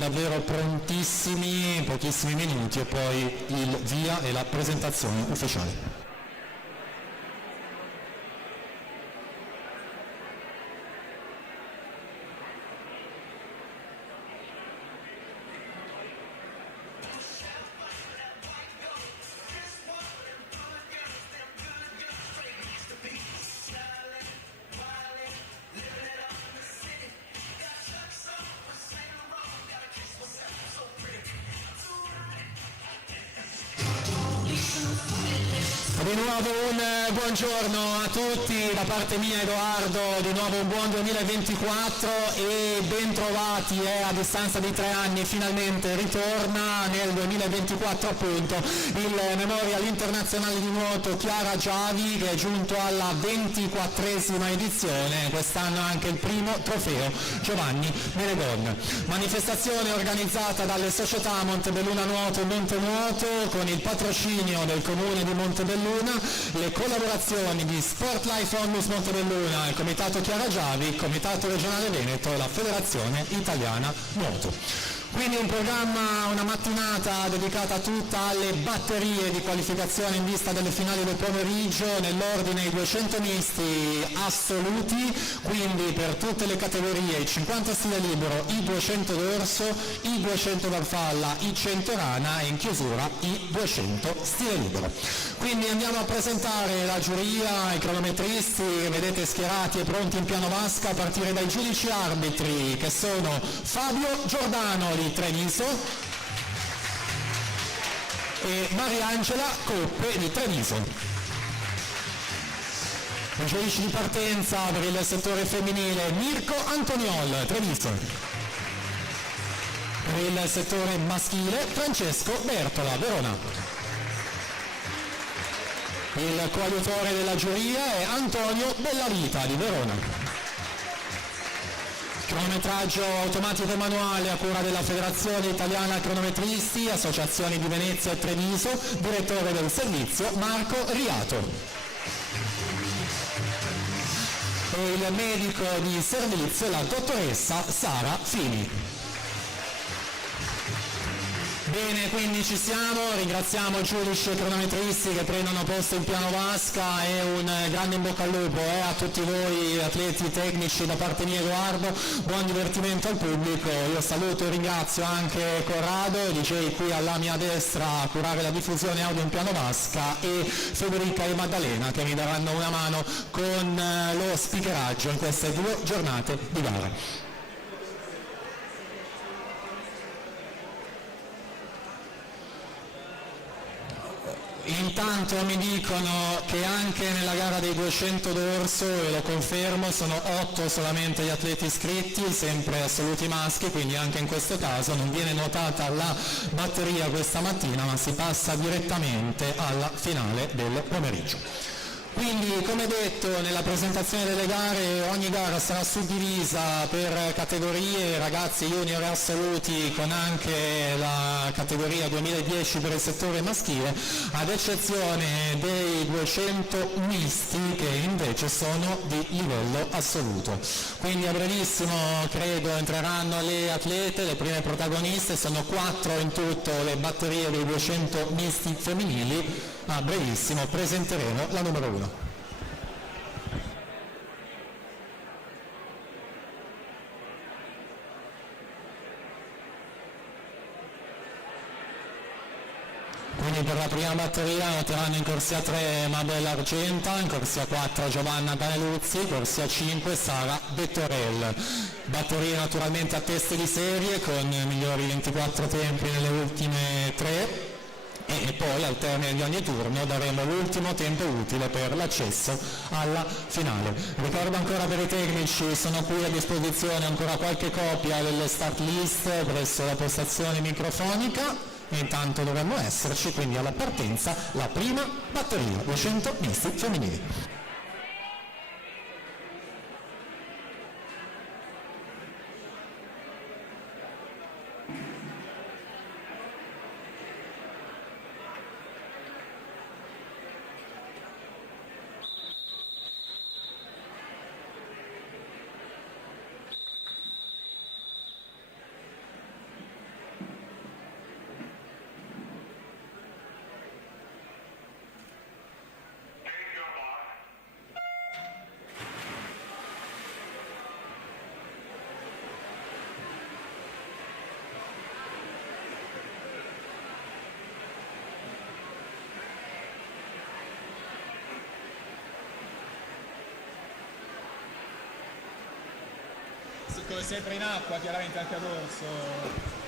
davvero prontissimi, pochissimi minuti e poi il via e la presentazione ufficiale. Di nuovo un buongiorno a tutti da parte mia Edoardo, di nuovo un buon 2024 e bentrovati, a distanza di 3 anni finalmente ritorna nel 2024 appunto il Memorial Internazionale di Nuoto Chiara Giavi, che è giunto alla 24esima edizione, quest'anno anche il primo trofeo Giovanni Menegon. Manifestazione organizzata dalle società Montebelluna Nuoto e Montenuoto con il patrocinio del Comune di Montebelluna, le collaborazioni di Sportlife Onlus Montebelluna, il Comitato Chiara Giavi, il Comitato Regionale Veneto e la Federazione Italiana Nuoto. Quindi un programma, una mattinata dedicata tutta alle batterie di qualificazione in vista delle finali del pomeriggio, nell'ordine i 200 misti assoluti, quindi per tutte le categorie, i 50 stile libero, i 200 dorso, i 200 farfalla, i 100 rana e in chiusura i 200 stile libero. Quindi andiamo a presentare la giuria, i cronometristi che vedete schierati e pronti in piano vasca a partire dai giudici arbitri, che sono Fabio Giordano di Treviso e Mariangela Coppe di Treviso. I giudici di partenza per il settore femminile Mirko Antoniol, Treviso. Per il settore maschile Francesco Bertola, Verona. Il coadiutore della giuria è Antonio Bellavita di Verona. Cronometraggio automatico e manuale a cura della Federazione Italiana Cronometristi, Associazioni di Venezia e Treviso, direttore del servizio Marco Riato. E il medico di servizio la dottoressa Sara Fini. Bene, quindi ci siamo, ringraziamo giudici e cronometristi che prendono posto in piano vasca e un grande in bocca al lupo a tutti voi atleti tecnici da parte mia Edoardo, buon divertimento al pubblico, io saluto e ringrazio anche Corrado, DJ qui alla mia destra a curare la diffusione audio in piano vasca e Federica e Maddalena che mi daranno una mano con lo speakeraggio in queste 2 giornate di gara. Intanto mi dicono che anche nella gara dei 200 dorso, e lo confermo, sono 8 solamente gli atleti iscritti, sempre assoluti maschi, quindi anche in questo caso non viene nuotata la batteria questa mattina, ma si passa direttamente alla finale del pomeriggio. Quindi, come detto nella presentazione delle gare, ogni gara sarà suddivisa per categorie, ragazzi junior assoluti con anche la categoria 2010 per il settore maschile, ad eccezione dei 200 misti che invece sono di livello assoluto. Quindi a brevissimo credo entreranno le atlete, le prime protagoniste, sono 4 in tutto le batterie dei 200 misti femminili. A brevissimo presenteremo la numero 1. Quindi per la prima batteria noteranno in corsia 3 Mabel Argenta, in corsia 4 Giovanna Daneluzzi, corsia 5 Sara Bettorel. Batterie naturalmente a teste di serie con migliori 24 tempi nelle ultime 3. E poi al termine di ogni turno daremo l'ultimo tempo utile per l'accesso alla finale. Ricordo ancora per i tecnici, sono qui a disposizione ancora qualche copia delle start list presso la postazione microfonica e intanto dovremmo esserci, quindi alla partenza la prima batteria 200 misti femminili. come sempre in acqua, chiaramente anche a dorso.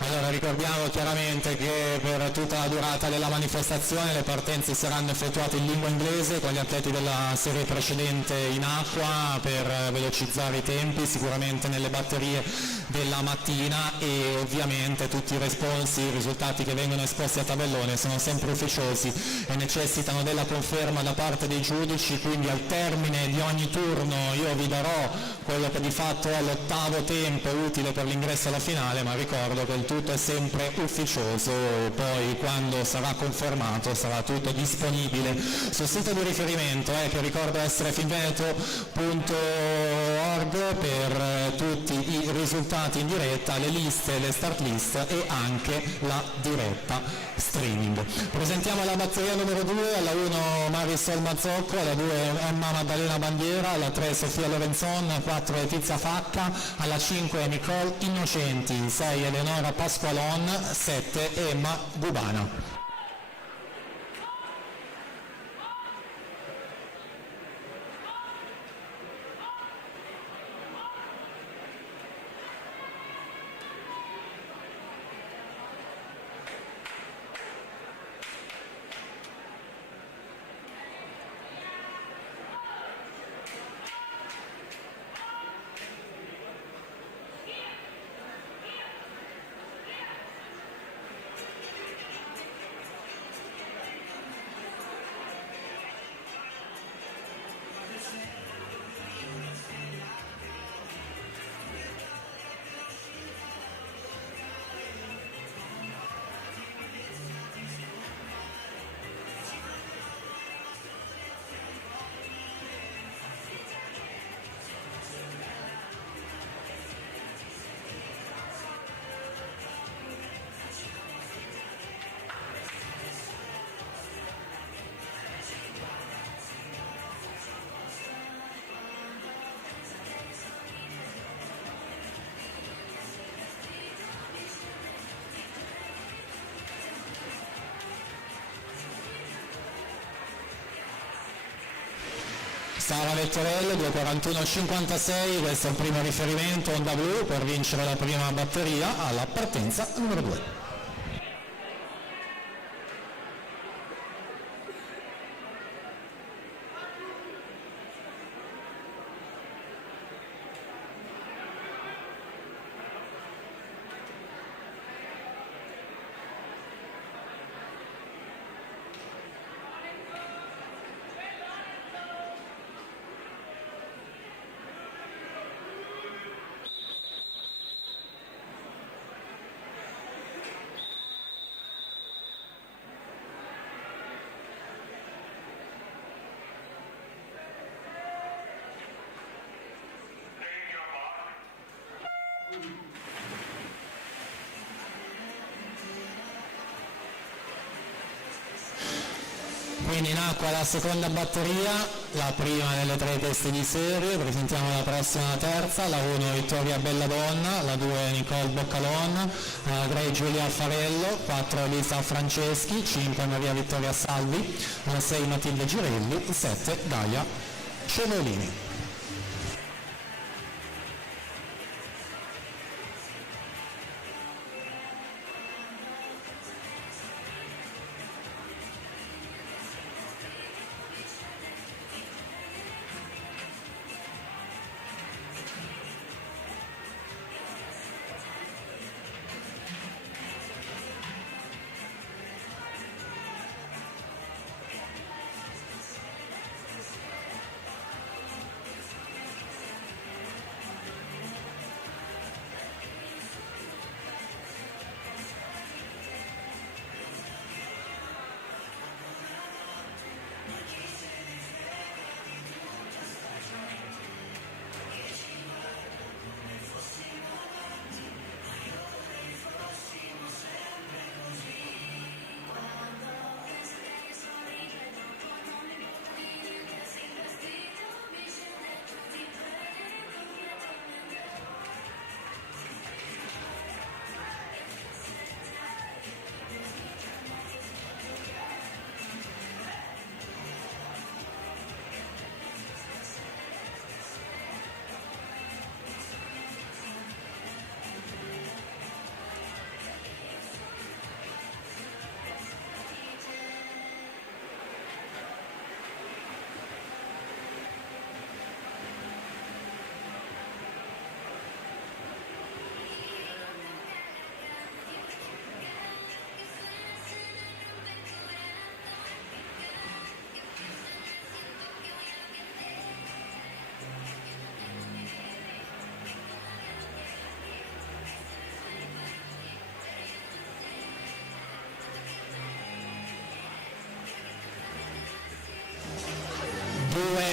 Allora ricordiamo chiaramente che per tutta la durata della manifestazione le partenze saranno effettuate in lingua inglese con gli atleti della serie precedente in acqua per velocizzare i tempi, sicuramente nelle batterie della mattina, e ovviamente tutti i responsi, i risultati che vengono esposti a tabellone sono sempre ufficiosi e necessitano della conferma da parte dei giudici, quindi al termine di ogni turno io vi darò quello che di fatto è l'8º tempo utile per l'ingresso alla finale, ma ricordo che il tutto è sempre ufficioso, poi quando sarà confermato sarà tutto disponibile sul sito di riferimento che ricordo essere finveneto.org per tutti i risultati in diretta, le liste, le start list e anche la diretta streaming. Presentiamo la batteria numero 2, alla 1 Marisol Mazzocco, alla 2 Emma Maddalena Bandiera, alla 3 Sofia Lorenzon, 4 Letizia Facca, alla 5 Nicole Innocenti, 6 Eleonora Pasqualon, 7 Emma Bubana. Sara Lettorello, 2:41,56, questo è il primo riferimento, onda blu per vincere la prima batteria alla partenza numero 2. Quindi in acqua la seconda batteria, la prima delle 3 teste di serie, presentiamo la prossima, la terza, la 1 Vittoria Belladonna, la 2 Nicole Boccalon, la 3 Giulia Farello, 4 Elisa Franceschi, 5 Maria Vittoria Salvi, la 6 Matilde Girelli, 7 Gaia Cevolini.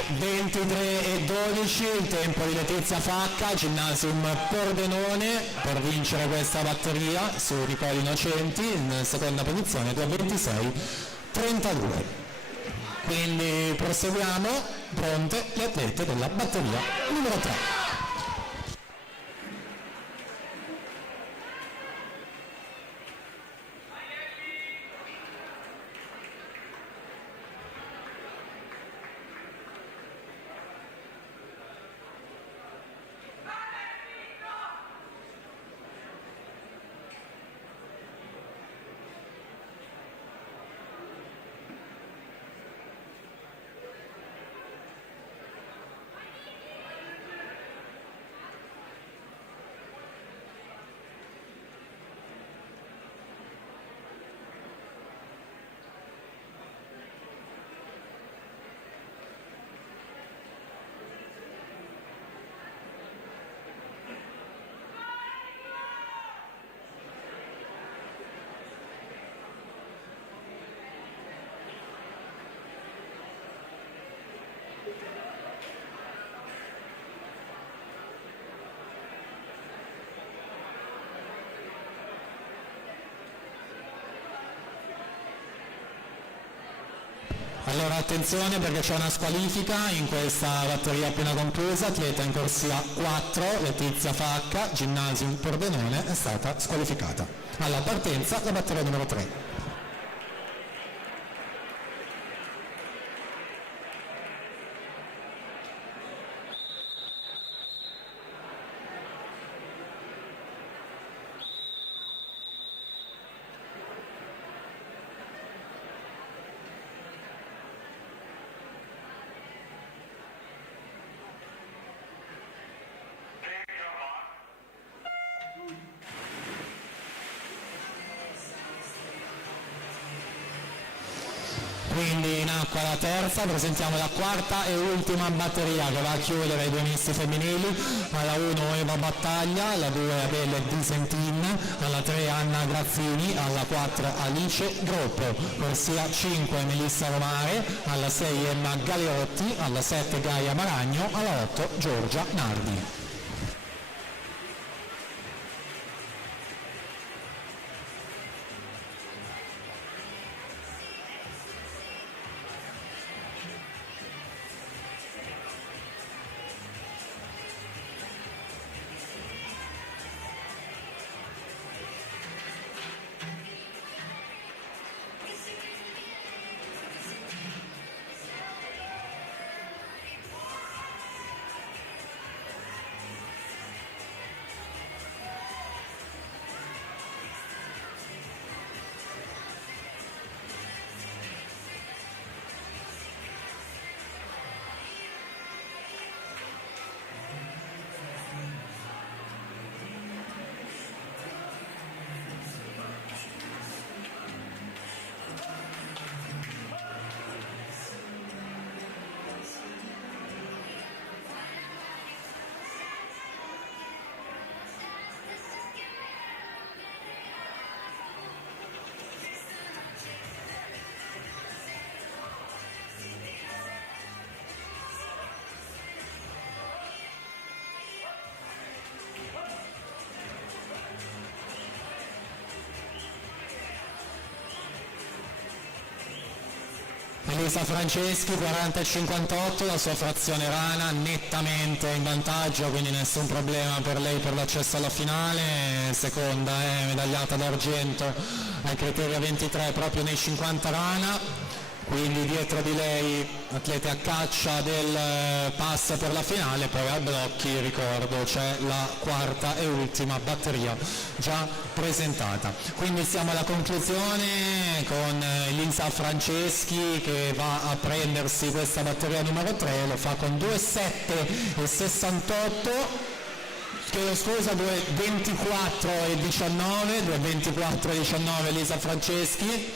23:12, il tempo di Letizia Facca, Gymnasium Pordenone, per vincere questa batteria su Ricoli Innocenti, in seconda posizione 2:26:32. Quindi proseguiamo, pronte le atlete della batteria numero 3. Allora attenzione perché c'è una squalifica in questa batteria appena conclusa, atleta in corsia 4, Letizia Facca, Gymnasium Pordenone, è stata squalificata. Alla partenza la batteria numero 3. Quindi in acqua la terza, presentiamo la quarta e ultima batteria che va a chiudere i due misti femminili. Alla 1 Eva Battaglia, alla 2 Adele Visentin, alla 3 Anna Grazzini, alla 4 Alice Groppo, corsia 5 Melissa Romare, alla 6 Emma Galeotti, alla 7 Gaia Maragno, alla 8 Giorgia Nardi. Elisa Franceschi 40,58, la sua frazione rana nettamente in vantaggio, quindi nessun problema per lei per l'accesso alla finale. Seconda è medagliata d'argento ai criteri a 23 proprio nei 50 rana. Quindi dietro di lei atlete a caccia del pass per la finale, poi a blocchi, ricordo, c'è la quarta e ultima batteria già presentata. Quindi siamo alla conclusione con Elisa Franceschi che va a prendersi questa batteria numero 3, lo fa con 2,7,68. Scusa, 2,24,19, 2,24,19 Elisa Franceschi,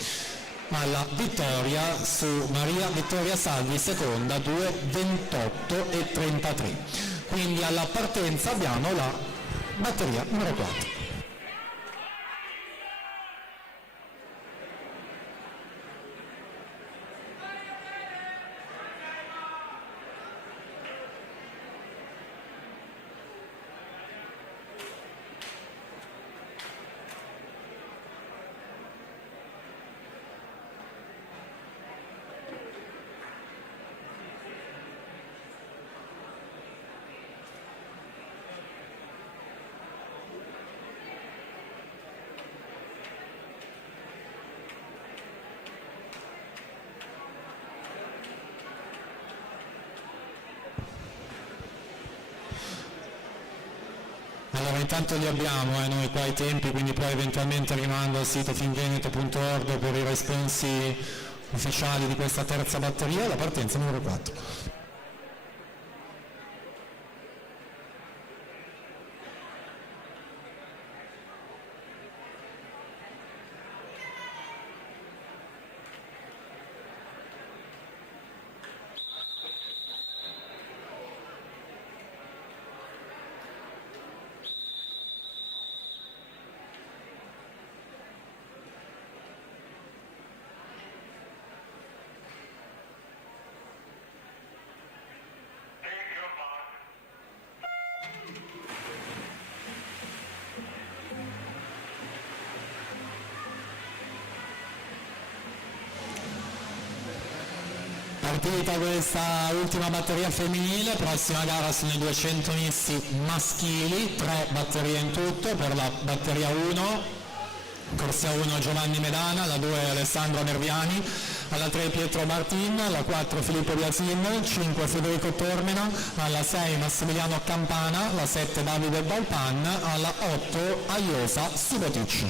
alla vittoria su Maria Vittoria Salvi, seconda 2,28,33. Quindi alla partenza abbiamo la batteria numero 4. Allora intanto li abbiamo noi qua i tempi, quindi poi eventualmente rimando al sito finveneto.org per i responsi ufficiali di questa terza batteria, la partenza numero 4. Partita questa ultima batteria femminile, prossima gara sono i 200 misti maschili, 3 batterie in tutto. Per la batteria 1, corsia 1 Giovanni Medana, la 2 Alessandro Nerviani, alla 3 Pietro Martin, alla 4 Filippo Biasin, 5 Federico Tormena, alla 6 Massimiliano Campana, alla 7 Davide Balpan, alla 8 Aiosa Subotic.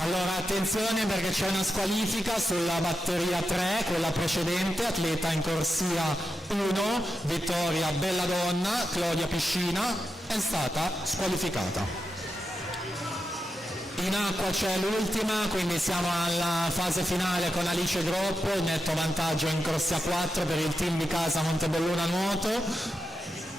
Allora attenzione perché c'è una squalifica sulla batteria 3, quella precedente, atleta in corsia 1, Vittoria Belladonna, Claudia Piscina, è stata squalificata. In acqua c'è l'ultima, quindi siamo alla fase finale con Alice Groppo, il netto vantaggio in corsia 4 per il team di casa Montebelluna Nuoto,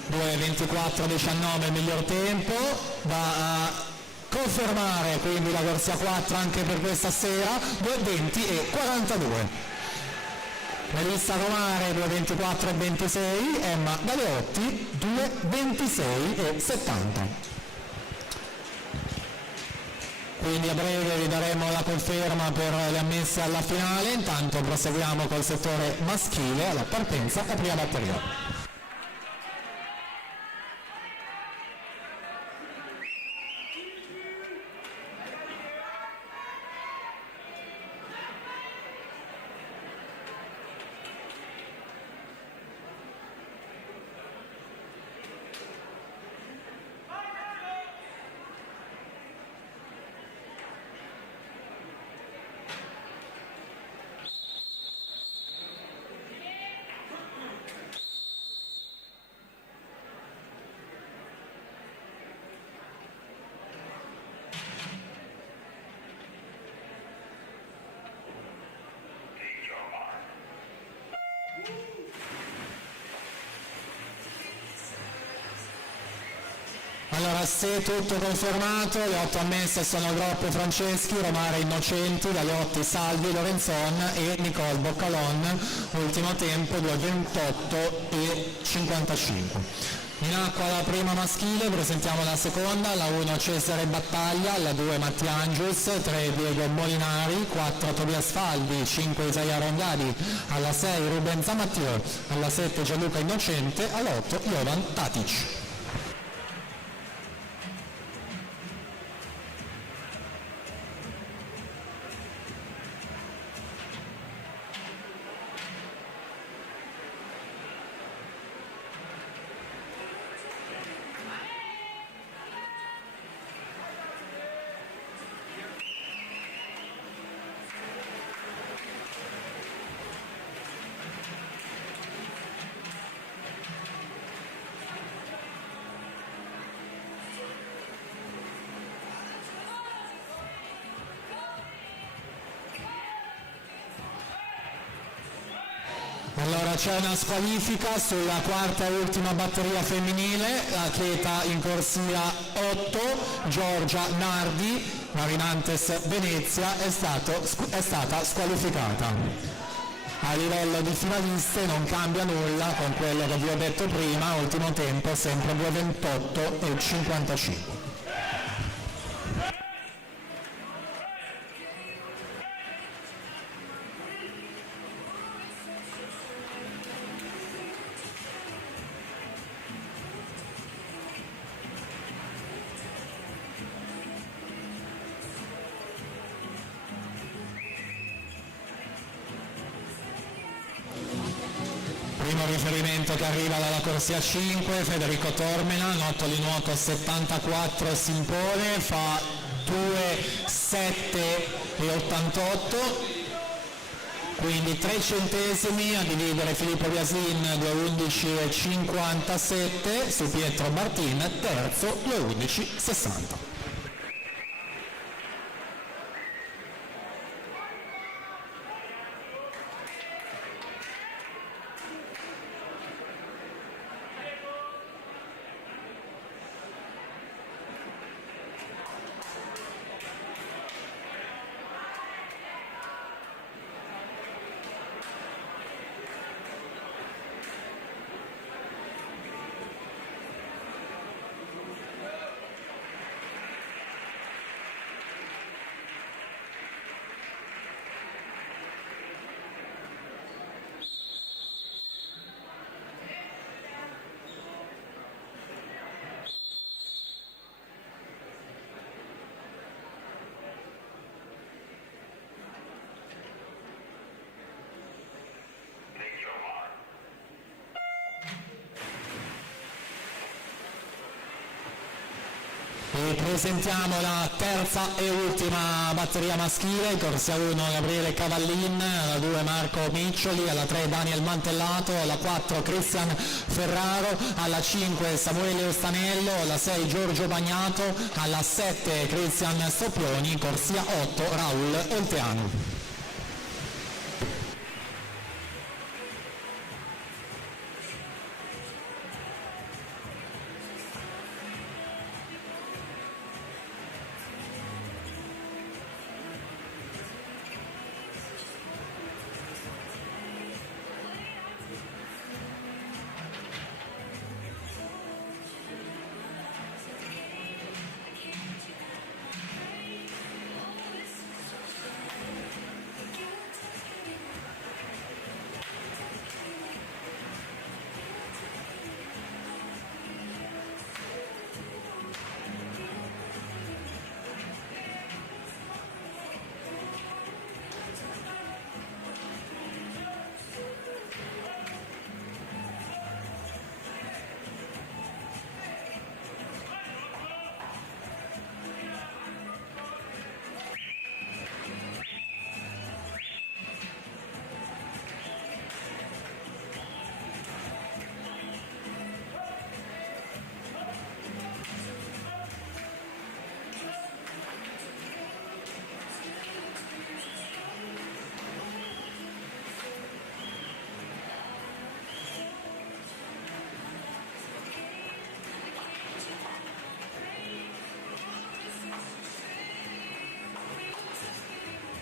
2:24:19 il miglior tempo, va a confermare quindi la corsia 4 anche per questa sera, 2:20:42. Melissa Romare 2:24:26, Emma Galeotti 2:26:70. Quindi a breve vi daremo la conferma per le ammesse alla finale, intanto proseguiamo col settore maschile alla partenza e prima batteria. Allora, se tutto confermato, le 8 ammesse sono Groppo Franceschi, Romare Innocenti, Galeotti Salvi, Lorenzon e Nicole Boccalon, ultimo tempo 2:28:55. In acqua la prima maschile, presentiamo la seconda, la 1 Cesare Battaglia, la 2 Mattiangius, 3 Diego Molinari, 4 Tobias Falvi, 5 Isaia Rongadi, alla 6 Ruben Zamattiò, alla 7 Gianluca Innocente, alla 8 Jovan Tatic. Allora c'è una squalifica sulla quarta e ultima batteria femminile, l'atleta in corsia 8, Giorgia Nardi, Marinantes Venezia, è stata squalificata. A livello di finaliste non cambia nulla con quello che vi ho detto prima, ultimo tempo sempre 2:28 e 55. Primo riferimento che arriva dalla corsia 5, Federico Tormena, notto di nuoto 74, si impone, fa 2:7 e 88, quindi 3 centesimi a dividere Filippo Biasin 2:11 e 57 su Pietro Martin, terzo 2:11 60. E presentiamo la terza e ultima batteria maschile, corsia 1 Gabriele Cavallin, alla 2 Marco Miccioli, alla 3 Daniel Mantellato, alla 4 Cristian Ferraro, alla 5 Samuele Ostanello, alla 6 Giorgio Bagnato, alla 7 Cristian Stoppioni, corsia 8 Raul Olteano.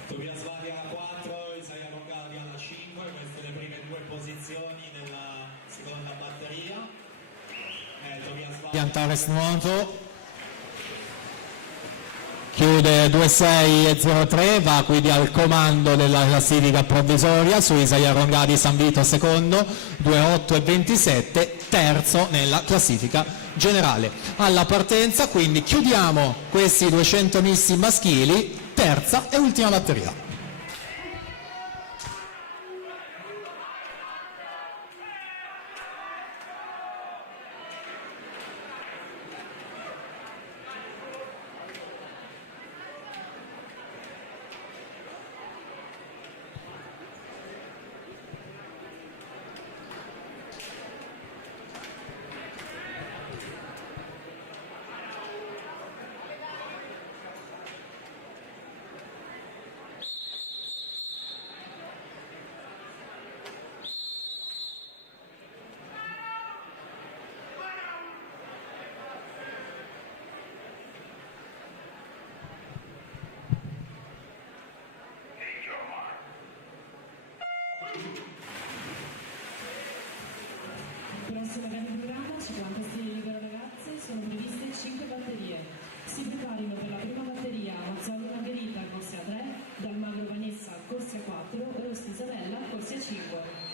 Tobias Varia alla 4, Isaia Longari alla 5, queste le prime due posizioni della seconda batteria. Tobias Varia Antares nuoto, chiude 2:6 e 0:3, va quindi al comando della classifica provvisoria su Isaia Rongadi San Vito secondo, 2:8 e 27, terzo nella classifica generale. Alla partenza quindi chiudiamo questi 200 missi maschili, terza e ultima batteria. Prossima gara di programma, 50 stile libero ragazze, sono previste 5 batterie. Si preparino per la prima batteria Mazzoli Margherita, corsi a 3, Dalmagro Vanessa, corsi a 4, Rosti Isabella, corsi a 5.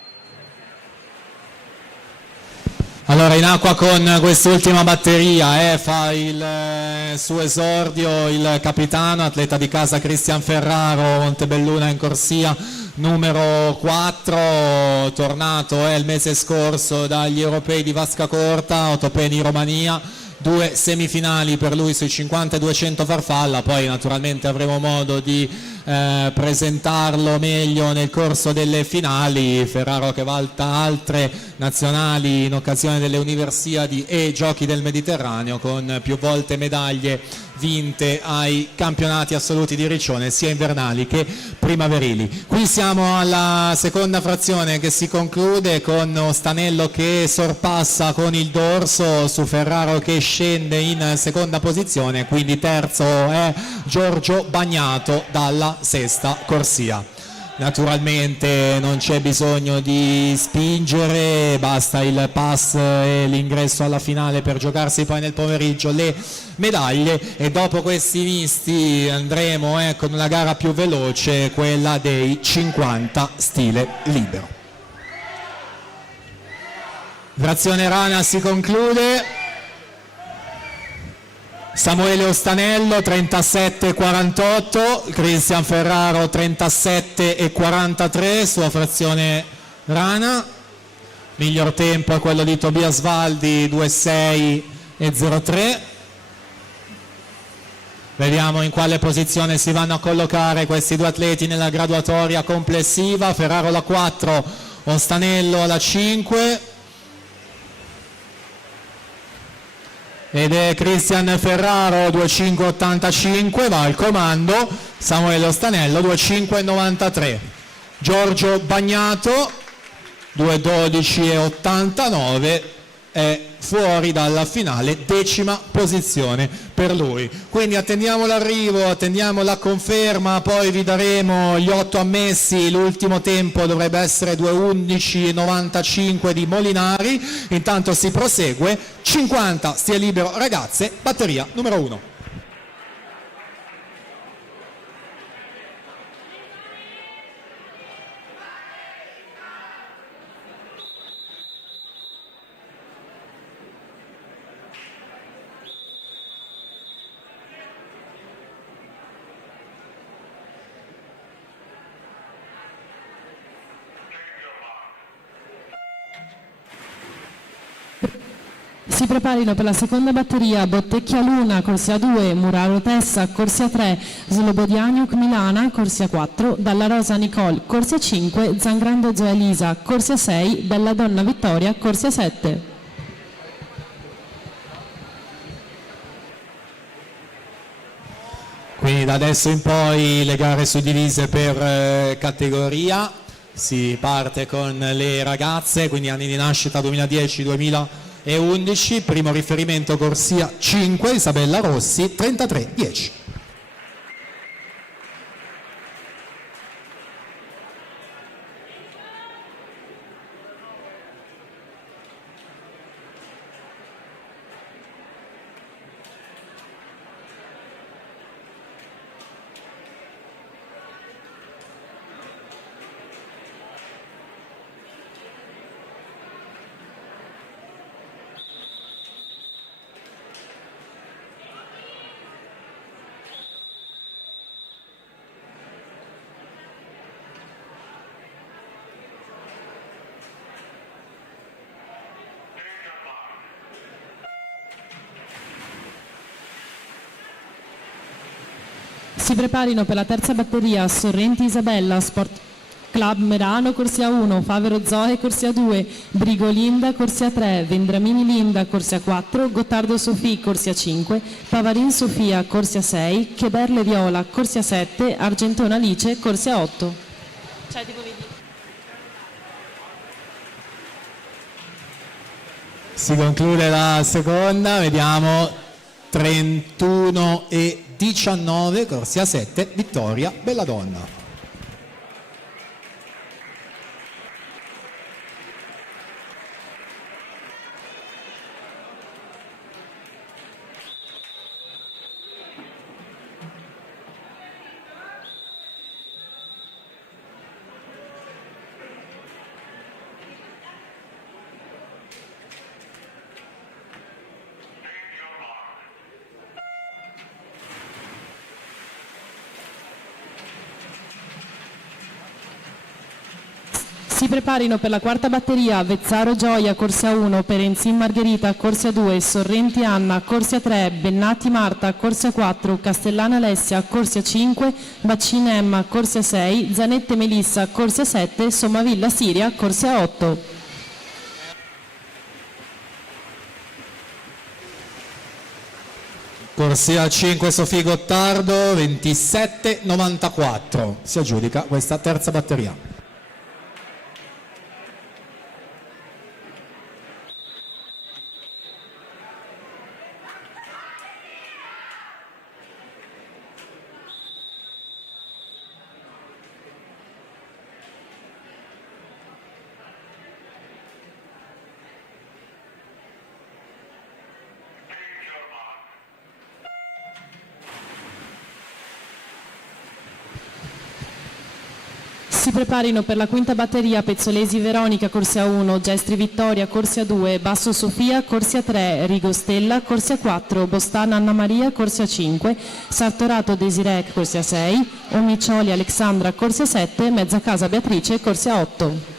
Allora, in acqua con quest'ultima batteria fa il suo esordio il capitano, atleta di casa Cristian Ferraro, Montebelluna in corsia numero 4, tornato il mese scorso dagli europei di Vasca Corta, Otopeni Romania, 2 semifinali per lui sui 50 e 200 farfalla, poi naturalmente avremo modo di presentarlo meglio nel corso delle finali. Ferraro che valta altre nazionali in occasione delle Universiadi e Giochi del Mediterraneo, con più volte medaglie vinte ai campionati assoluti di Riccione, sia invernali che primaverili. Qui siamo alla seconda frazione che si conclude con Ostanello che sorpassa con il dorso su Ferraro che scende in seconda posizione, quindi terzo è Giorgio Bagnato dalla sesta corsia. Naturalmente non c'è bisogno di spingere, basta il pass e l'ingresso alla finale per giocarsi poi nel pomeriggio le medaglie, e dopo questi misti andremo con una gara più veloce, quella dei 50 stile libero. Frazione rana si conclude. Samuele Ostanello 37,48, Cristian Ferraro 37,43, sua frazione rana. Miglior tempo è quello di Tobias Valdi 2,6,03. Vediamo in quale posizione si vanno a collocare questi due atleti nella graduatoria complessiva. Ferraro alla 4, Ostanello alla 5. Ed è Cristian Ferraro 2,5,85, va al comando. Samuele Ostanello 2,5,93. Giorgio Bagnato 2,12,89 è fuori dalla finale, 10ª posizione per lui. Quindi attendiamo l'arrivo, attendiamo la conferma, poi vi daremo gli 8 ammessi. L'ultimo tempo dovrebbe essere 2,11,95 di Molinari. Intanto si prosegue, 50 stile libero ragazze, batteria numero 1. Si preparino per la seconda batteria Bottecchia Luna, corsia 2, Muraro Tessa, corsia 3, Slobodianiuk Milana, corsia 4, Dalla Rosa Nicole, corsia 5, Zangrando Zoe Elisa, corsia 6, Bella Donna Vittoria, corsia 7. Quindi da adesso in poi le gare suddivise per categoria. Si parte con le ragazze, quindi anni di nascita 2010-2011, primo riferimento corsia 5, Isabella Rossi 33,10. Si preparino per la terza batteria Sorrenti Isabella, Sport Club Merano, corsia 1, Favero Zoe, corsia 2, Brigo Linda, corsia 3, Vendramini Linda, corsia 4, Gottardo Sofì, corsia 5, Pavarin Sofia, corsia 6, Cheberle Viola, corsia 7, Argentona Alice, corsia 8. Si conclude la seconda, vediamo 31,19, corsia 7, Vittoria Belladonna. Si preparino per la quarta batteria Vezzaro Gioia, corsia 1, Perenzin Margherita, corsia 2, Sorrenti Anna, corsia 3, Bennati Marta, corsia 4, Castellana Alessia, corsia 5, Baccina Emma, corsia 6, Zanette Melissa, corsia 7, Sommavilla Siria, corsia 8. Corsia 5 Sofì Gottardo, 27,94. Si aggiudica questa terza batteria. Si preparino per la quinta batteria Pezzolesi Veronica, corsia 1, Gestri Vittoria, corsia 2, Basso Sofia, corsia 3, Rigo Stella, corsia 4, Bostana Anna Maria, corsia 5, Sartorato Desiree, corsia 6, Omicioli Alexandra, corsia 7, Mezza Casa Beatrice, corsia 8.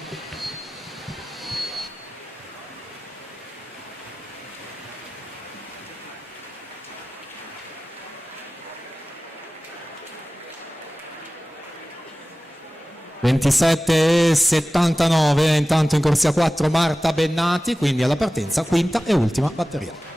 (27,79). Intanto in corsia 4 Marta Bennati, quindi alla partenza quinta e ultima batteria.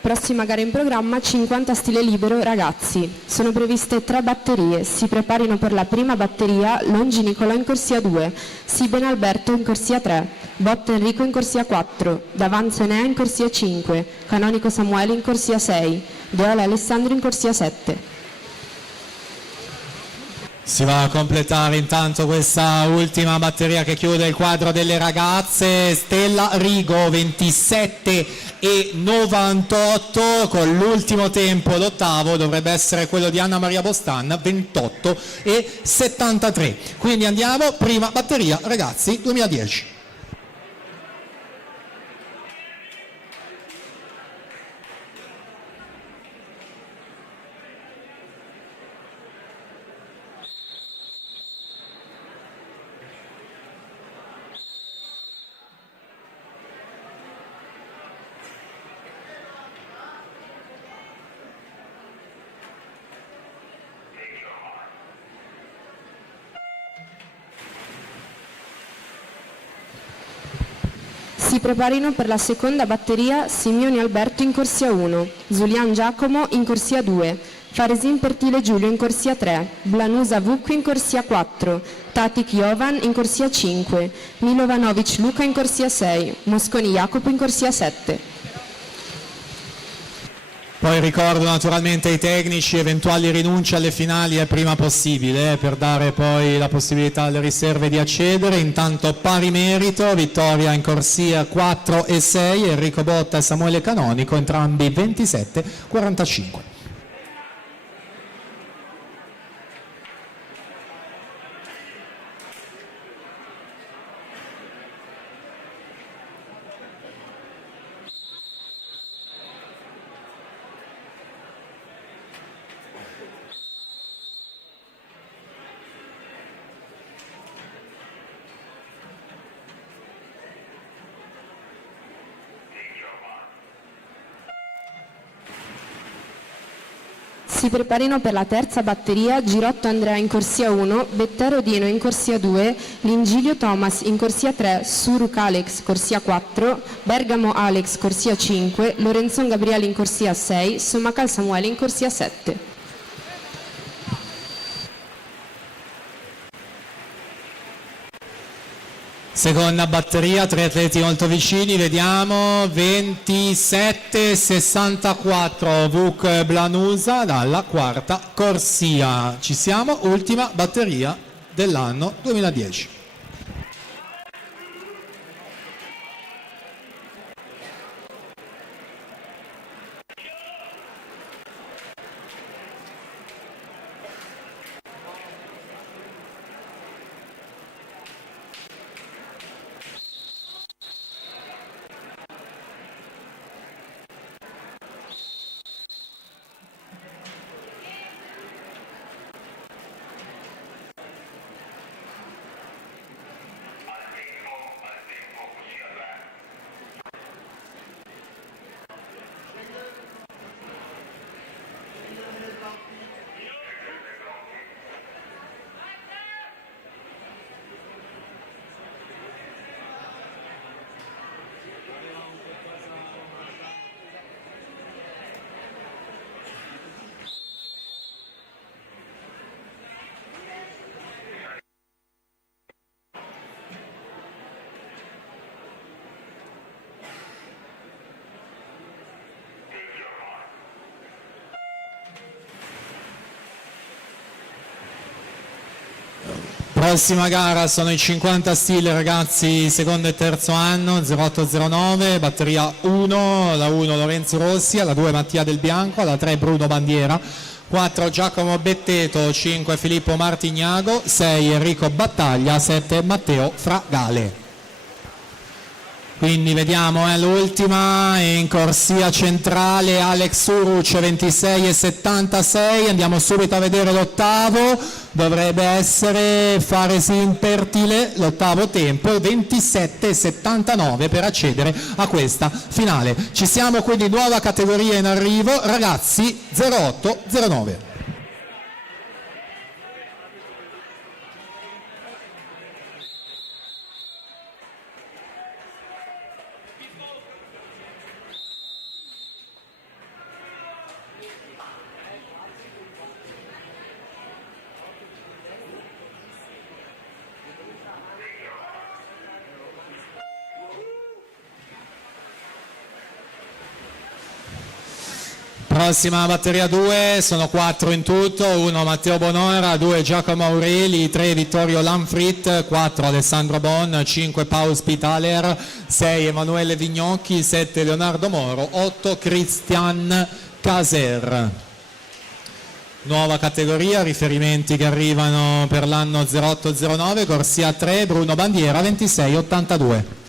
Prossima gara in programma, 50 stile libero ragazzi. Sono previste 3 batterie. Si preparino per la prima batteria Longi Nicolò in corsia 2, Siben Alberto in corsia 3, Botta Enrico in corsia 4, Davanzo Enea in corsia 5, Canonico Samuele in corsia 6, Deola Alessandro in corsia 7. Si va a completare intanto questa ultima batteria che chiude il quadro delle ragazze. Stella Rigo 27,98, con l'ultimo tempo l'ottavo dovrebbe essere quello di Anna Maria Bostan, 28,73. Quindi andiamo, prima batteria ragazzi 2010. Si preparino per la seconda batteria Simioni Alberto in corsia 1, Zulian Giacomo in corsia 2, Faresin Pertile Giulio in corsia 3, Blanusa Vucco in corsia 4, Tatic Jovan in corsia 5, Milovanovic Luca in corsia 6, Mosconi Jacopo in corsia 7. Poi ricordo naturalmente ai tecnici eventuali rinunce alle finali è prima possibile, per dare poi la possibilità alle riserve di accedere. Intanto pari merito, vittoria in corsia 4 e 6, Enrico Botta e Samuele Canonico, entrambi 27,45. Si preparino per la terza batteria Girotto Andrea in corsia 1, Bettero Dino in corsia 2, Lingilio Thomas in corsia 3, Suruc Alex corsia 4, Bergamo Alex corsia 5, Lorenzon Gabriele in corsia 6, Sommacal Samuele in corsia 7. Seconda batteria, tre atleti molto vicini, vediamo, 27,64 Vuc Blanusa dalla quarta corsia. Ci siamo, ultima batteria dell'anno 2010. Prossima gara sono i 50 stile ragazzi, secondo e terzo anno, 0809, batteria 1, la 1 Lorenzo Rossi, alla 2 Mattia Del Bianco, alla 3 Bruno Bandiera, 4 Giacomo Betteto, 5 Filippo Martignago, 6 Enrico Battaglia, 7 Matteo Fragale. Quindi vediamo l'ultima in corsia centrale Alex Uruc 26,76, andiamo subito a vedere l'ottavo, dovrebbe essere Faresi Impertile, l'ottavo tempo 27,79 per accedere a questa finale. Ci siamo, quindi nuova categoria in arrivo, ragazzi 0809. Prossima batteria 2, sono 4 in tutto, 1 Matteo Bonora, 2 Giacomo Aureli, 3 Vittorio Lanfrit, 4 Alessandro Bon, 5 Paul Spitaler, 6 Emanuele Vignocchi, 7 Leonardo Moro, 8 Christian Caser. Nuova categoria, riferimenti che arrivano per l'anno 0809, corsia 3, Bruno Bandiera 26,82.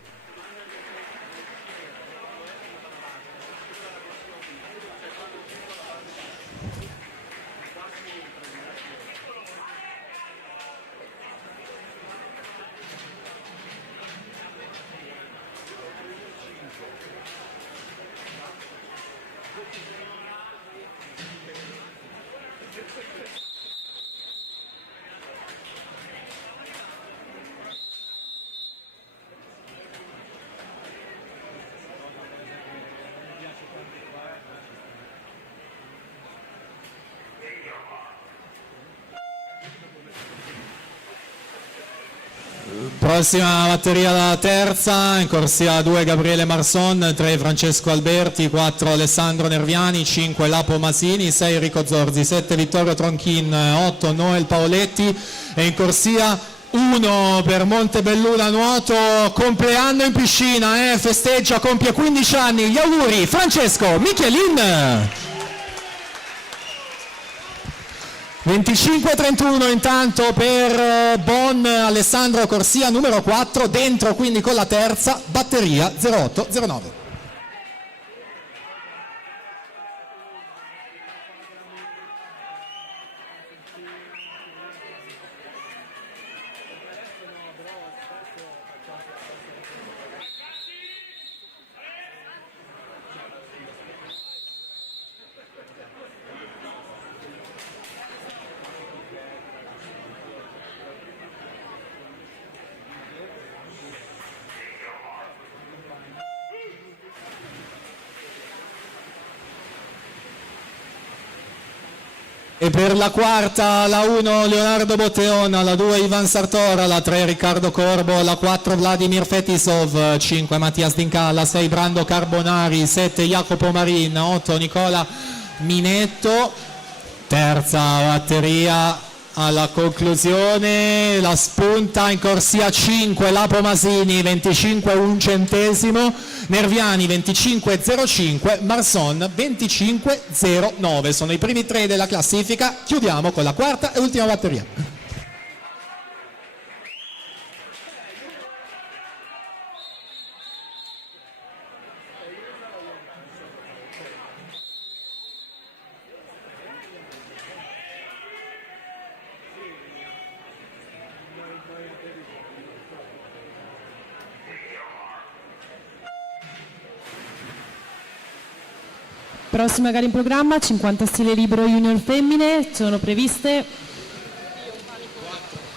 Prossima batteria, la terza, in corsia 2 Gabriele Marson, 3 Francesco Alberti, 4 Alessandro Nerviani, 5 Lapo Masini, 6 Enrico Zorzi, 7 Vittorio Tronchin, 8 Noel Paoletti e in corsia 1 per Montebelluna Nuoto, compleanno in piscina, festeggia, compie 15 anni, gli auguri Francesco Michelin. 25-31 intanto per Bon Alessandro, corsia numero 4, dentro quindi con la terza batteria 0809. E per la quarta, la 1 Leonardo Botteona, la 2 Ivan Sartora, la 3 Riccardo Corbo, la 4 Vladimir Fetisov, 5 Mattias Dincalla, 6 Brando Carbonari, 7 Jacopo Marin, 8 Nicola Minetto. Terza batteria alla conclusione, la spunta in corsia 5 Lapo Masini 25,1 centesimo, Nerviani 25,05, Marson 25,09. Sono i primi 3 della classifica. Chiudiamo con la quarta e ultima batteria. Prossima gara in programma, 50 stile libero junior femmine, sono previste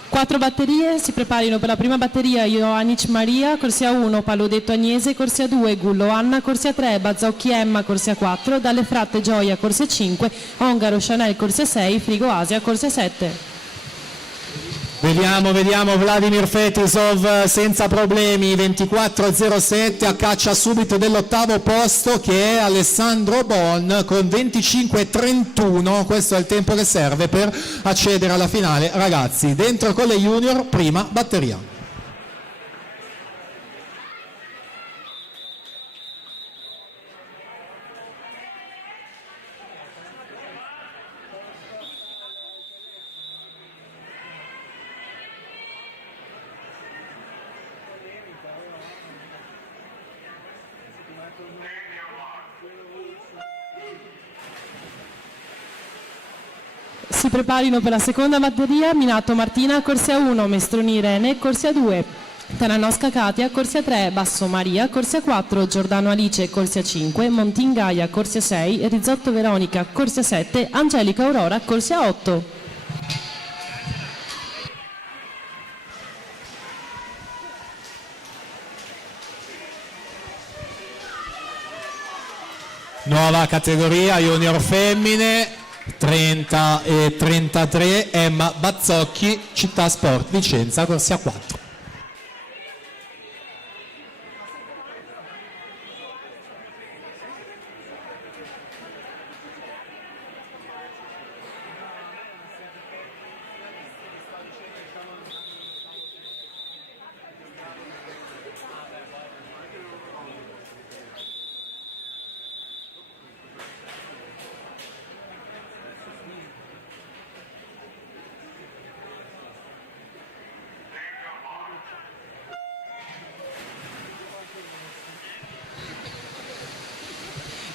4 batterie, si preparino per la prima batteria Ioanic Maria, corsia 1, Paludetto Agnese, corsia 2, Gullo Anna, corsia 3, Bazzocchi Emma, corsia 4, Dalle Fratte Gioia, corsia 5, Ongaro Chanel, corsia 6, Frigo Asia, corsia 7. Vediamo Vladimir Fetisov senza problemi, 24.07, a caccia subito dell'8° posto che è Alessandro Bon con 25.31, questo è il tempo che serve per accedere alla finale. Ragazzi, dentro con le junior, prima batteria. Si preparino per la seconda batteria Minato Martina, corsia 1, Mestroni Irene, corsia 2, Tananosca Katia, corsia 3, Basso Maria, corsia 4, Giordano Alice, corsia 5, Montin Gaia, corsia 6, Rizzotto Veronica, corsia 7, Angelica Aurora, corsia 8. Nuova categoria junior femmine, 30 e 33, Emma Bazzocchi, Città Sport Vicenza, corsia 4.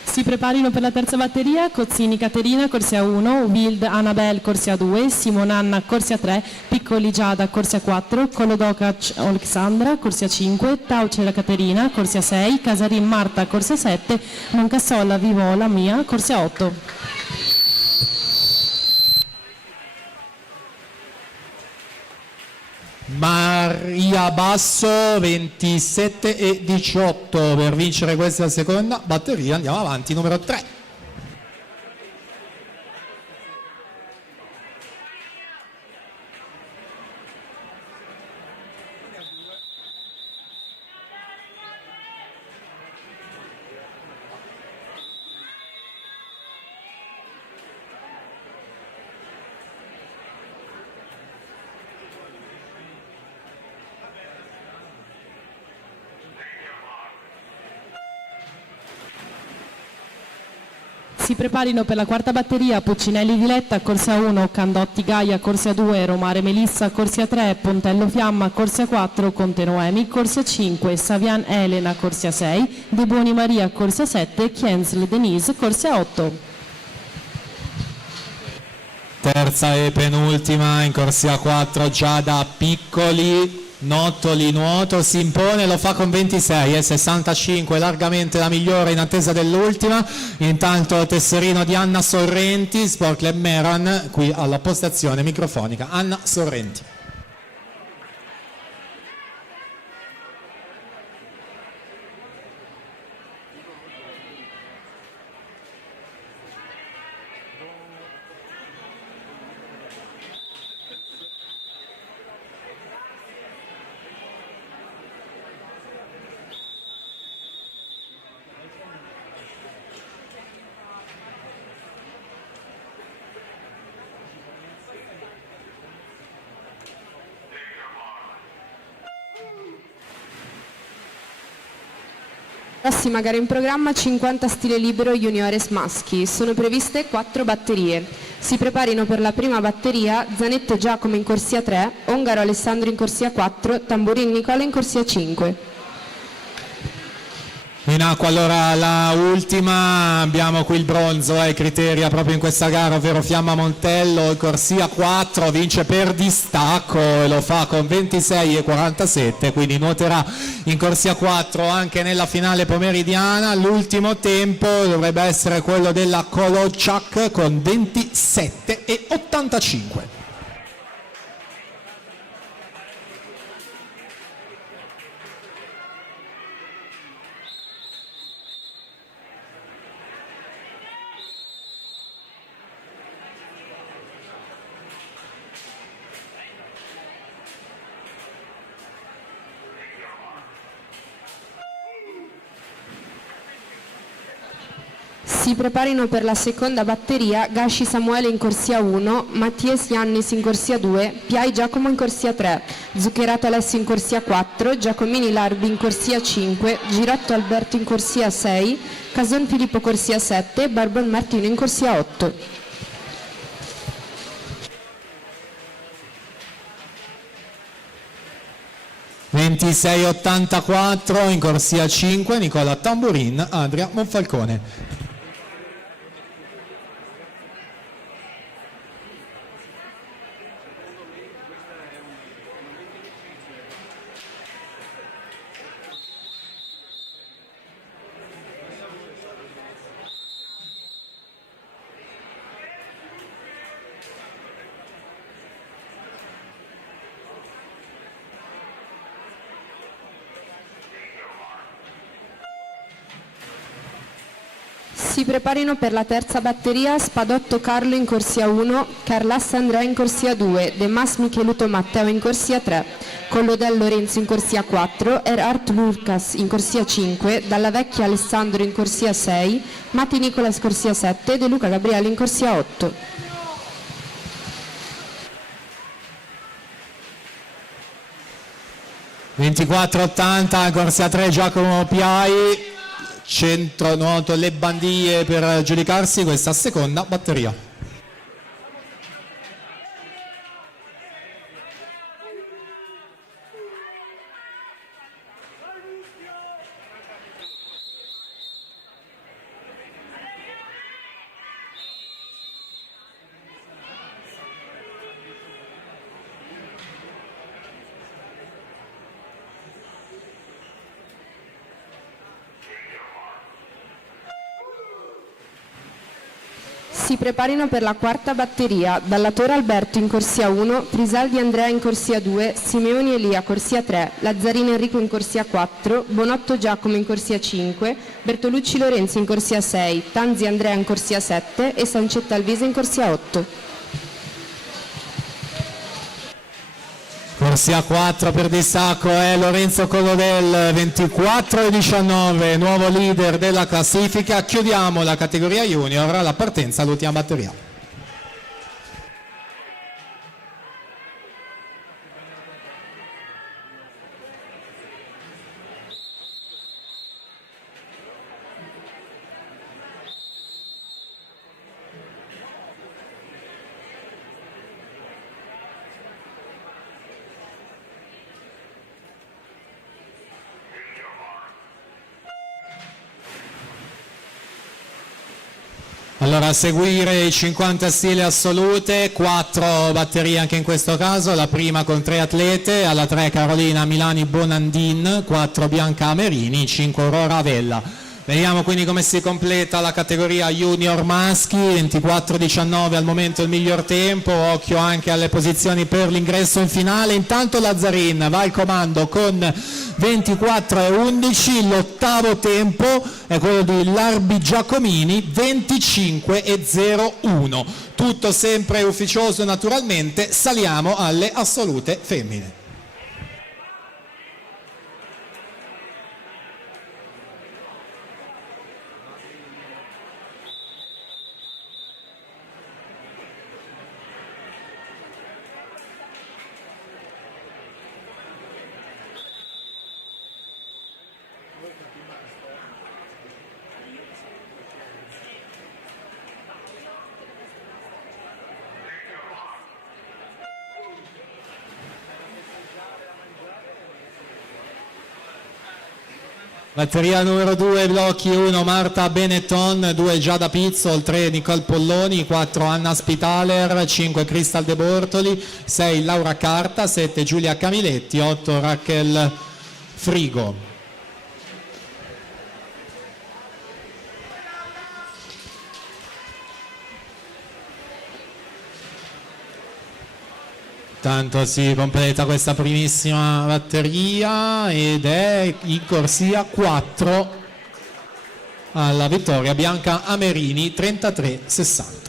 Si preparino per la terza batteria Cozzini Caterina, corsia 1, Wild Annabel, corsia 2, Simonanna, corsia 3, Piccoli Giada, corsia 4, Kolodokac Alexandra, corsia 5, Taucera Caterina, corsia 6, Casarin Marta, corsia 7, Moncassola Vivola Mia, corsia 8. Maria Basso, 27 e 18, per vincere questa seconda batteria andiamo avanti, numero 3. Si preparino per la quarta batteria Puccinelli Diletta, corsia 1, Candotti Gaia, corsia 2, Romare Melissa, corsia 3, Pontello Fiamma, corsia 4, Conte Noemi, corsia 5, Savian Elena, corsia 6, De Buoni Maria, corsia 7, Kienzl Denise, corsia 8. Terza e penultima in corsia 4 Giada Piccoli, Nottoli nuoto, si impone, lo fa con 26 e 65, largamente la migliore in attesa dell'ultima. Intanto tesserino di Anna Sorrenti, Sport Club Meran, qui alla postazione microfonica. Anna Sorrenti. Prossima gara in programma 50 stile libero juniores maschi, sono previste 4 batterie. Si preparino per la prima batteria Zanetto Giacomo in corsia 3, Ongaro Alessandro in corsia 4, Tamburin Nicola in corsia 5. In acqua allora la ultima, abbiamo qui il bronzo ai criteri proprio in questa gara, ovvero Fiamma Montello, corsia 4, vince per distacco e lo fa con 26,47, quindi nuoterà in corsia 4 anche nella finale pomeridiana. L'ultimo tempo dovrebbe essere quello della Kolocak con 27,85. Si preparino per la seconda batteria Gasci Samuele in corsia 1, Matties Iannis in corsia 2, Piai Giacomo in corsia 3, Zuccherato Alessio in corsia 4, Giacomini Larbi in corsia 5, Girotto Alberto in corsia 6, Cason Filippo corsia 7, Barbon Martino in corsia 8. (26,84) in corsia 5 Nicola Tamburin, Adria Monfalcone. Si preparino per la terza batteria Spadotto Carlo in corsia 1, Carlassa Andrea in corsia 2, De Mas Micheluto Matteo in corsia 3, Collodel Lorenzo in corsia 4, Erhard Lucas in corsia 5, Dalla Vecchia Alessandro in corsia 6, Matti Nicolas corsia 7, De Luca Gabriele in corsia 8. (24,80) corsia 3 Giacomo Piai, centro nuoto Le Bandie per giudicarsi questa seconda batteria. Si preparino per la quarta batteria Ballatore Alberto in corsia 1, Frisaldi Andrea in corsia 2, Simeoni Elia corsia 3, Lazzarini Enrico in corsia 4, Bonotto Giacomo in corsia 5, Bertolucci Lorenzo in corsia 6, Tanzi Andrea in corsia 7 e Sancetta Alvise in corsia 8. Corsia 4 per distacco è Lorenzo Collodel, 24,19, nuovo leader della classifica. Chiudiamo la categoria junior, la partenza all'ultima batteria. Allora, a seguire i 50 stile assolute, 4 batterie anche in questo caso, la prima con 3 atlete, alla 3 Carolina Milani Bonandin, 4 Bianca Amerini, 5 Aurora Avella. Vediamo quindi come si completa la categoria junior maschi, 24,19 al momento il miglior tempo, occhio anche alle posizioni per l'ingresso in finale. Intanto Lazzarin va al comando con 24,11, l'ottavo tempo è quello di Larbi Giacomini, 25,01. Tutto sempre ufficioso naturalmente, saliamo alle assolute femmine. Batteria numero 2, blocchi 1 Marta Benetton, 2 Giada Pizzol, 3 Nicole Polloni, 4 Anna Spitaler, 5 Cristal De Bortoli, 6 Laura Carta, 7 Giulia Camiletti, 8 Raquel Frigo. Tanto si completa questa primissima batteria ed è in corsia 4 alla vittoria Bianca Amerini 33-60.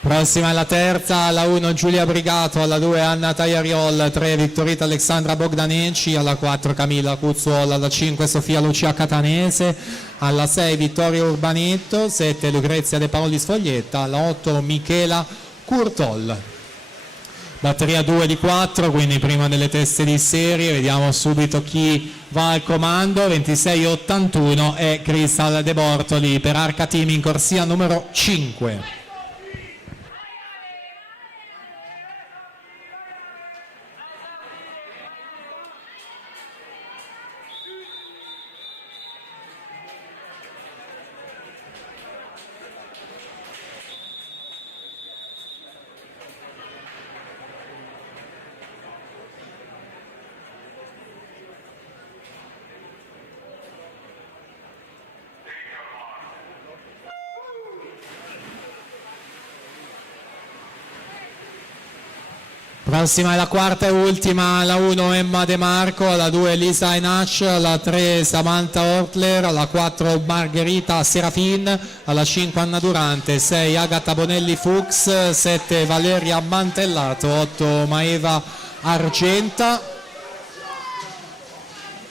Prossima è la terza, alla 1 Giulia Brigato, alla 2 Anna Taiariol, 3 Vittorita Alexandra Bogdaneci, alla 4 Camilla Cuzzuola, alla 5 Sofia Lucia Catanese, alla 6 Vittorio Urbanetto, 7 Lucrezia De Paoli Sfoglietta, alla 8 Michela Curtol. Batteria 2 di 4, quindi prima delle teste di serie, vediamo subito chi va al comando, 26-81 è Cristal De Bortoli per Arca Team in corsia numero 5. Prossima è la quarta e ultima, alla 1 Emma De Marco, alla 2 Lisa Enac, alla 3 Samantha Ortler, alla 4 Margherita Serafin, alla 5 Anna Durante, 6 Agata Bonelli Fuchs, 7 Valeria Mantellato, 8 Maeva Argenta,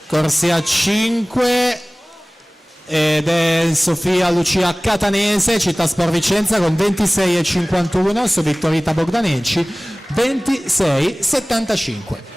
corsia 5 ed è Sofia Lucia Catanese, Città Sport Vicenza con 26,51 su Vittorita Bogdaneci 26,75.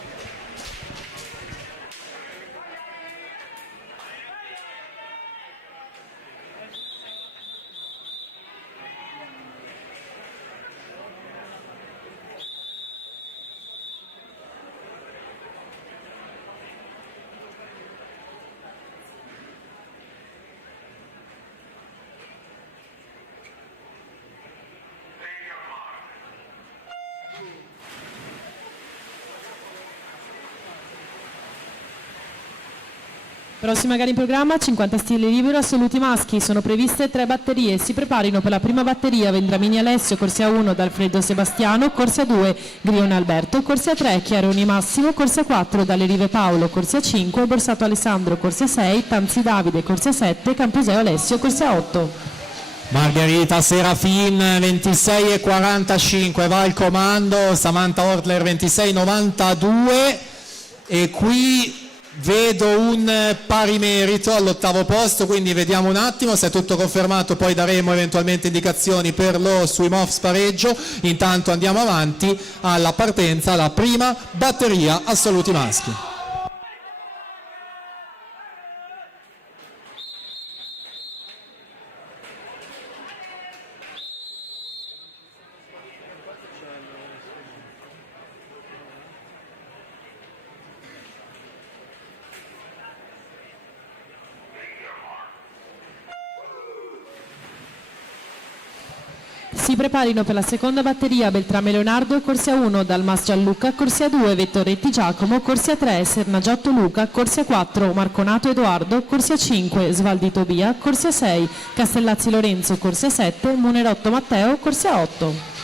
Prossima gara in programma, 50 stile libero, assoluti maschi, sono previste 3 batterie, si preparino per la prima batteria Vendramini Alessio, corsia 1 D'Alfredo Sebastiano, corsia 2 Grione Alberto, corsia 3 Chiaroni Massimo, corsia 4 Dalle Rive Paolo, corsia 5 Borsato Alessandro, corsia 6 Tanzi Davide, corsia 7 Camposeo Alessio, corsia 8. Margherita Serafin 26,45 va al comando, Samantha Ortler 26,92 e qui vedo un pari merito all'8° posto, quindi vediamo un attimo se è tutto confermato, poi daremo eventualmente indicazioni per lo swim-off spareggio. Intanto andiamo avanti alla partenza, la prima batteria assoluti maschi. Si preparino per la seconda batteria Beltrame Leonardo, corsia 1 Dalmas Gianluca, corsia 2 Vettoretti Giacomo, corsia 3 Sernagiotto Luca, corsia 4 Marconato Edoardo, corsia 5 Svaldi Tobia, corsia 6 Castellazzi Lorenzo, corsia 7 Munerotto Matteo, corsia 8.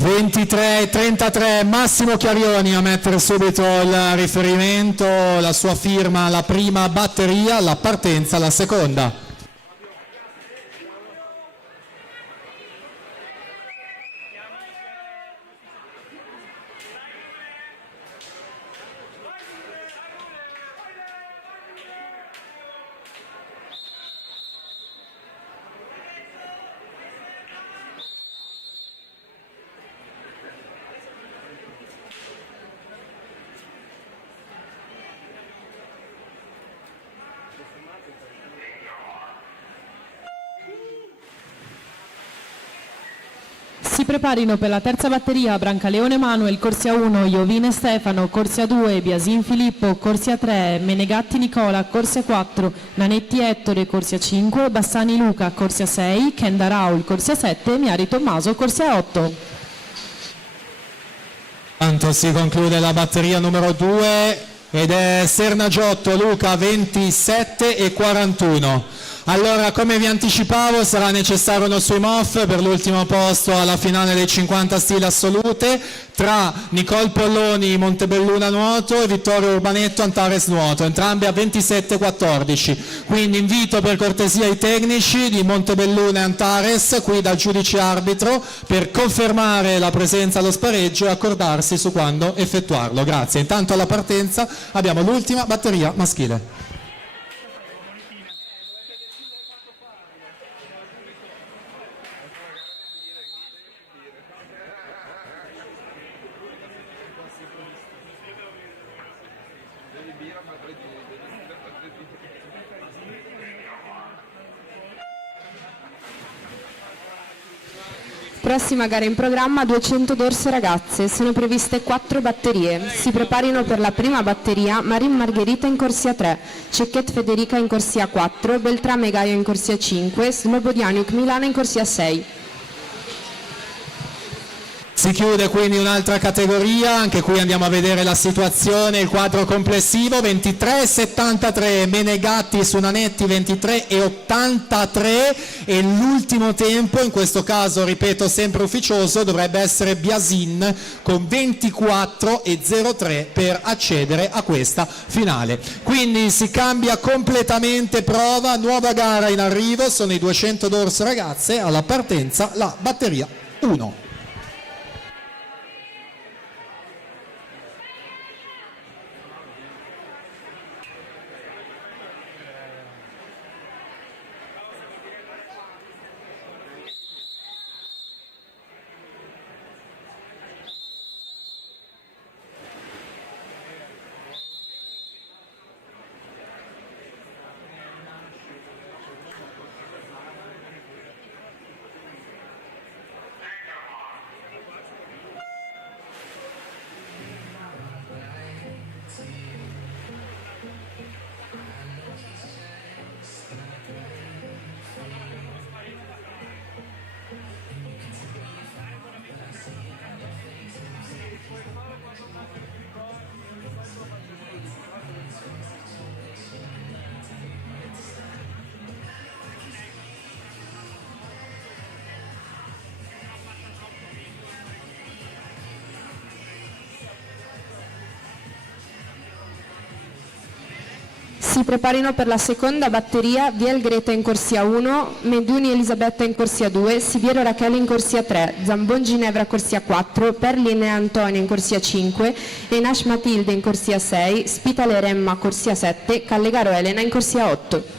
23-33 Massimo Chiarioni a mettere subito il riferimento, la sua firma alla prima batteria, la partenza alla seconda. Si preparino per la terza batteria Brancaleone Manuel, corsia 1, Iovine Stefano, corsia 2, Biasin Filippo, corsia 3, Menegatti Nicola, corsia 4, Nanetti Ettore, corsia 5, Bassani Luca, corsia 6, Kenda Raul, corsia 7, Miari Tommaso, corsia 8. Tanto si conclude la batteria numero 2 ed è Sernagiotto Luca 27 e 41. Allora, come vi anticipavo, sarà necessario uno swim-off per l'ultimo posto alla finale dei 50 stile assolute tra Nicole Polloni Montebelluna Nuoto e Vittorio Urbanetto Antares Nuoto, entrambi a 27-14. Quindi invito per cortesia i tecnici di Montebelluna e Antares qui dal giudice arbitro per confermare la presenza allo spareggio e accordarsi su quando effettuarlo. Grazie. Intanto alla partenza abbiamo l'ultima batteria maschile. Prossima gara in programma 200 dorse ragazze, sono previste 4 batterie. Si preparino per la prima batteria Marin Margherita in corsia 3, Cecchet Federica in corsia 4, Beltrame Gaio in corsia 5, Slobodianiuk Milana in corsia 6. Si chiude quindi un'altra categoria, anche qui andiamo a vedere la situazione, il quadro complessivo, 23,73, Menegatti su Nanetti 23,83 e l'ultimo tempo, in questo caso ripeto sempre ufficioso, dovrebbe essere Biasin con 24,03 per accedere a questa finale. Quindi si cambia completamente prova, nuova gara in arrivo, sono i 200 dorse ragazze, alla partenza la batteria 1. Si preparino per la seconda batteria Viel Greta in corsia 1, Mediuni Elisabetta in corsia 2, Siviero Rachele in corsia 3, Zambon Ginevra corsia 4, Perlin e Antonio in corsia 5, Enash Matilde in corsia 6, Spitale Remma corsia 7, Callegaro Elena in corsia 8.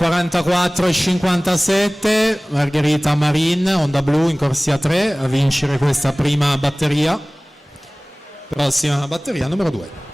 44 e 57, Margherita Marin, Onda Blu in corsia 3, a vincere questa prima batteria. Prossima batteria numero 2.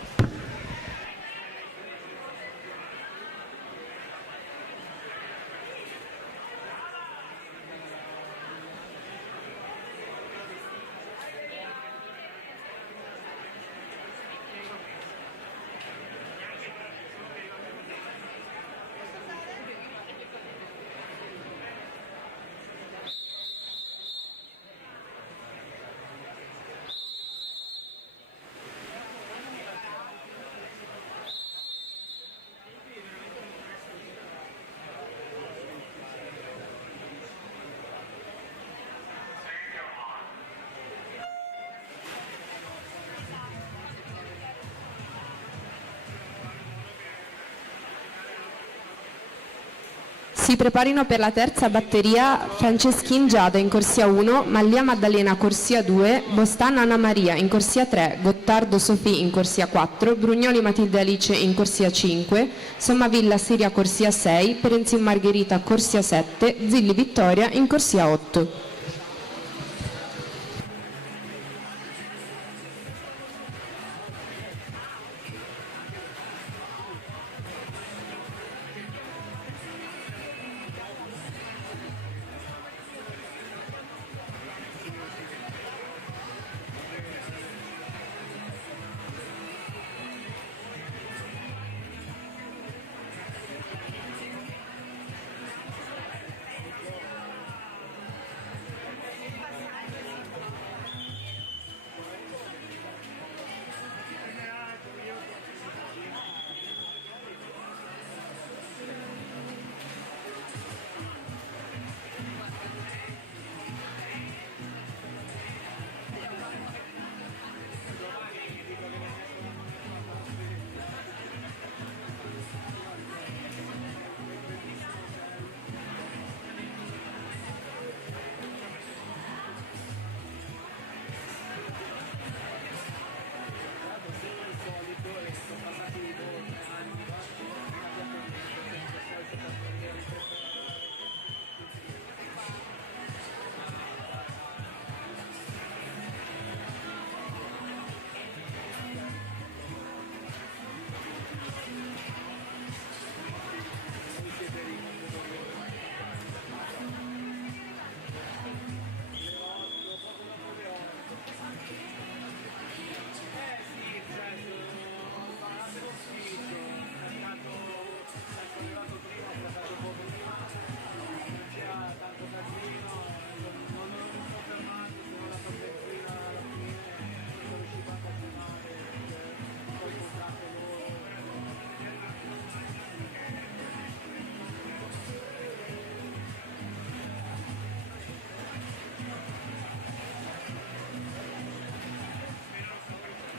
Si preparino per la terza batteria Franceschin Giada in corsia 1, Mallia Maddalena corsia 2, Bostan Anna Maria in corsia 3, Gottardo Sofì in corsia 4, Brugnoli Matilde Alice in corsia 5, Sommavilla Siria corsia 6, Perenzin Margherita corsia 7, Zilli Vittoria in corsia 8.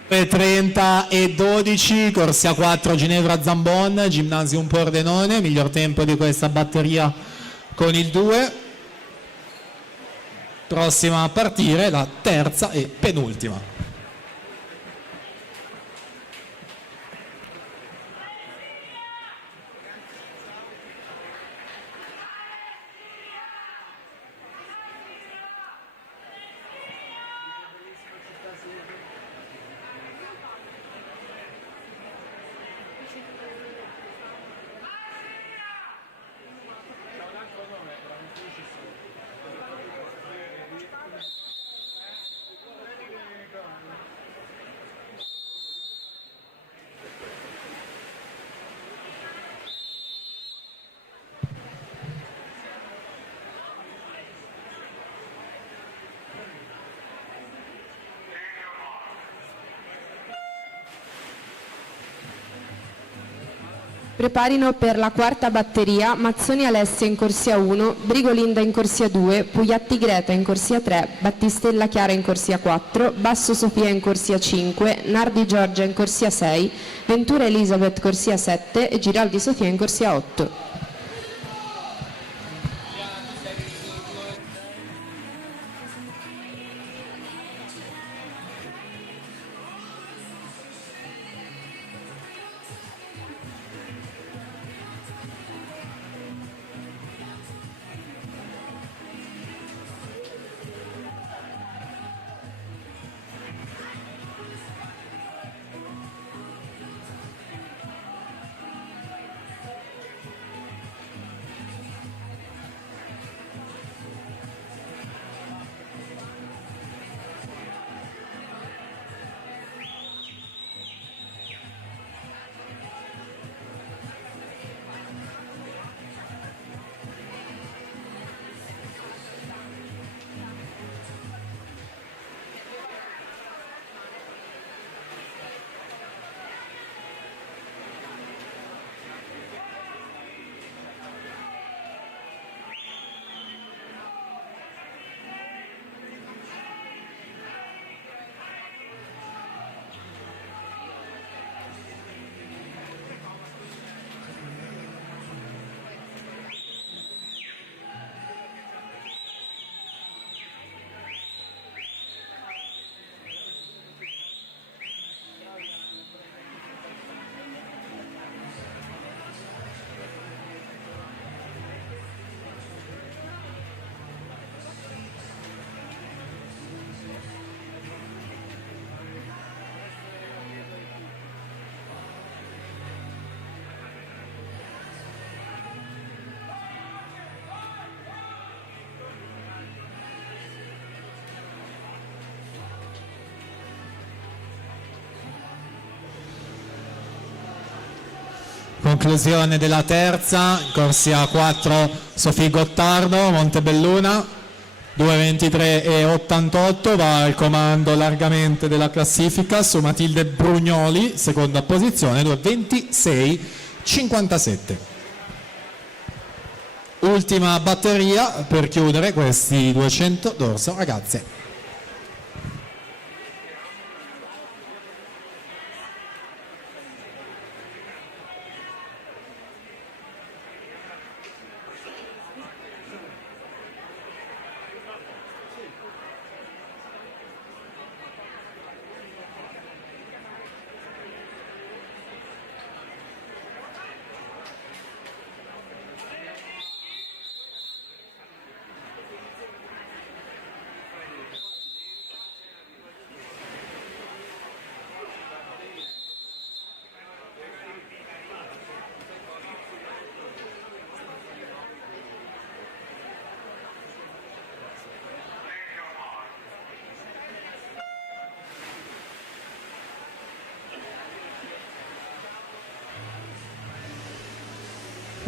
E 30 e 12, corsia 4 Ginevra Zambon, Gymnasium Pordenone, miglior tempo di questa batteria con il 2. Prossima a partire, la terza e penultima. Preparino per la quarta batteria Mazzoni Alessia in corsia 1, Brigolinda in corsia 2, Pugliatti Greta in corsia 3, Battistella Chiara in corsia 4, Basso Sofia in corsia 5, Nardi Giorgia in corsia 6, Ventura Elisabeth corsia 7 e Giraldi Sofia in corsia 8. conclusione della terza, corsia 4 Sofì Gottardo, Montebelluna, 2:23,88, va al comando largamente della classifica su Matilde Brugnoli, seconda posizione, 2:26,57. Ultima batteria per chiudere questi 200 dorso ragazze.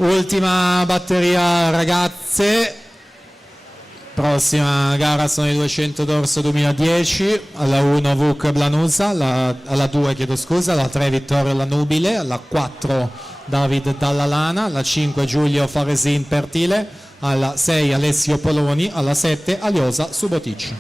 Ultima batteria ragazze, prossima gara sono i 200 dorso 2010, alla 1 VUC Blanusa, alla 2 chiedo scusa, alla 3 Vittorio Lanubile, alla 4 David Dallalana, alla 5 Giulio Faresin Pertile, alla 6 Alessio Poloni, alla 7 Aliosa Subotic.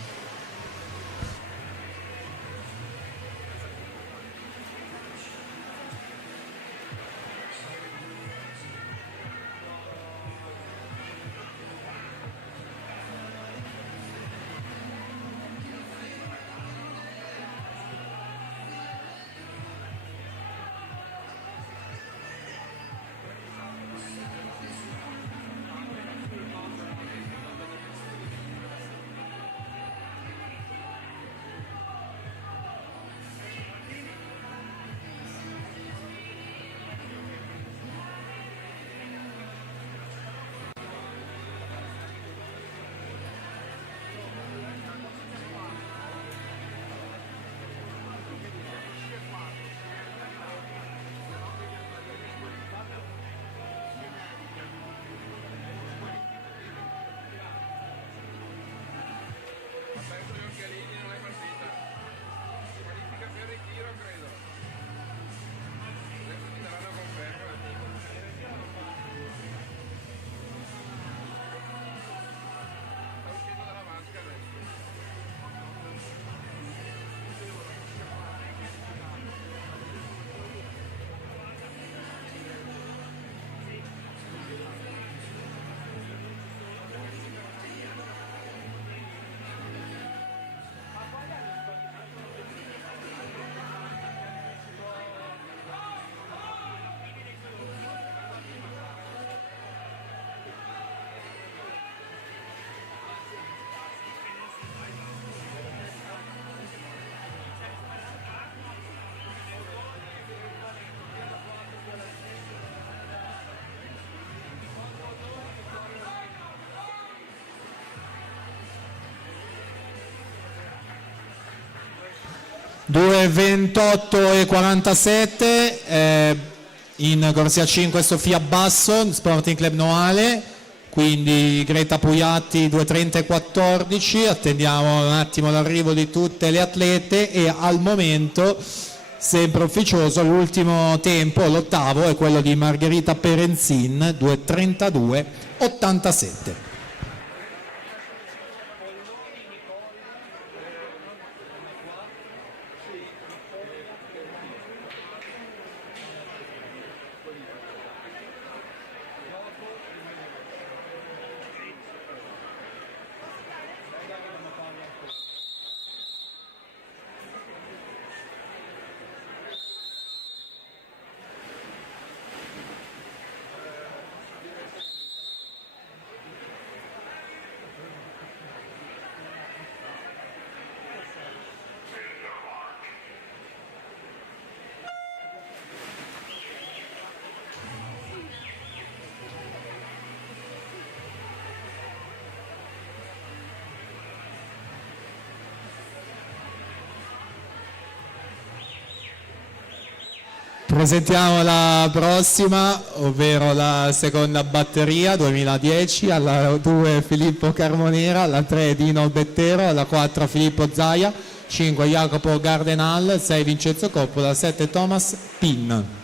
(2:28,47), in corsia 5 Sofia Basso, Sporting Club Noale, quindi Greta Pugliatti 2:30,14. Attendiamo un attimo l'arrivo di tutte le atlete e al momento, sempre ufficioso, l'ultimo tempo, l'ottavo, è quello di Margherita Perenzin, 2:32,87. Presentiamo la prossima, ovvero la seconda batteria 2010, alla 2 Filippo Carmonera, alla 3 Dino Bettero, alla 4 Filippo Zaia, 5 Jacopo Gardenal, 6 Vincenzo Coppola, 7 Thomas Pin.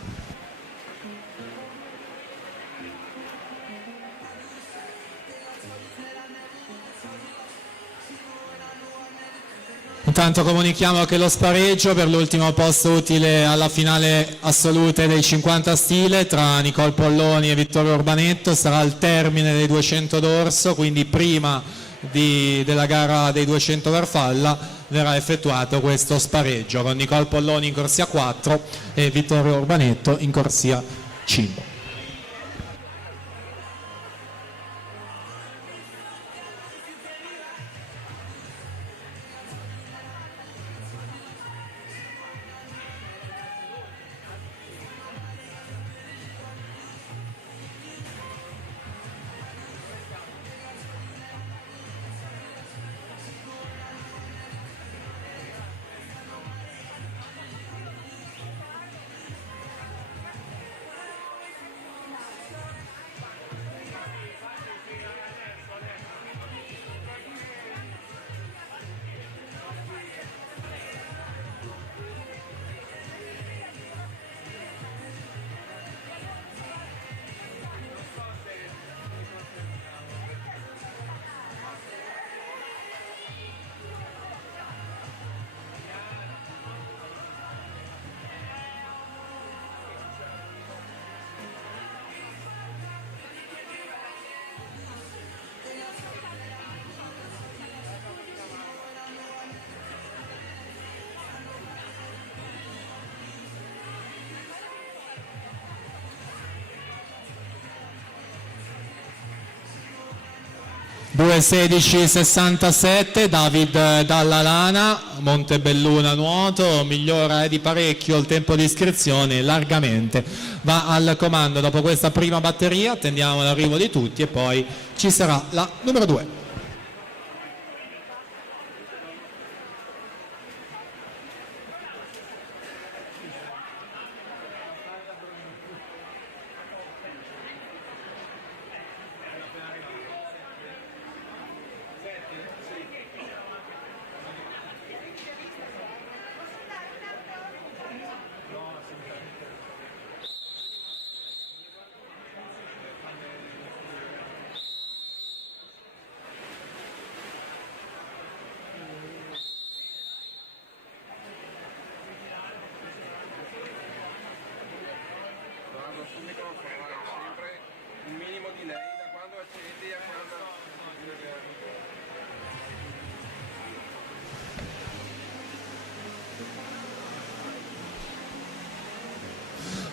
Intanto comunichiamo che lo spareggio per l'ultimo posto utile alla finale assoluta dei 50 stile tra Nicole Polloni e Vittorio Urbanetto sarà al termine dei 200 d'orso, quindi prima della gara dei 200 Farfalla verrà effettuato questo spareggio con Nicole Polloni in corsia 4 e Vittorio Urbanetto in corsia 5. Due 16,67 David Dalla Lana, Montebelluna nuoto, migliora di parecchio il tempo di iscrizione, largamente va al comando dopo questa prima batteria. Attendiamo l'arrivo di tutti e poi ci sarà la numero 2.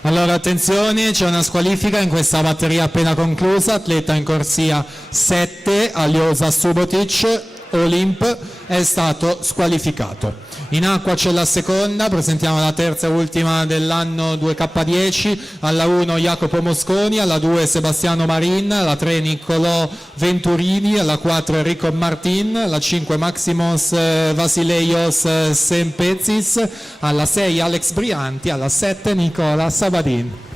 Allora attenzione, c'è una squalifica in questa batteria appena conclusa, atleta in corsia 7, Aljosa Subotic, Olimp, è stato squalificato. In acqua c'è la seconda, presentiamo la terza e ultima dell'anno 2K10, alla 1 Jacopo Mosconi, alla 2 Sebastiano Marin, alla 3 Niccolò Venturini, alla 4 Enrico Martin, alla 5 Maximos Vasileios Sempezis, alla 6 Alex Brianti, alla 7 Nicola Sabadin.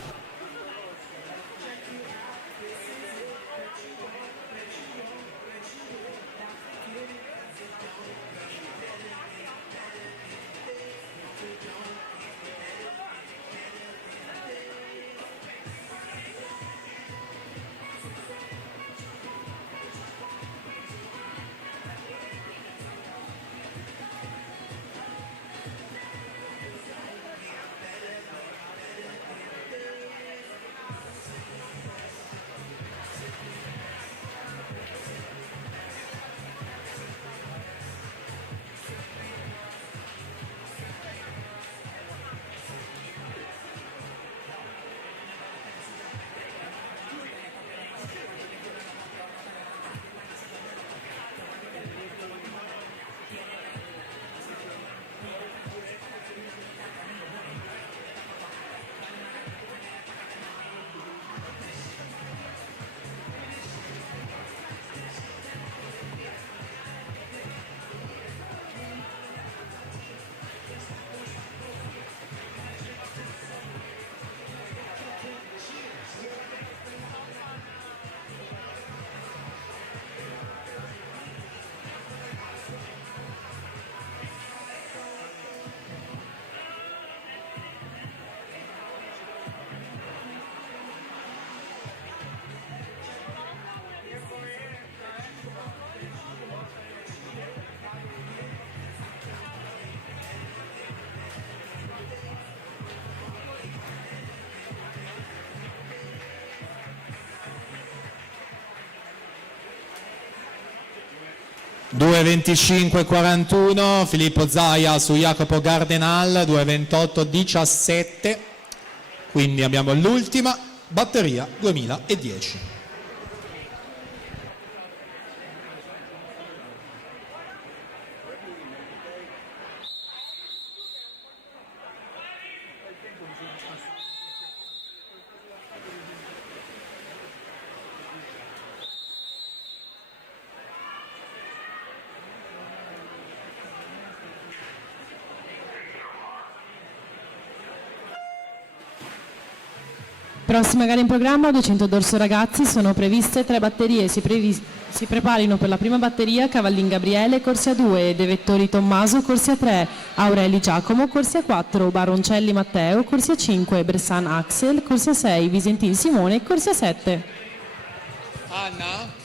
2.25.41 Filippo Zaia su Jacopo Gardenal, 2.28.17, quindi abbiamo l'ultima batteria 2010. Prossima gara in programma, 200 dorso ragazzi, sono previste 3 batterie, si preparino per la prima batteria Cavallin Gabriele, corsia 2, De Vettori Tommaso, corsia 3, Aureli Giacomo, corsia 4, Baroncelli Matteo, corsia 5, Bressan Axel, corsia 6, Visentin Simone, corsia 7. Anna?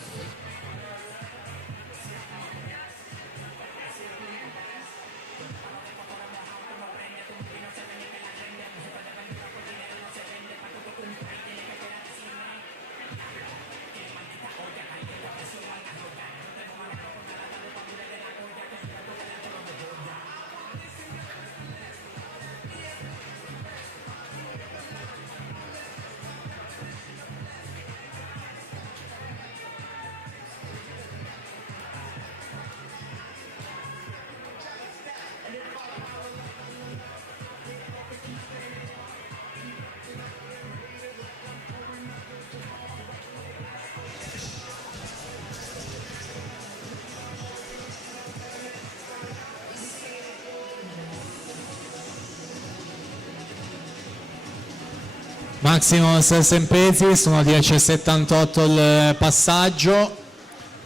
Maximos Sempezi, sono 10.78 il passaggio,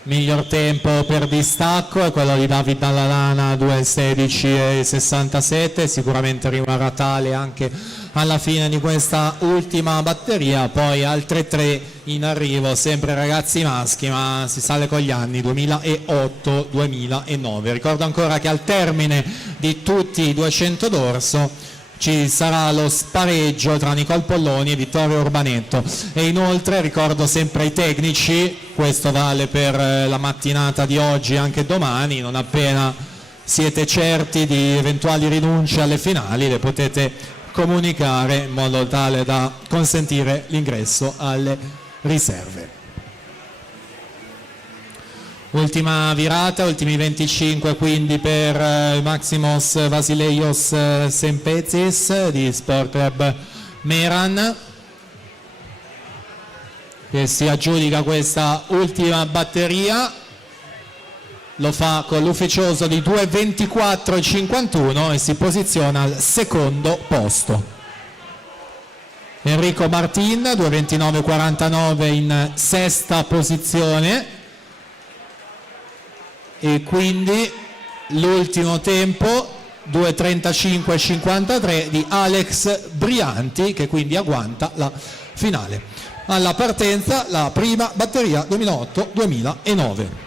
miglior tempo per distacco è quello di David Dallalana, 2.16.67, sicuramente rimarrà tale anche alla fine di questa ultima batteria. Poi altre 3 in arrivo, sempre ragazzi maschi, ma si sale con gli anni, 2008-2009. Ricordo ancora che al termine di tutti i 200 dorso ci sarà lo spareggio tra Nicole Polloni e Vittorio Urbanetto, e inoltre ricordo sempre ai tecnici, questo vale per la mattinata di oggi e anche domani, non appena siete certi di eventuali rinunce alle finali le potete comunicare in modo tale da consentire l'ingresso alle riserve. Ultima virata, ultimi 25 quindi per Maximos Vasileios Sempezis di Sport Club Meran, che si aggiudica questa ultima batteria, lo fa con l'ufficioso di 2.24.51 e si posiziona al secondo posto. Enrico Martin, 2.29.49 in sesta posizione, e quindi l'ultimo tempo 2.35.53 di Alex Brianti, che quindi agguanta la finale. Alla partenza la prima batteria 2008-2009.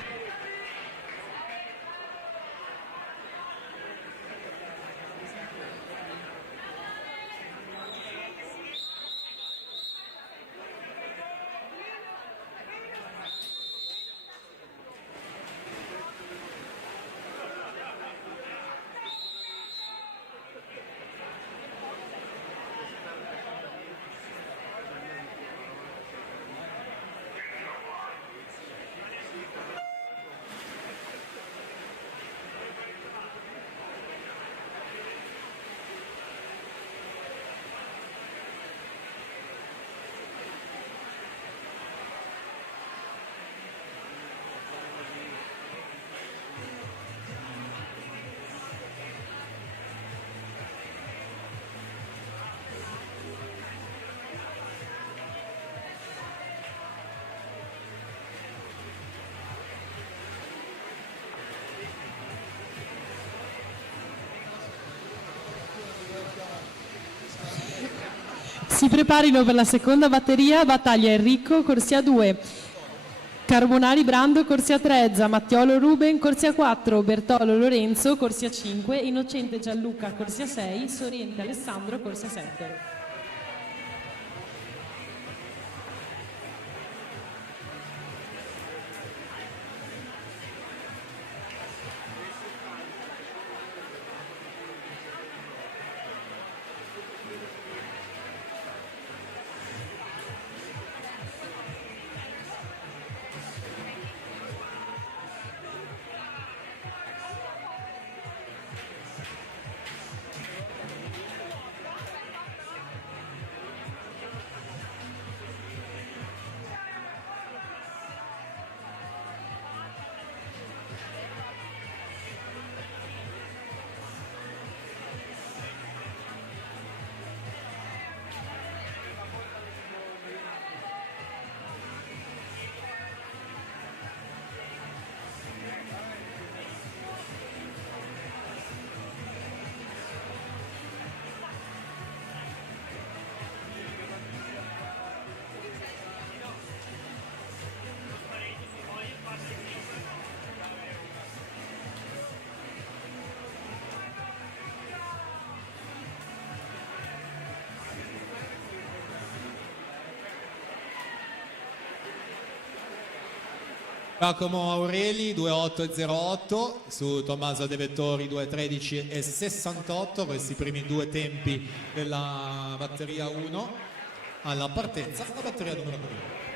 Si preparino per la seconda batteria, battaglia Enrico, corsia 2, Carbonari Brando, corsia 3, Zamattiolo Ruben, corsia 4, Bertolo Lorenzo, corsia 5, Innocente Gianluca, corsia 6, Sorrente Alessandro, corsia 7. Giacomo Aureli 2.8.08 su Tommaso De Vettori 2.13.68, questi primi due tempi della batteria 1 alla partenza, la batteria numero 2.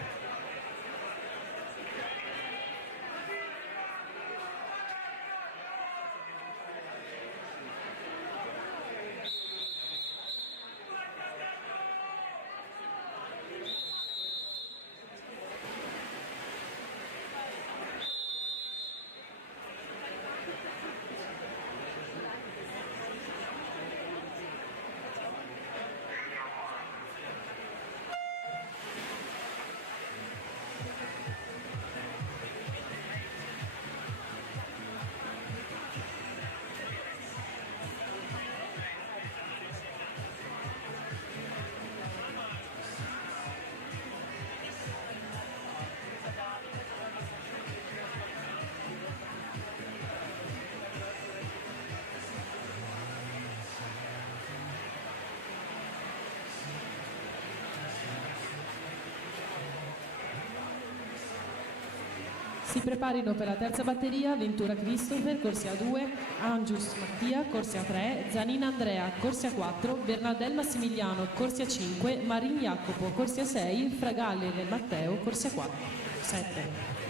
Si preparino per la terza batteria Ventura Christopher, corsia 2, Angius Mattia, corsia 3, Zanina Andrea, corsia 4, Bernardel Massimiliano, corsia 5, Marin Jacopo, corsia 6, Fragalle Matteo, corsia 4, 7.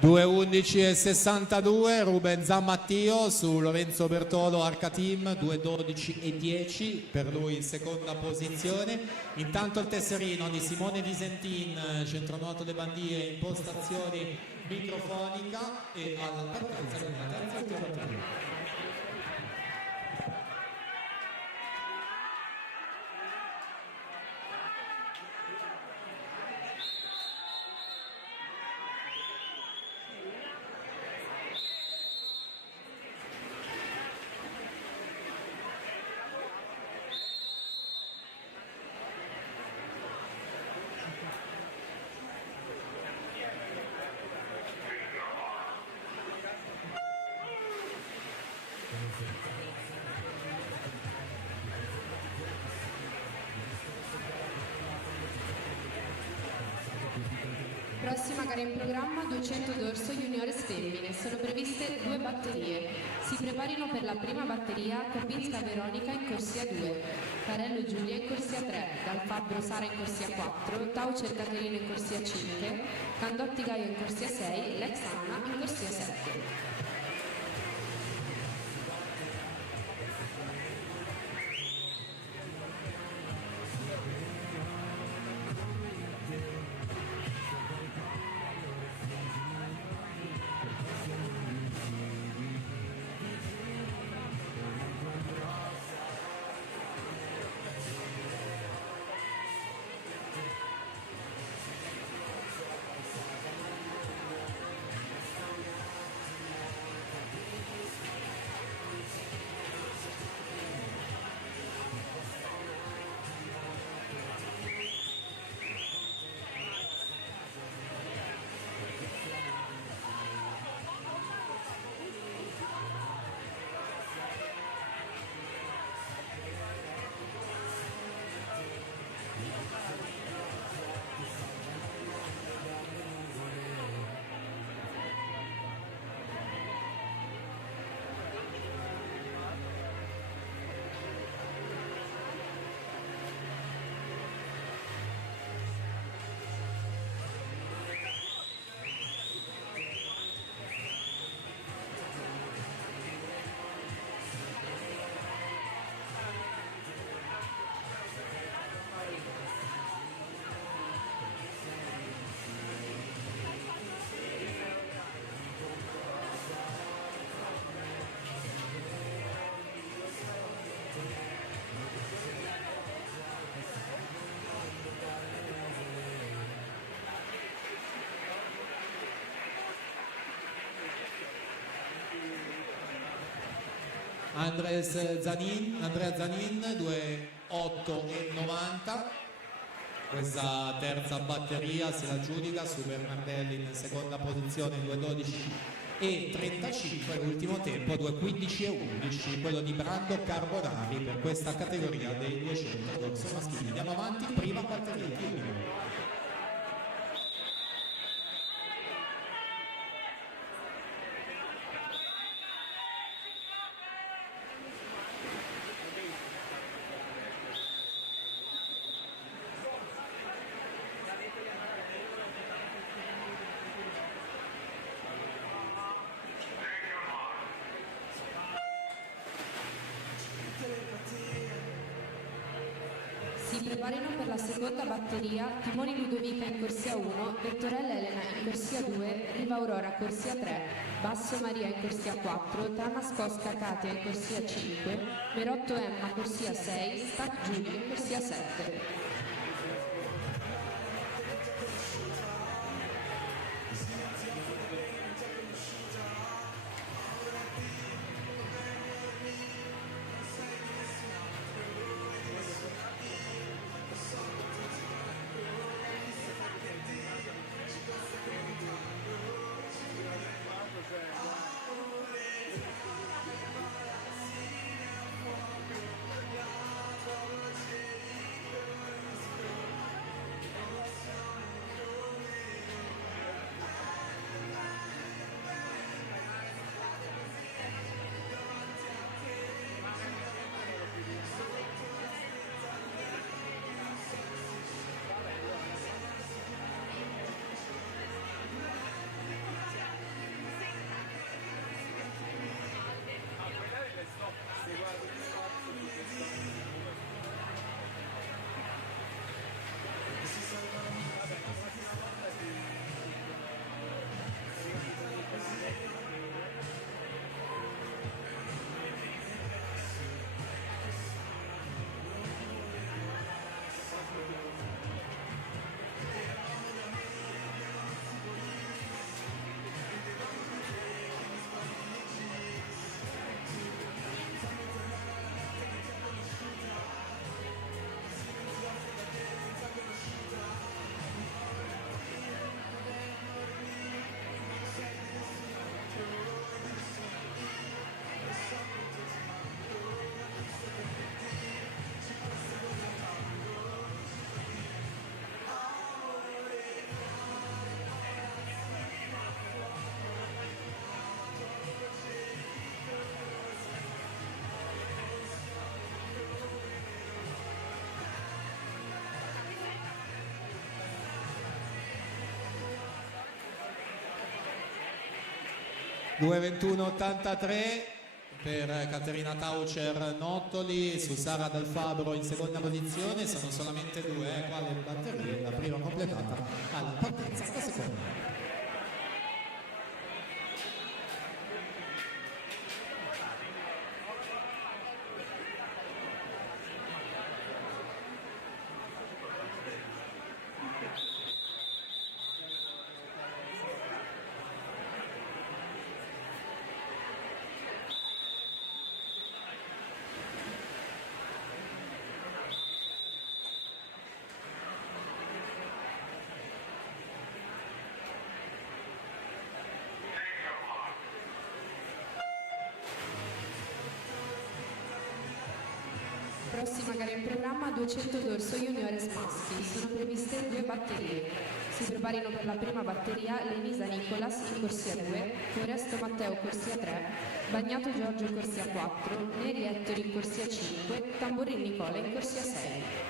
(2.11.62) Ruben Zammattio su Lorenzo Bertolo Arca Team 2.12.10, per lui seconda posizione. Intanto il tesserino di Simone Visentin, centronuoto Le Bandiere, impostazioni microfonica e alla partenza della terza batteria. Prossima gara in programma 200 dorso juniores femmine, sono previste 2 batterie. Si preparino per la prima batteria Kopinska Veronica in corsia 2, Carello Giulia in corsia 3, Dal Fabbro Sara in corsia 4, Taucer Caterina in corsia 5, Candotti Gaio in corsia 6, Lex Anna in corsia 7. Andrea Zanin 2,8,90. Questa terza batteria se la giudica su Bernardelli in seconda posizione 2,12,35, l'ultimo tempo 2,15,11, quello di Brando Carbonari per questa categoria dei 200 dorso maschili. Andiamo avanti, prima batteria. Si preparino per la seconda batteria Timoni Ludovica in corsia 1, Vettorella Elena in corsia 2, Riva Aurora corsia 3, Basso Maria in corsia 4, Tamas Cosca Katia in corsia 5, Merotto Emma corsia 6, Stac Giulio in corsia 7. (2:21,83) per Caterina Taucher Nottoli su Sara Dal Fabbro in seconda posizione. Sono solamente due, qua le batterie, la prima completata alla partenza, la seconda. Prossima gara in programma 200 dorso juniores maschi, sono previste 2 batterie. Si preparino per la prima batteria Lenisa Nicolas in corsia 2, Foresto Matteo corsia 3, Bagnato Giorgio corsia 4, Neri Ettore in corsia 5, Tamborin Nicola in corsia 6.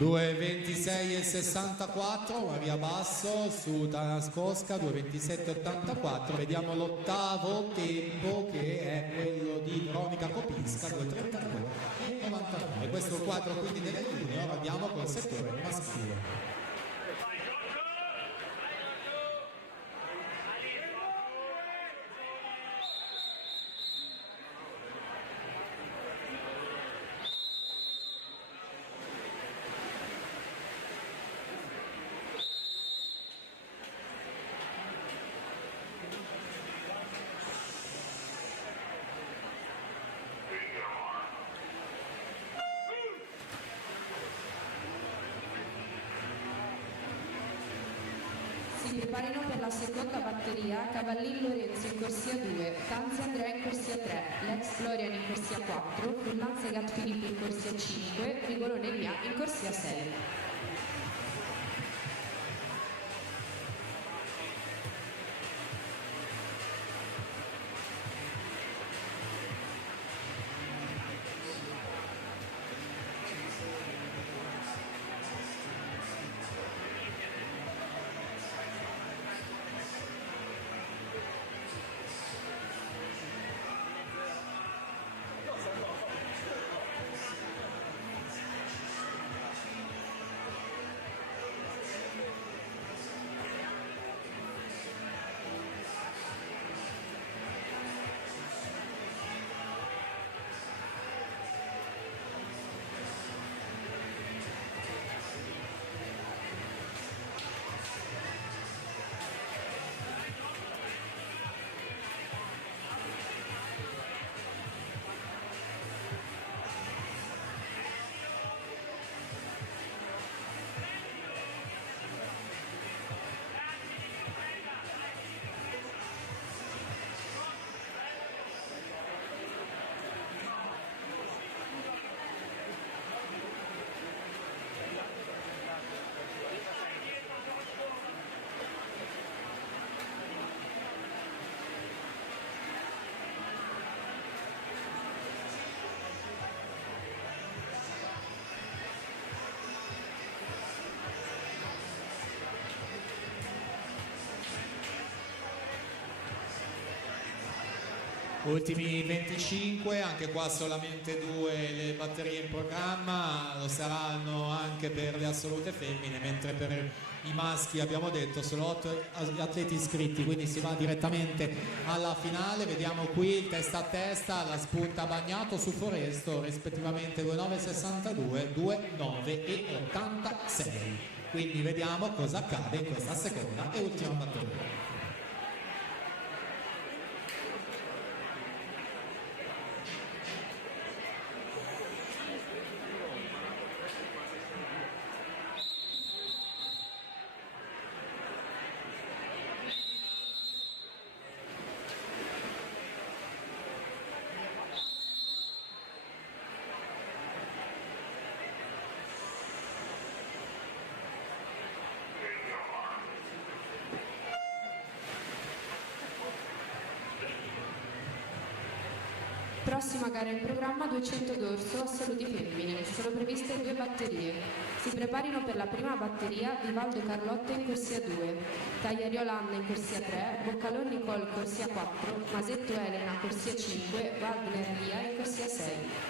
2:26,64, Maria Basso su Tarascosca, 2:27,84. Vediamo l'ottavo tempo che è quello di Veronica Kopińska, 2:32,99. Questo è il quadro quindi delle junior. Andiamo col settore maschile. Si preparino per la seconda batteria Cavallin Lorenzo in corsia 2, Tanzi Andrea in corsia 3, Lex Florian in corsia 4, Furlan Segat Filippo in corsia 5, Frigolone Elia in corsia 6. Ultimi 25, anche qua solamente 2 le batterie in programma, lo saranno anche per le assolute femmine, mentre per i maschi abbiamo detto solo 8 atleti iscritti, quindi si va direttamente alla finale. Vediamo qui il testa a testa, la spunta Bagnato su Foresto, rispettivamente 2,962, 2,986. Quindi vediamo cosa accade in questa seconda e ultima batteria. Prossima gara in programma 200 dorso, assoluti femmine. Sono previste 2 batterie. Si preparino per la prima batteria Vivaldo Carlotta in corsia 2, Tagliario Anna in corsia 3, Boccalon Nicole corsia 4, Masetto Elena corsia 5, Wagner Lia in corsia 6.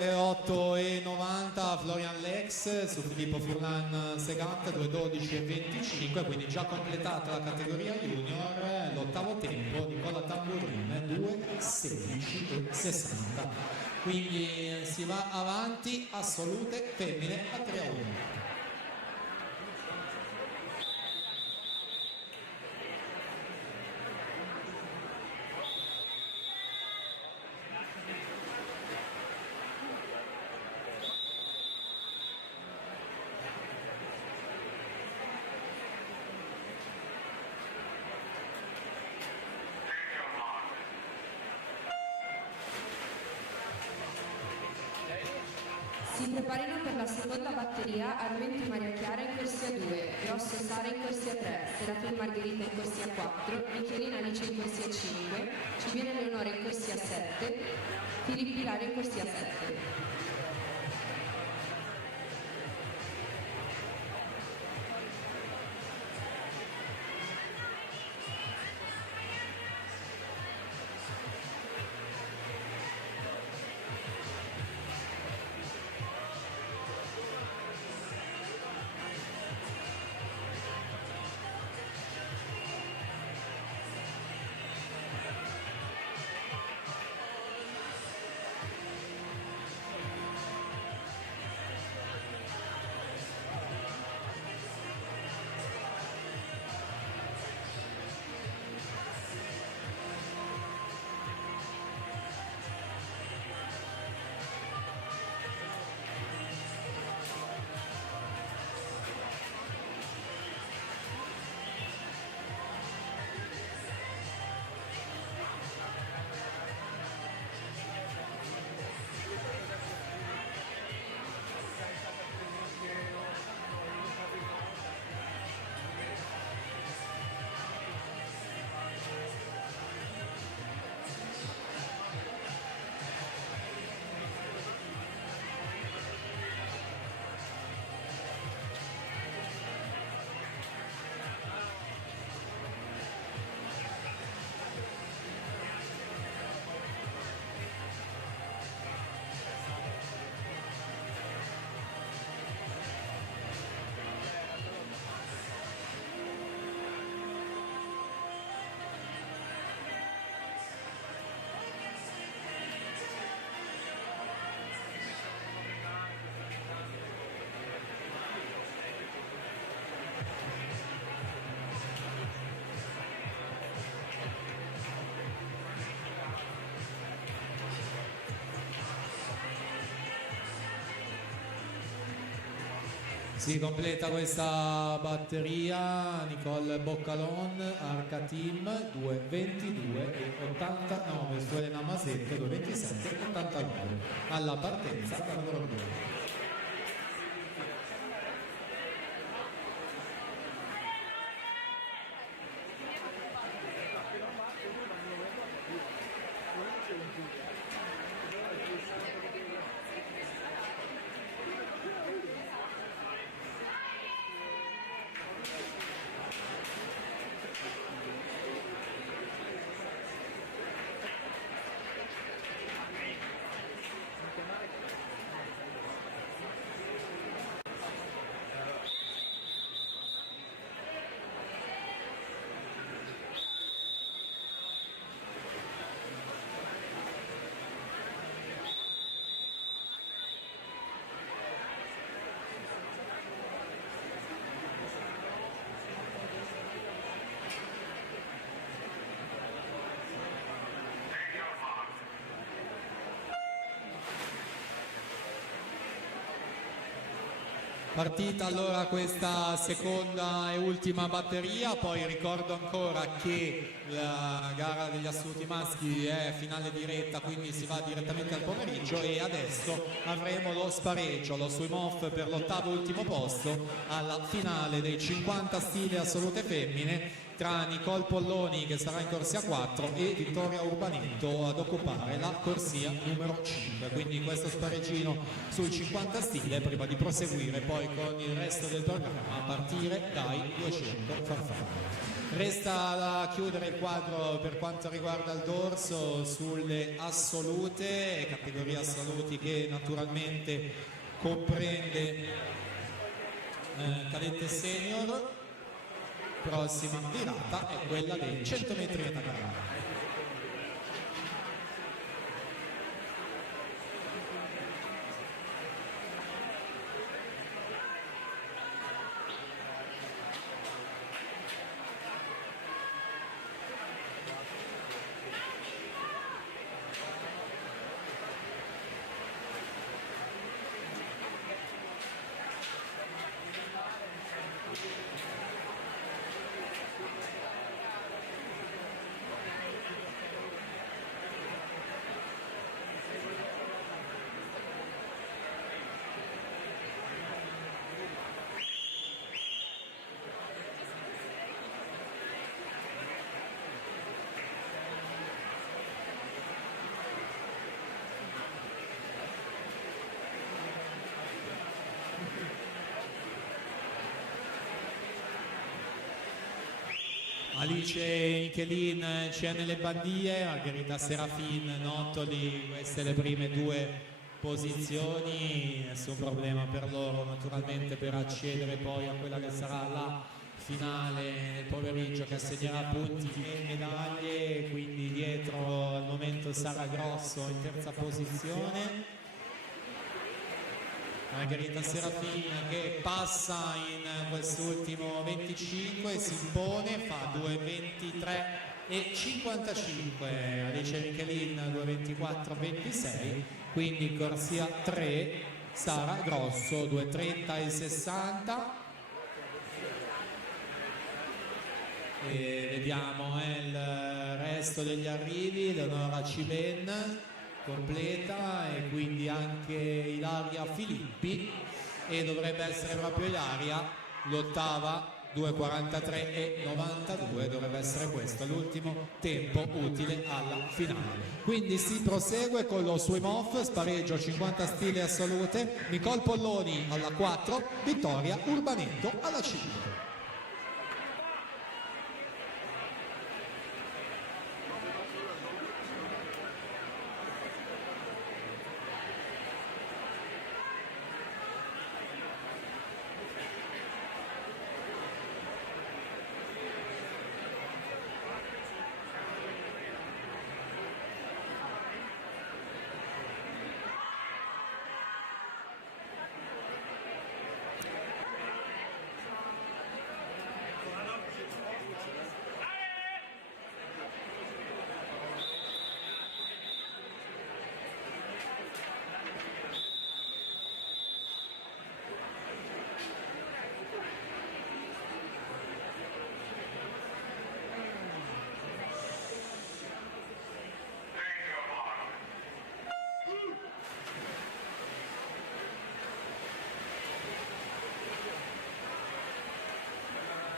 2:08,90 Florian Lex su Filippo Furlan Segant, 2:12,25, quindi già completata la categoria junior. L'ottavo tempo Nicola Tamburin 2:16,60, quindi si va avanti, assolute femmine a 3-1. Si preparino per la seconda batteria Armento Maria Chiara in corsia 2, Rosso Sara in corsia 3, Serafin Margherita in corsia 4, Michelina Alice in corsia 5, Civiene Leonora in corsia 7, Filippi Ilaria in corsia 7. Si completa questa batteria Nicole Boccalon, Arca Team 2:22,89 su Elena Masetta 2:27,89 alla partenza la numero 2. Partita allora questa seconda e ultima batteria, poi ricordo ancora che la gara degli assoluti maschi è finale diretta, quindi si va direttamente al pomeriggio e adesso avremo lo spareggio, lo swim off per l'ottavo ultimo posto alla finale dei 50 stile assolute femmine tra Nicole Polloni, che sarà in corsia 4, e Vittoria Urbanetto ad occupare la corsia numero 5. Quindi questo spareggino sui 50 stile prima di proseguire poi con il resto del programma a partire dai 200 farfalle. Resta da chiudere il quadro per quanto riguarda il dorso sulle assolute, categorie assoluti che naturalmente comprende cadette senior. Prossima virata è quella dei 100 metri metà gara. Alice Michelin c'è nelle bandie, Margherita Serafin, Nottoli, queste le prime due posizioni, nessun problema per loro naturalmente per accedere poi a quella che sarà la finale nel pomeriggio, che assegnerà punti e medaglie. Quindi dietro al momento Sara Grosso in terza posizione, Margherita Serafin che passa in quest'ultimo 25, si impone, fa 2.23 e 55, Alice Michelin 2.24-26, quindi corsia 3 Sara Grosso 2.30 e 60. E vediamo il resto degli arrivi. Leonora Ciben completa, e quindi anche Ilaria Filippi, e dovrebbe essere proprio Ilaria l'ottava, 2.43 e 92, dovrebbe essere questo l'ultimo tempo utile alla finale. Quindi si prosegue con lo swim off, spareggio 50 stile assolute, Nicole Polloni alla 4, Vittoria Urbanetto alla 5.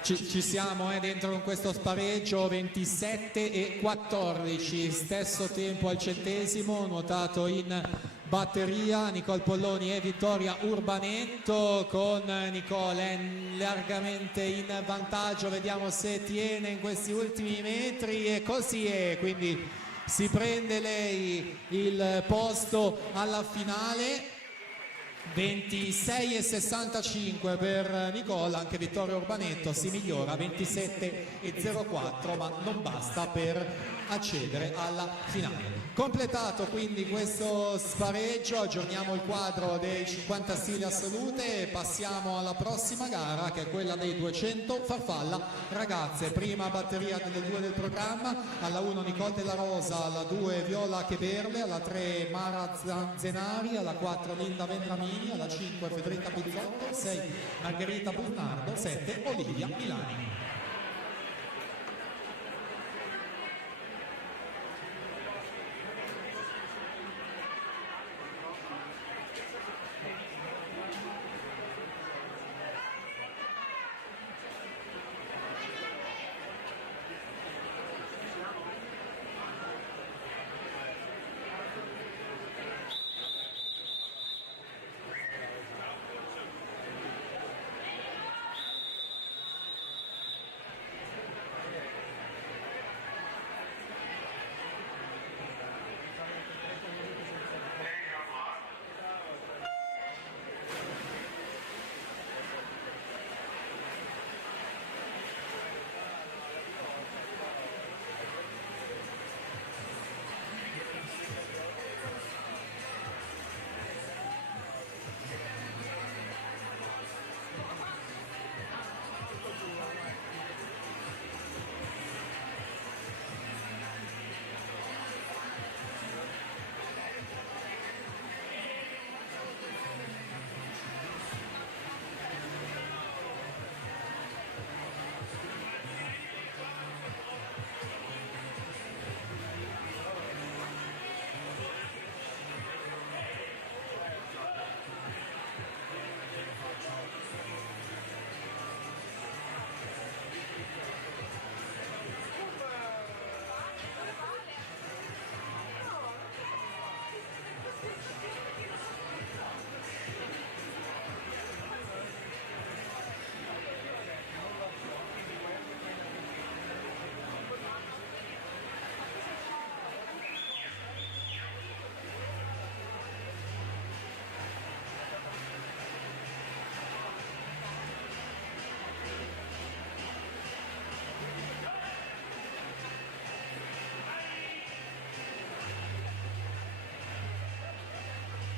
Ci siamo dentro con questo spareggio, 27 e 14, stesso tempo al centesimo, nuotato in batteria Nicole Polloni e Vittoria Urbanetto, con Nicole largamente in vantaggio. Vediamo se tiene in questi ultimi metri, e così è, quindi si prende lei il posto alla finale. 26 e 65 per Nicole, anche Vittoria Urbanetto si migliora, 27 e 04, ma non basta per accedere alla finale. Completato quindi questo spareggio, aggiorniamo il quadro dei 50 stili assolute e passiamo alla prossima gara, che è quella dei 200 farfalla ragazze. Prima batteria delle due del programma, alla 1 Nicole Della Rosa, alla 2 Viola Cheberle, alla 3 Mara Zanzenari, alla 4 Linda Vendramini, alla 5 Federica Bizzotto, 6 Margherita Burnardo, 7 Olivia Milani.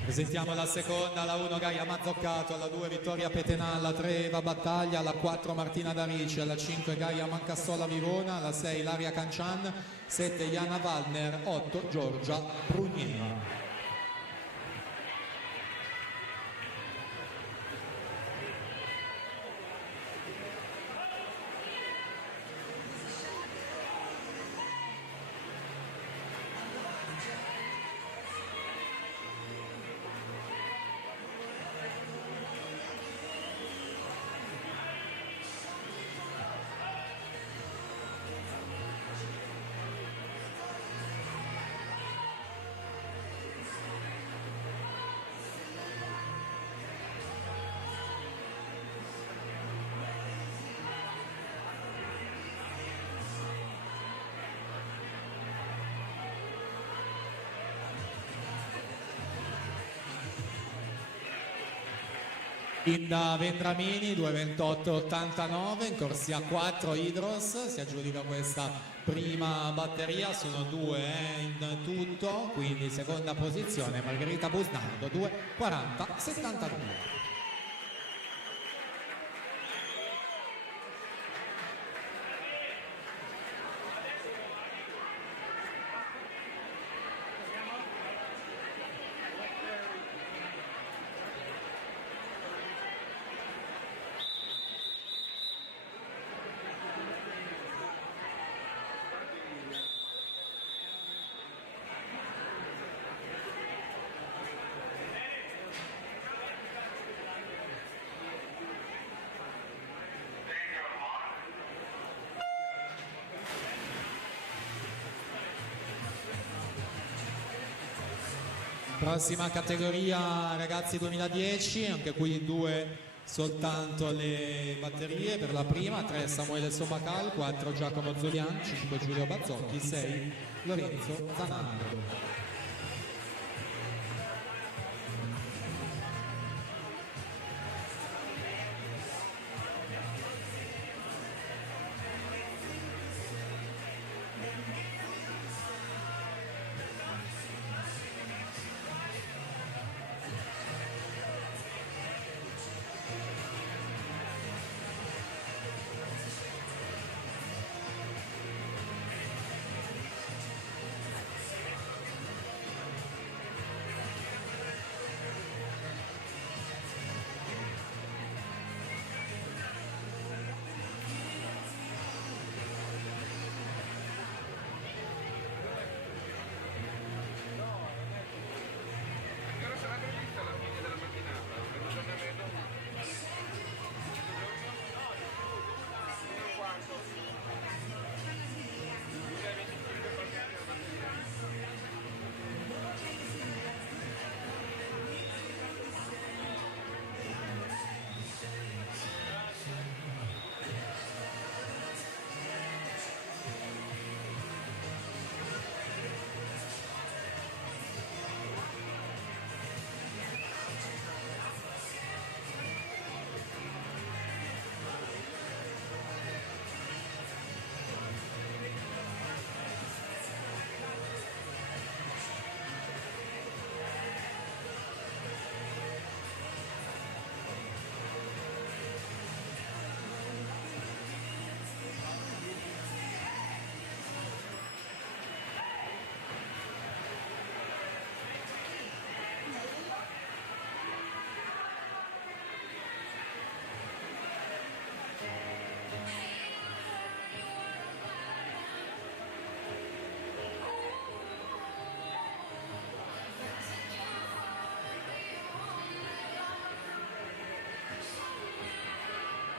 Presentiamo la seconda, la 1 Gaia Mazzoccato, alla 2 Vittoria Petenà, alla 3 Eva Battaglia, alla 4 Martina Darici, alla 5 Gaia Mancassola Vivona, alla 6 Ilaria Cancian, 7 Iana Waldner, 8 Giorgia Prugnera. Linda Vendramini 2:28,89 in corsia 4 Hydros, si aggiudica questa prima batteria, sono 2 in tutto, quindi seconda posizione Margherita Busnardo 2:40,72. Prossima categoria ragazzi 2010, anche qui 2 soltanto le batterie per la prima, 3 Samuele Somacal, 4 Giacomo Zulian, 5 Giulio Bazzocchi, 6 Lorenzo Zanardo.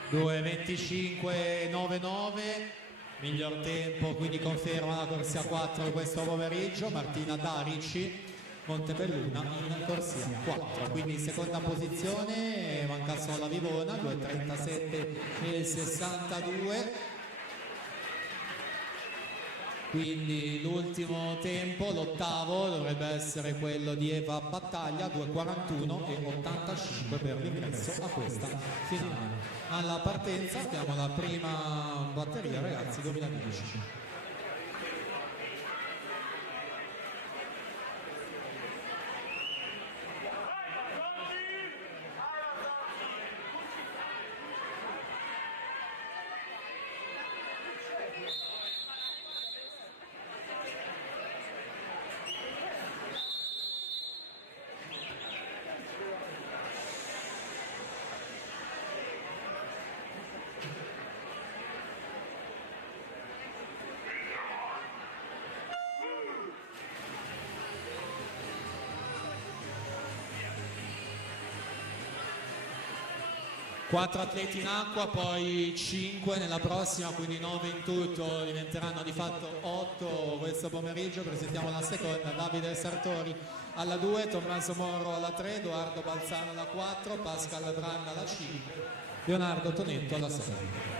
Due 25,99, miglior tempo, quindi conferma la corsia 4 questo pomeriggio, Martina Darici, Montebelluna in corsia 4, quindi seconda posizione Mancassola Vivona 2:37,62, quindi l'ultimo tempo, l'ottavo, dovrebbe essere quello di Eva Battaglia 2:41,85 per l'ingresso a questa finale. Alla partenza abbiamo la prima batteria ragazzi 2010. 4 atleti in acqua, poi 5 nella prossima, quindi 9 in tutto, diventeranno di fatto 8 questo pomeriggio. Presentiamo la seconda: Davide Sartori alla 2, Tommaso Moro alla 3, Edoardo Balzano alla 4, Pascal Branna alla 5, Leonardo Tonetto alla 6.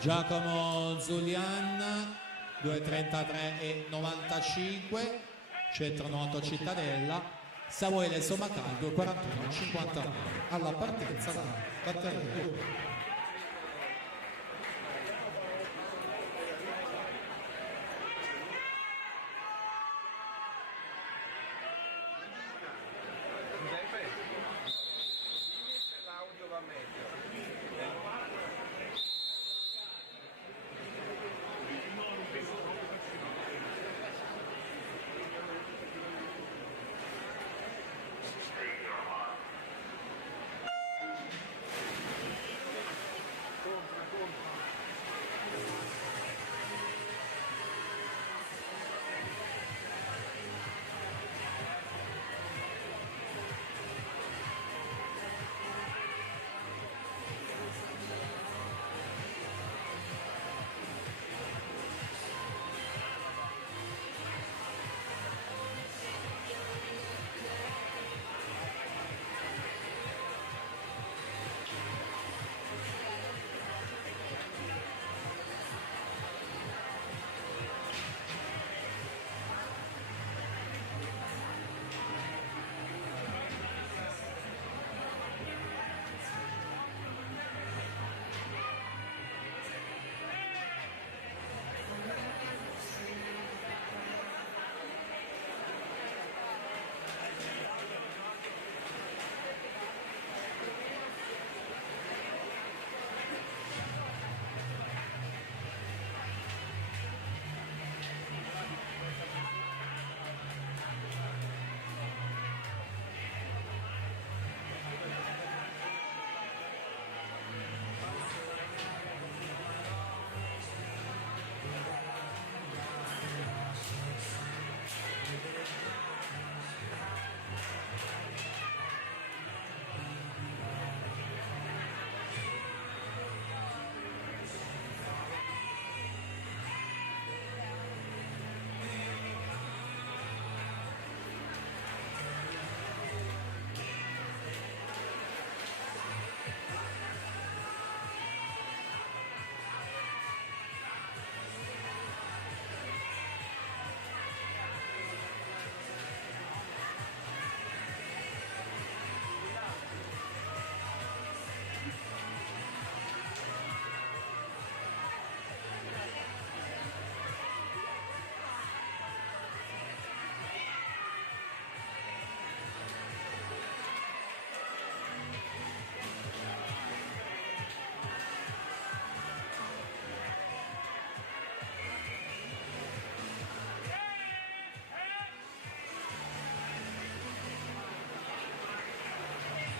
Giacomo Zulian 2:33 e 95, centro nuoto Cittadella. Samuele Somacal 2:41 e 59 alla partenza da batteria.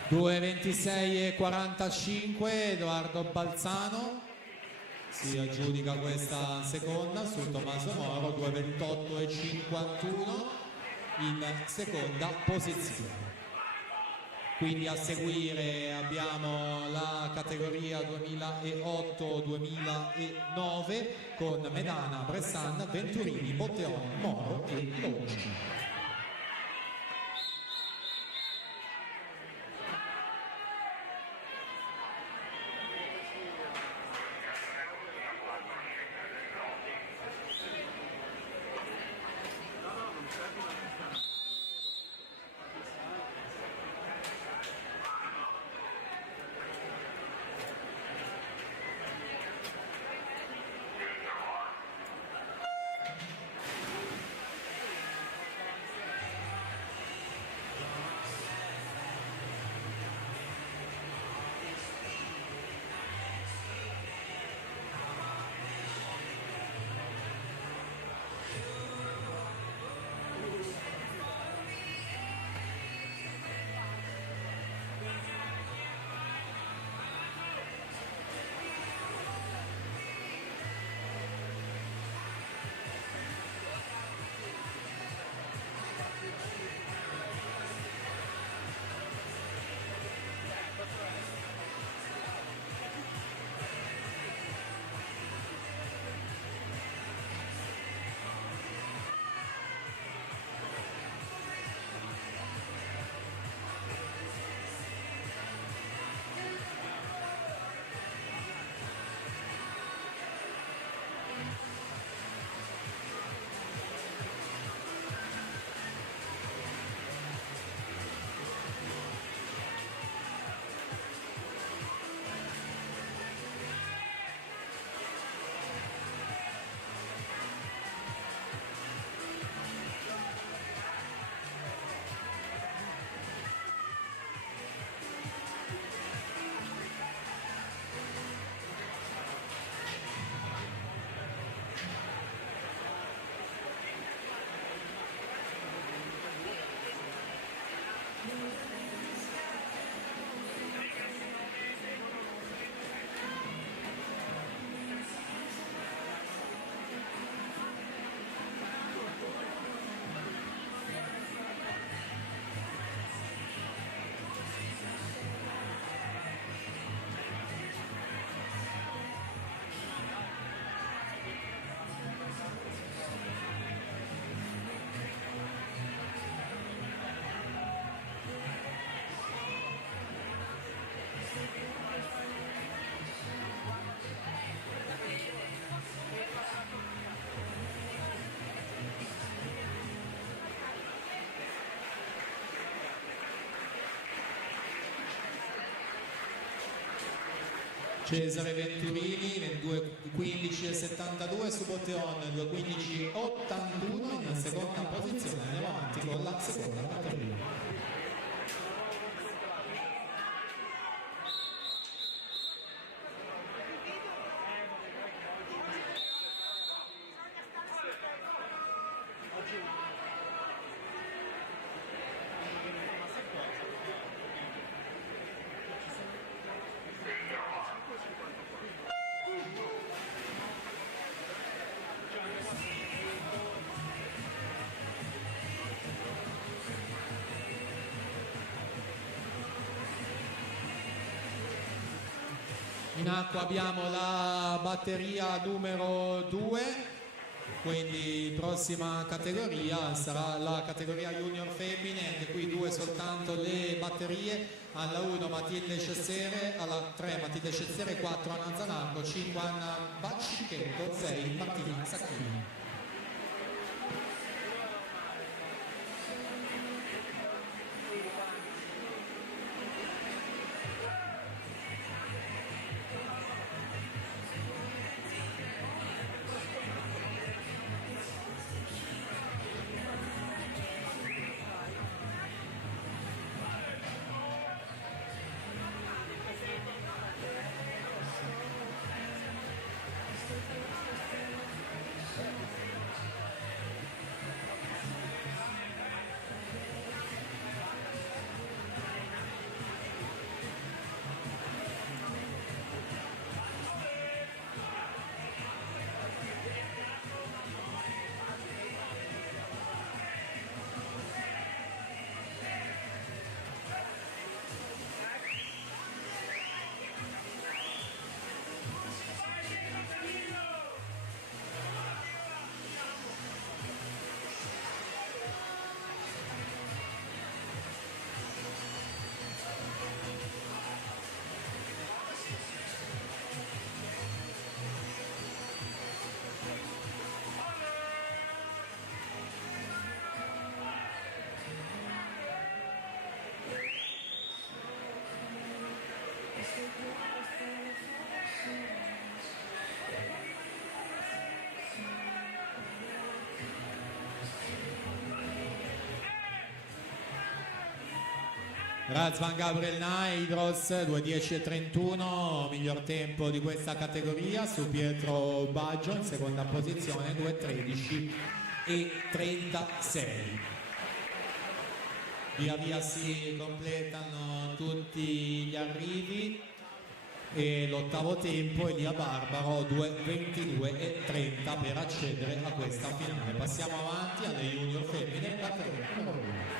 2:26:45 Edoardo Balzano si aggiudica questa seconda su Tommaso Moro, 2:28:51 in seconda posizione. Quindi a seguire abbiamo la categoria 2008-2009 con Medana, Bressan, Venturini, Botteon, Moro e Longi. Cesare Venturini 2:15:72 su Botteon 2:15:81 in seconda posizione. Andiamo avanti con la seconda batteria. In acqua abbiamo la batteria numero 2, quindi prossima categoria sarà la categoria junior femmine, anche qui 2 soltanto le batterie, alla 1 Matilde Cessere, alla 3 Matilde Cessere, 4 Anna Zanarco, 5 Anna Baccichetto, 6 Martina Sacchini. Razvan Gabriel Naidros 2:10.31, miglior tempo di questa categoria su Pietro Baggio in seconda posizione 2:13.36. Via via si completano tutti gli arrivi e l'ottavo tempo Elia Barbaro 2:22.30 per accedere a questa finale. Passiamo avanti alle junior femmine, categoria numero 1.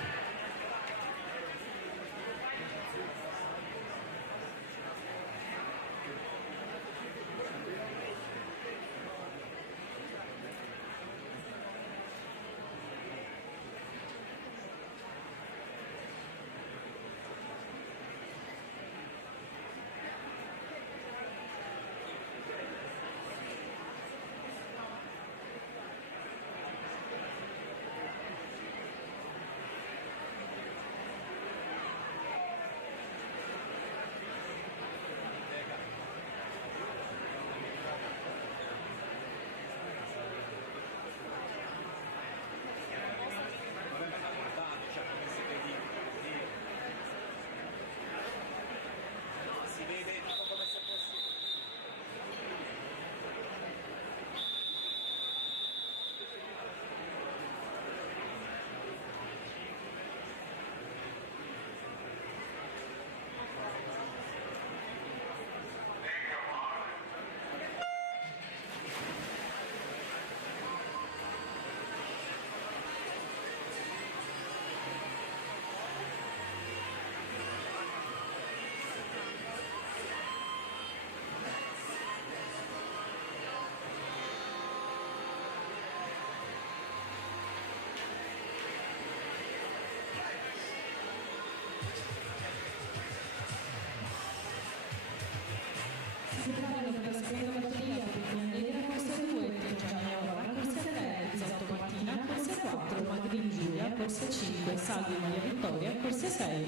Si preparano per la seconda batteria Pechina Negra, corsia 2, Gianni Aurora, corsia 3, Risotto Martina, corsia 4, Magrin Giulia, corsia 5, Salvi Maria Vittoria, corsia 6.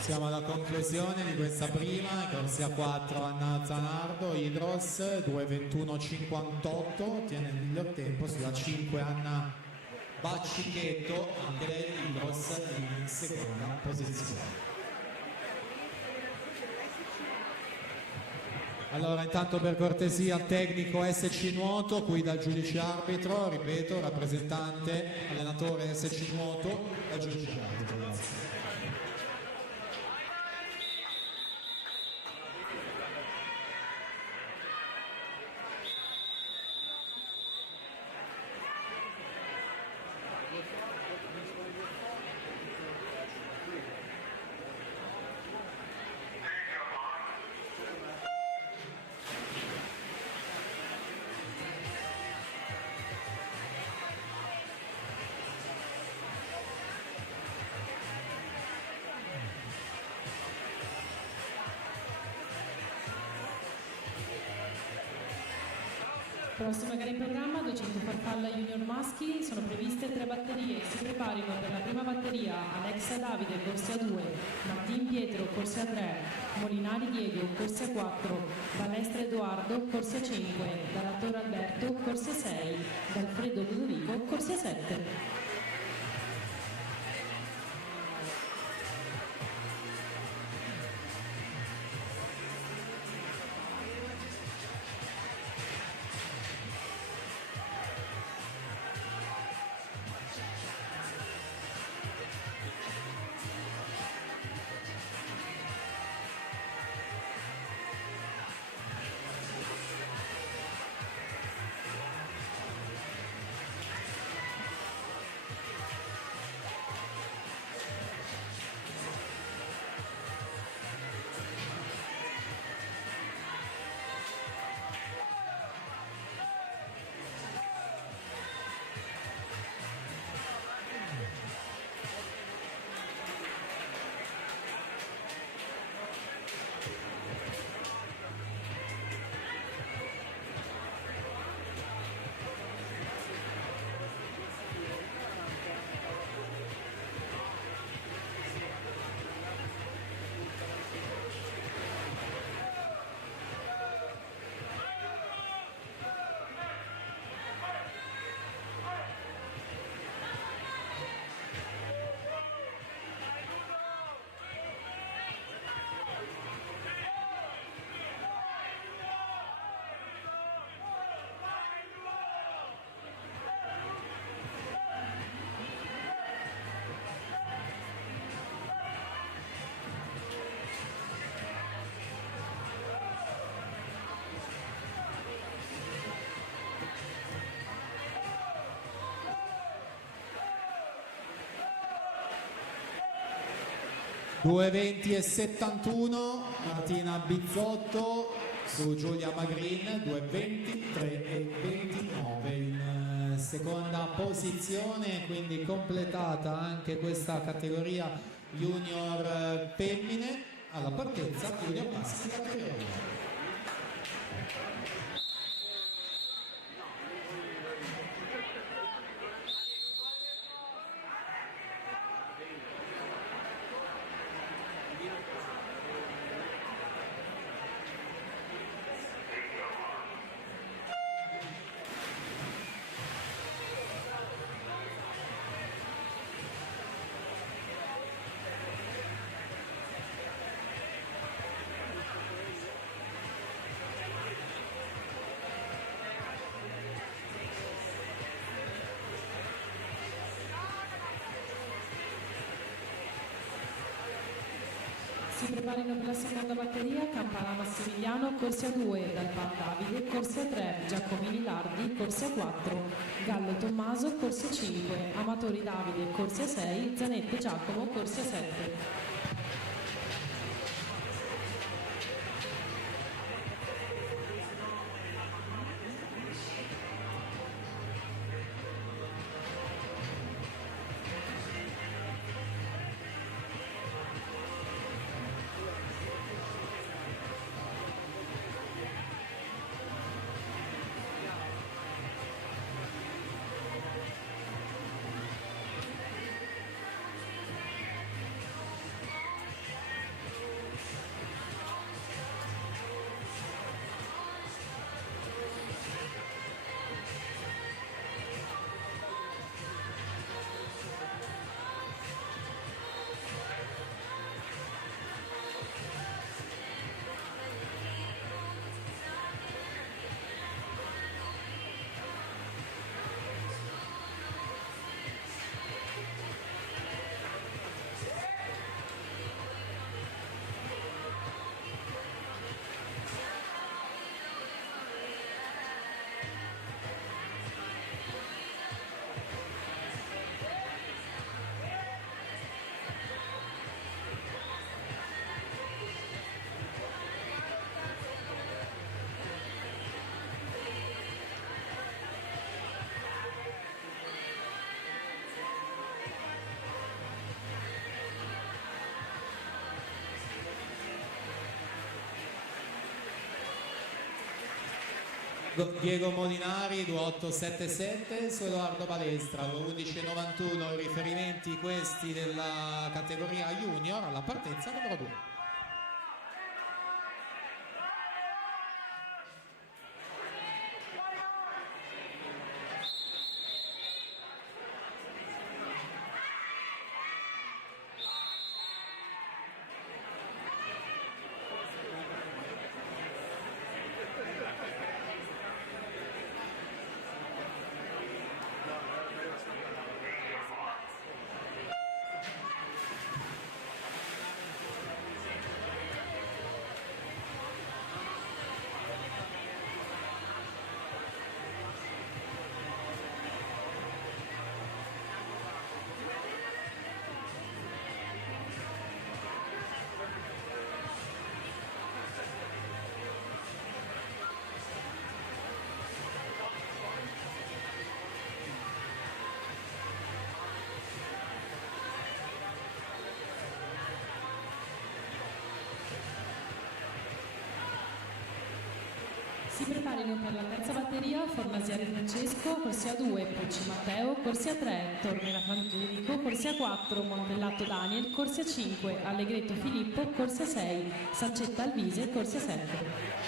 Siamo alla conclusione di questa prima, corsia 4 Anna Zanardo, Idros 2:21.58, tiene il miglior tempo sulla 5 Anna Baccichetto, anche lei Idros in seconda posizione. Allora intanto per cortesia tecnico SC Nuoto, qui dal giudice arbitro, ripeto, rappresentante, allenatore SC Nuoto, dal giudice arbitro, grazie. Prossima gara in programma, 200 farfalla junior maschi, sono previste 3 batterie, si preparino per la prima batteria Alexa Davide, corsia 2, Martin Pietro, corsia 3, Molinari Diego, corsia 4, Balestra Edoardo, corsia 5, Dalla Alberto, corsia 6, D'Alfredo Ludovico, corsia 7. Due 20 e 71, Martina Bizzotto su Giulia Magrin, 2:23 e 29 in seconda posizione, quindi completata anche questa categoria junior femmine. Alla partenza junior maschi categoria 1. Si preparino per la seconda batteria Campana Massimiliano, corsia 2, Dalpan Davide, corsia 3, Giacomini Lardi, corsia 4, Gallo Tommaso, corsia 5, Amatori Davide, corsia 6, Zanette Giacomo, corsia 7. Diego Molinari 2877 su Edoardo Balestra 1191. I riferimenti questi della categoria junior alla partenza numero 2. Si preparino per la terza batteria Fornasieri Francesco, corsia 2, Pucci Matteo, corsia 3, Tormela Federico, corsia 4, Montellato Daniel, corsia 5, Allegretto Filippo, corsia 6, Sancetta Alvise, corsia 7.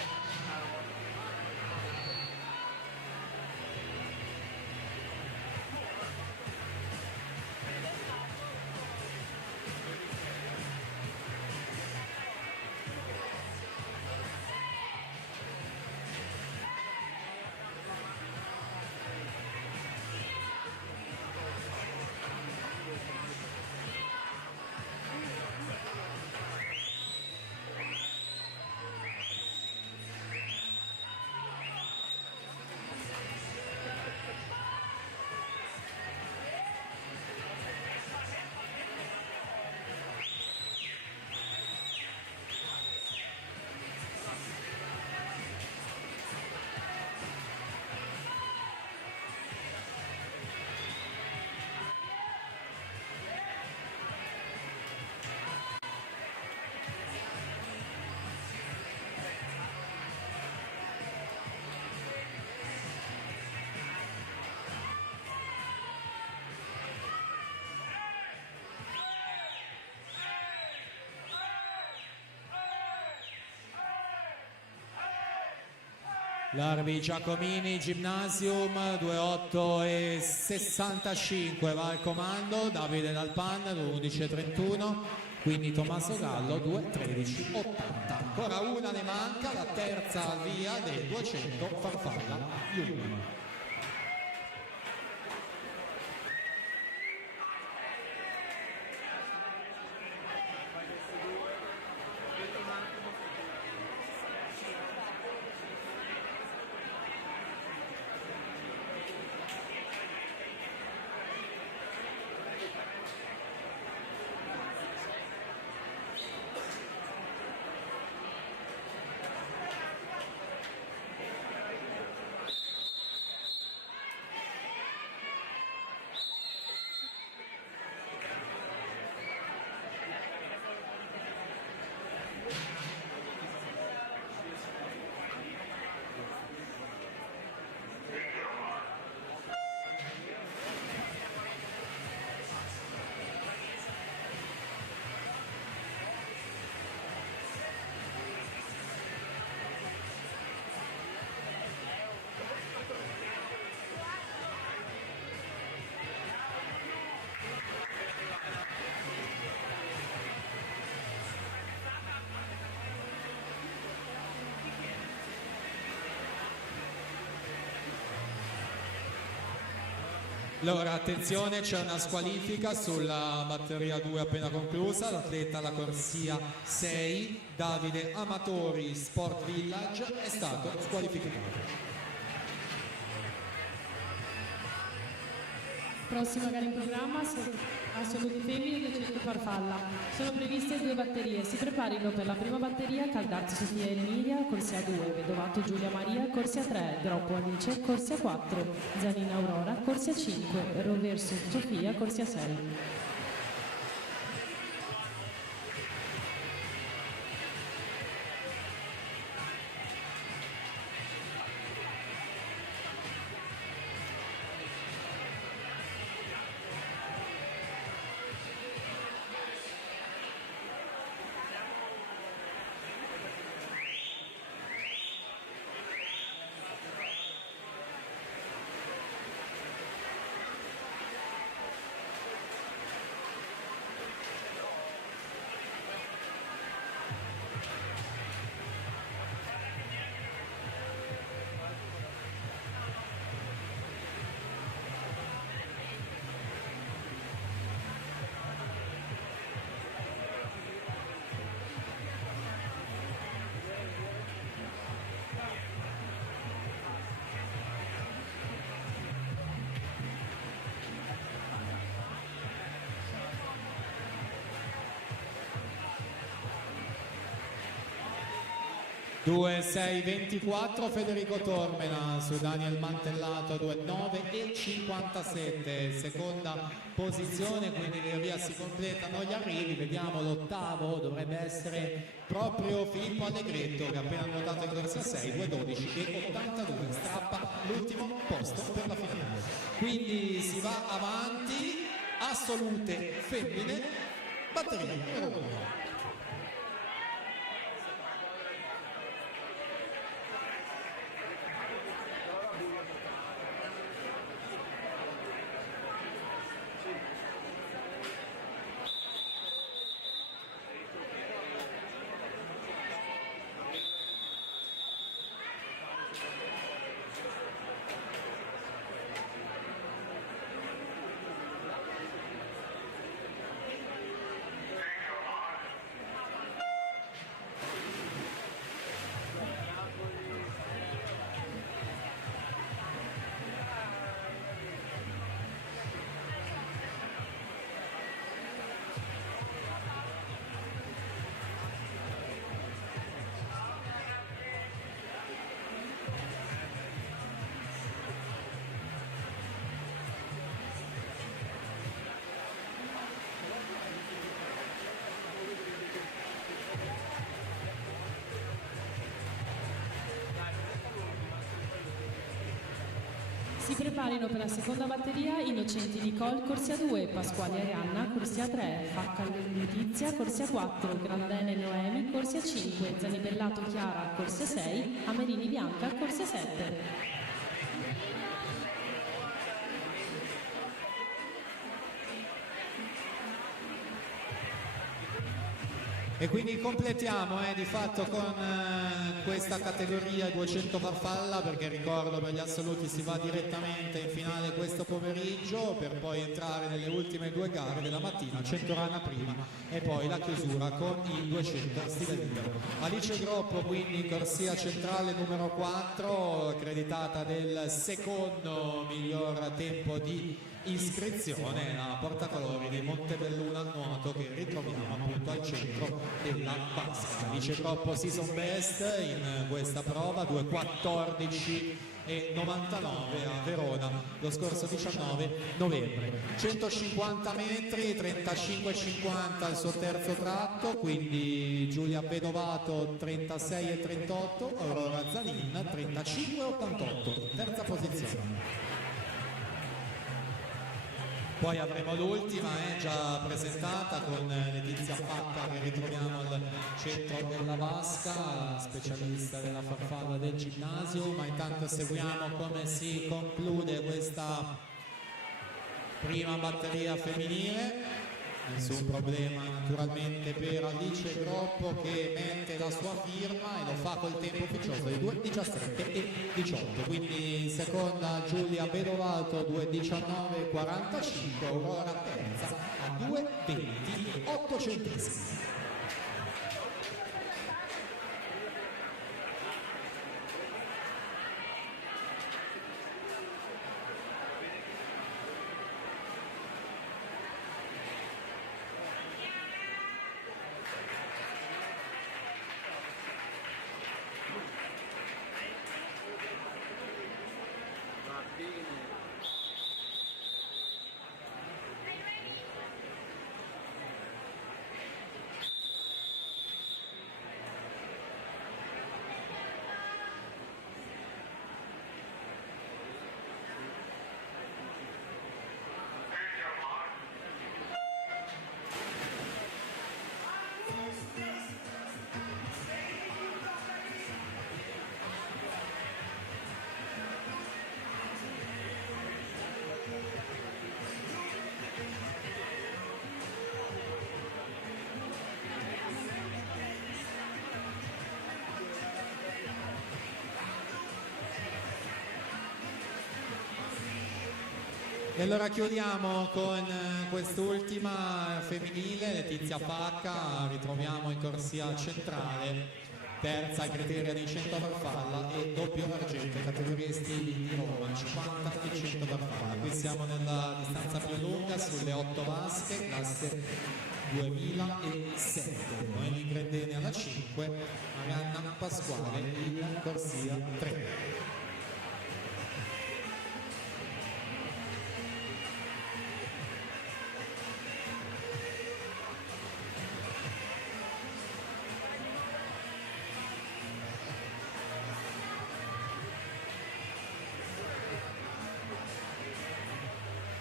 Larvi Giacomini Gymnasium 2865 va al comando, Davide Dalpan 1131, quindi Tommaso Gallo 21380. Ancora una ne manca, la terza al via dei 200 farfalla junior. Allora attenzione, c'è una squalifica sulla batteria 2 appena conclusa, l'atleta alla corsia 6 Davide Amatori Sport Village è stato squalificato. Prossima gara in programma, assoluti femmine 200 farfalla. Sono previste 2 batterie. Si preparino per la prima batteria Caldazzi Sofia Emilia, corsia 2, Vedovato Giulia Maria, corsia 3, Droppo Alice, corsia 4, Zanina Aurora, corsia 5, Roverso Sofia, corsia 6. 2.6.24 Federico Tormena su Daniel Mantellato, 2.9.57, seconda posizione, quindi via via si completano gli arrivi. Vediamo l'ottavo, dovrebbe essere proprio Filippo Allegretto, che ha appena nuotato in corsia 6, 2.12.82, strappa l'ultimo posto per la finale. Quindi si va avanti, assolute femmine, batteria numero 1. Si preparino per la seconda batteria Innocenti Nicole, corsia 2, Pasquale Arianna, corsia 3, Facca Letizia, corsia 4, Grandene Noemi, corsia 5, Zanibellato Chiara, corsia 6, Amerini Bianca, corsia 7. E quindi completiamo di fatto con questa categoria 200 farfalla, perché ricordo per gli assoluti si va direttamente in finale questo pomeriggio per poi entrare nelle ultime due gare della mattina, 100 rana prima e poi la chiusura con i 200 stile libero. Alice Groppo quindi corsia centrale numero 4, accreditata del secondo miglior tempo di iscrizione, la portacolori di Montebelluna al nuoto, che ritroviamo appunto al centro della basca. Alice Groppo season best in questa prova, 2.14.99 a Verona lo scorso 19 novembre. 150 metri, 35.50 il suo terzo tratto, quindi Giulia Bedovato 36.38, Aurora Zanin 35.88, terza posizione. Poi avremo l'ultima, già presentata, con Letizia Facca, che ritroviamo al centro della vasca, specialista della farfalla del ginnasio, ma intanto seguiamo come si conclude questa prima batteria femminile. Nessun problema naturalmente per Alice Groppo, che mette la sua firma e lo fa col tempo ufficioso di 2.17.18. Quindi in seconda Giulia Bedovato 2.19.45, Aurora terza a 2.20.8 centesimi. E allora chiudiamo con quest'ultima femminile, Letizia Facca, ritroviamo in corsia centrale, terza ai criteri dei 100 farfalla e doppio argento, categorie stili di Roma, 50 e 100 farfalla. Qui siamo nella distanza più lunga, sulle 8 vasche, classe 2007. Noemi Bendene alla 5, Marianna Pasquale in corsia 3.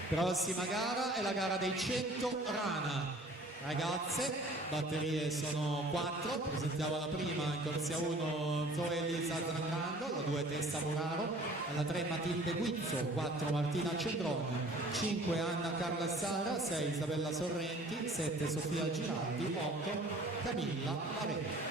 Prossima gara è la gara dei 100 rana. Ragazze, batterie sono 4, presentiamo la prima in corsia 1 Zoe Elisa Zangrando, la 2 Tessa Muraro, alla 3 Matilde Guizzo, 4 Martina Cendron, 5 Anna Carla Sara, 6 Isabella Sorrenti, 7 Sofia Girardi, 8 Camilla Laveri.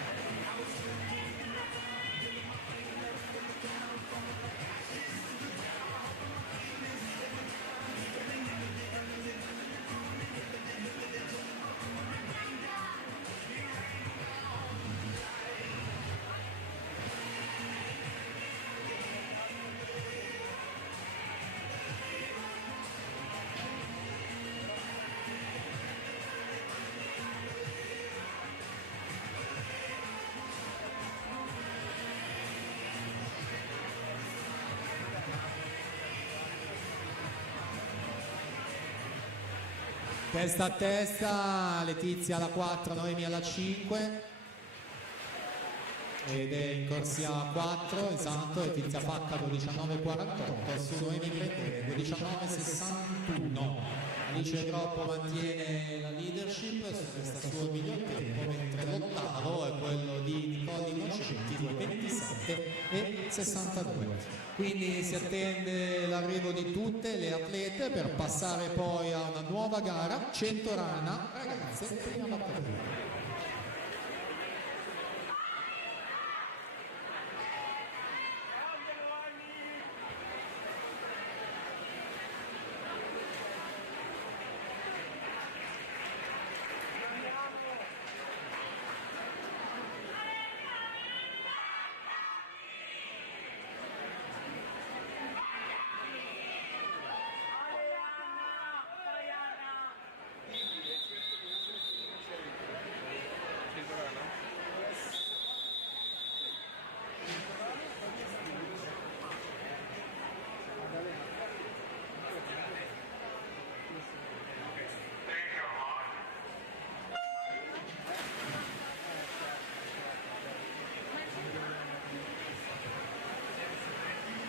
Testa a testa, Letizia alla 4, Noemi alla 5 ed è in corsia 4, esatto, Letizia Facca 19,48, su Noemi Prendere 19,61. Alice Groppo mantiene la leadership su questo suo miglior tempo, mentre l'ottavo è quello di Nicole Innocenti 2,27,62. Quindi si attende l'arrivo di tutte le atlete per passare poi a una nuova gara, 100 rana, ragazze, prima batteria.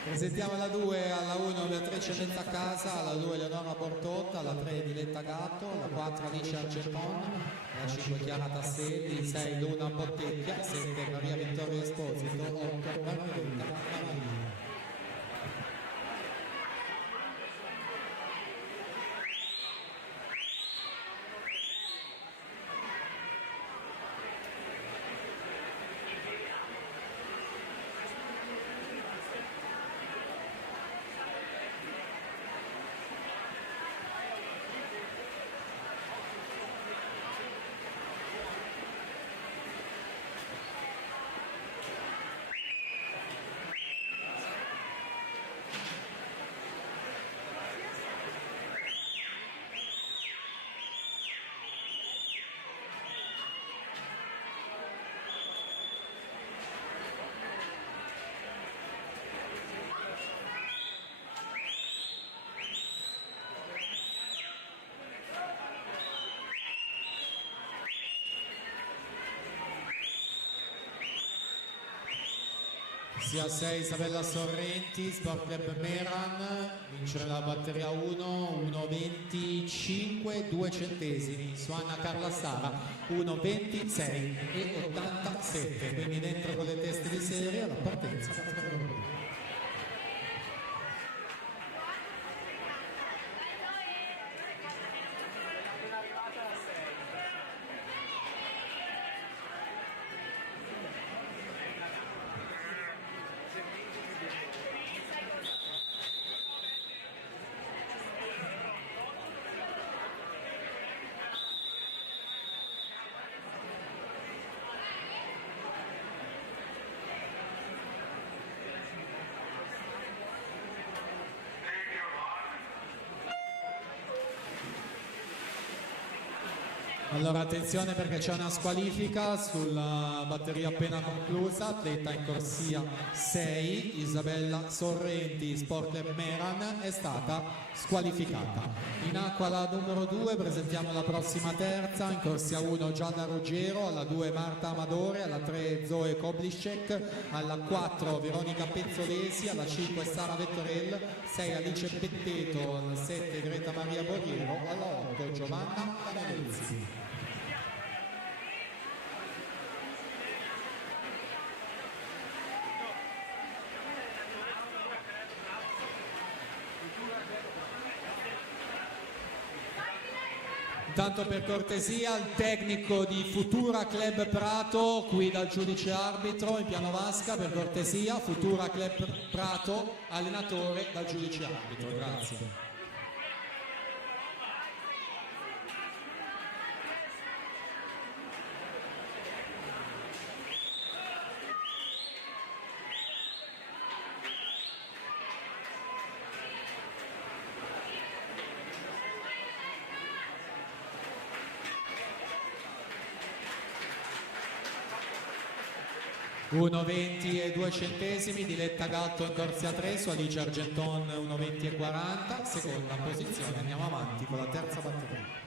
Presentiamo la 2, alla 1 Beatrice Mezzacasa, alla 2 Eleonora Bortotta, alla 3 Diletta Gatto, alla 4 Alice Arcepon, alla 5 Chiara Tasselli, 6 Luna Bottecchia, 7 Maria Vittoria Esposito, 8 Margherita Marini. Sia 6 Isabella Sorrenti, Sport Club Meran, vincere la batteria 1, 1,25, 2 centesimi, su Anna Carla Sara 1,26,87, quindi dentro con le teste di serie alla partenza. Allora attenzione perché c'è una squalifica sulla batteria appena conclusa, atleta in corsia 6, Isabella Sorrenti, Sport Club Meran, è stata squalificata. In acqua la numero 2, presentiamo la prossima terza, in corsia 1 Giada Ruggero, alla 2 Marta Amadore, alla 3 Zoe Kobliscek, alla 4 Veronica Pezzolesi, alla 5 Sara Vettorel, 6 Alice Betteto, alla 7 Greta Maria Borriero, alla 8 Giovanna Canelizzi. Intanto per cortesia il tecnico di Futura Club Prato qui dal giudice arbitro in piano vasca, per cortesia, Futura Club Prato, allenatore dal giudice arbitro, grazie. $1,20 Diletta Gatto in corsia 3 su Alice Argenton 1,20,40, seconda posizione, andiamo avanti con la terza batteria.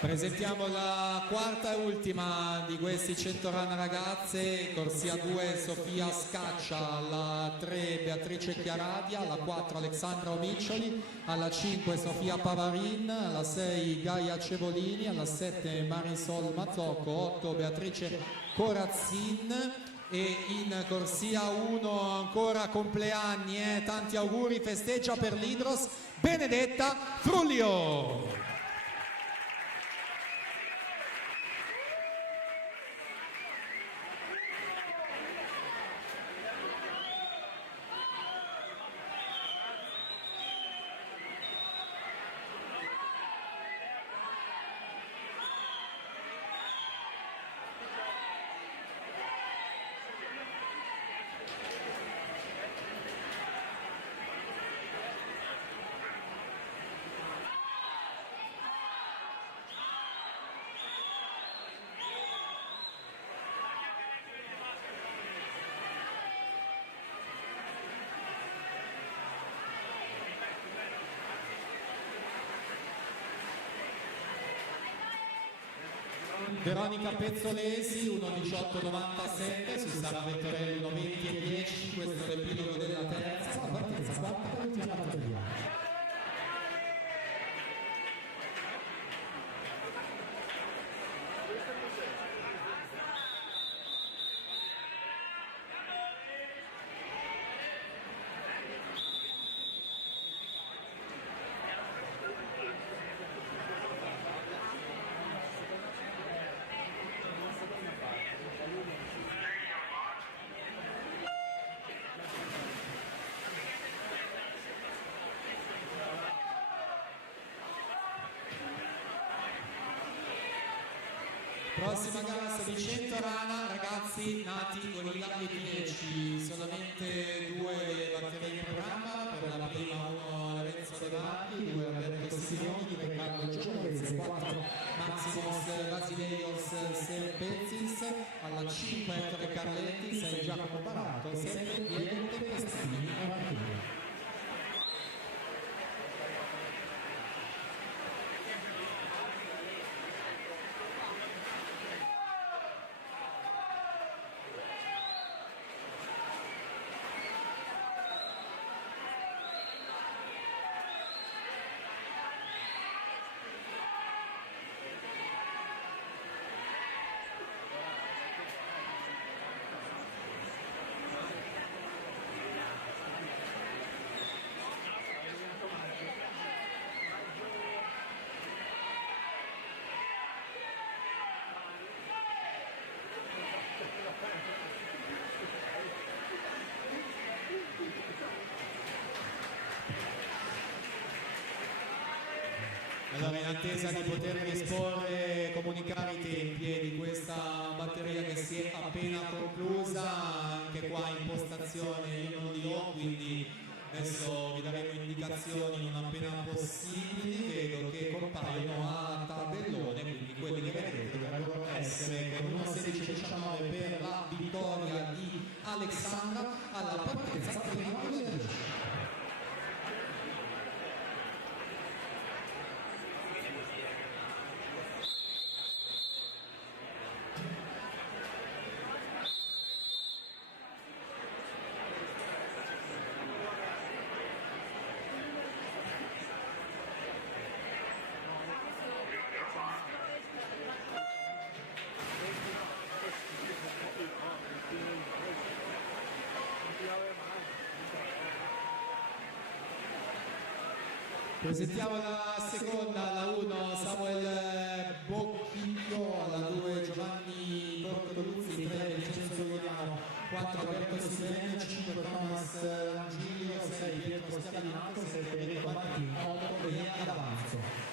Presentiamo la quarta e ultima di questi 100 run ragazze, corsia 2 Sofia Scaccia, alla 3 Beatrice Chiaradia, alla 4 Alexandra Omiccioli, alla 5 Sofia Pavarin, alla 6 Gaia Cevolini, alla 7 Marisol Mazzocco, 8 Beatrice Corazzin e in corsia 1 ancora compleanni, tanti auguri, festeggia per l'Idros Benedetta Frullio. Veronica Pezzolesi 1,18,97 su Sara Vettorelli 1,20,10, questo è l'epilogo della terza, la partenza quarta e ultima batteria. Prossima gara di 100 rana, ragazzi nati 2010, solamente 2 batterie in programma, per la prima 1 Lorenzo De Marchi, 2 Alberto Simoni, 2 Carlo Giovese, 4 Maximus Basileios Serpezis, alla 5 Ettore Carletti, 6 Giacomo Barato, 7 Diego Tempestini. Allora, in attesa di poter esporre, comunicare i tempi di questa batteria che si è appena conclusa, anche qua impostazione io non li ho, quindi adesso vi daremo indicazioni non appena possibili. Vedo che compaiono a tabellone, quindi quelli che vedete dovrebbero essere con 1.16.19 per la vittoria di Alexandra alla partenza prima del Presentiamo la seconda, la 1 Samuel Bocchicchio, la 2 Giovanni Bortoluzzi, 3 Vincenzo Iuliano, 4 Alberto Silvenia, 5 Thomas Langilio, 6 Pietro Schiavinato, 7 Enrico Martini, 8 Elia D'Avanzo.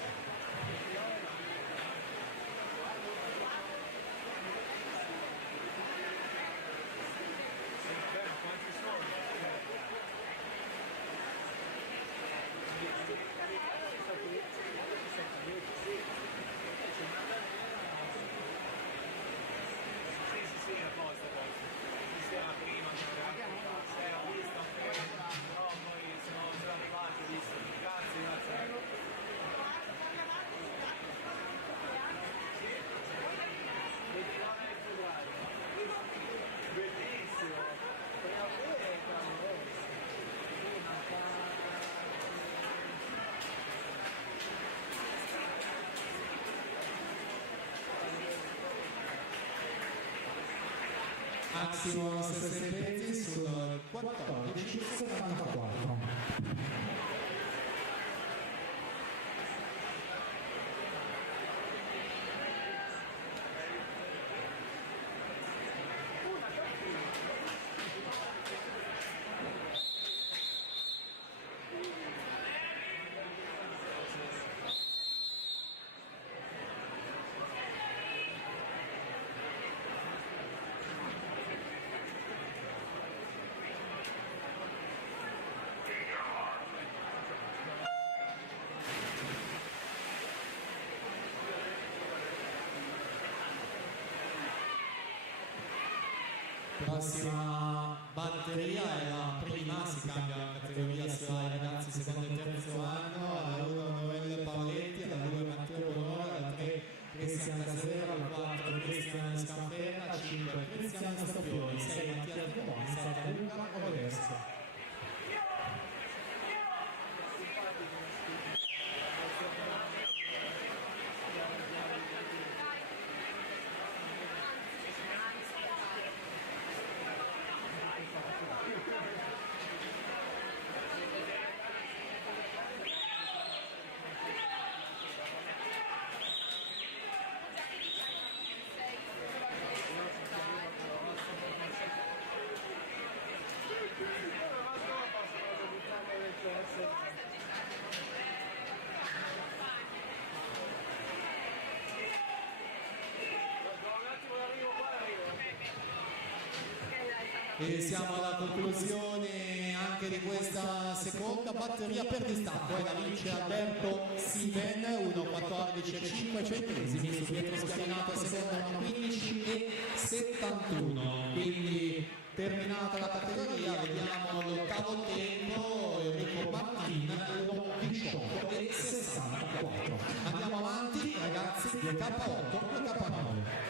Massimo Sesepezzi sul 14,74. Prossima batteria è la prima, si cambia la categoria, si va ai ragazzi secondo e terzo anno, alla 1 Noelle Paoletti, alla 2 Matteo Bonora, alla 3 Cristian Casera, alla 4 Cristian Scanferna, alla 5 Cristian Stoppioni, 6 Mattia Trumoni, 7 Luca Roverso. E siamo alla conclusione anche di questa seconda batteria per distacco e la vince Alberto Siben 1,14,5 su Pietro Schiavinato seconda 1,15,71. Quindi terminata la categoria vediamo l'ottavo tempo, Enrico Martin 1,18,64. Andiamo avanti ragazzi, K8 e K9.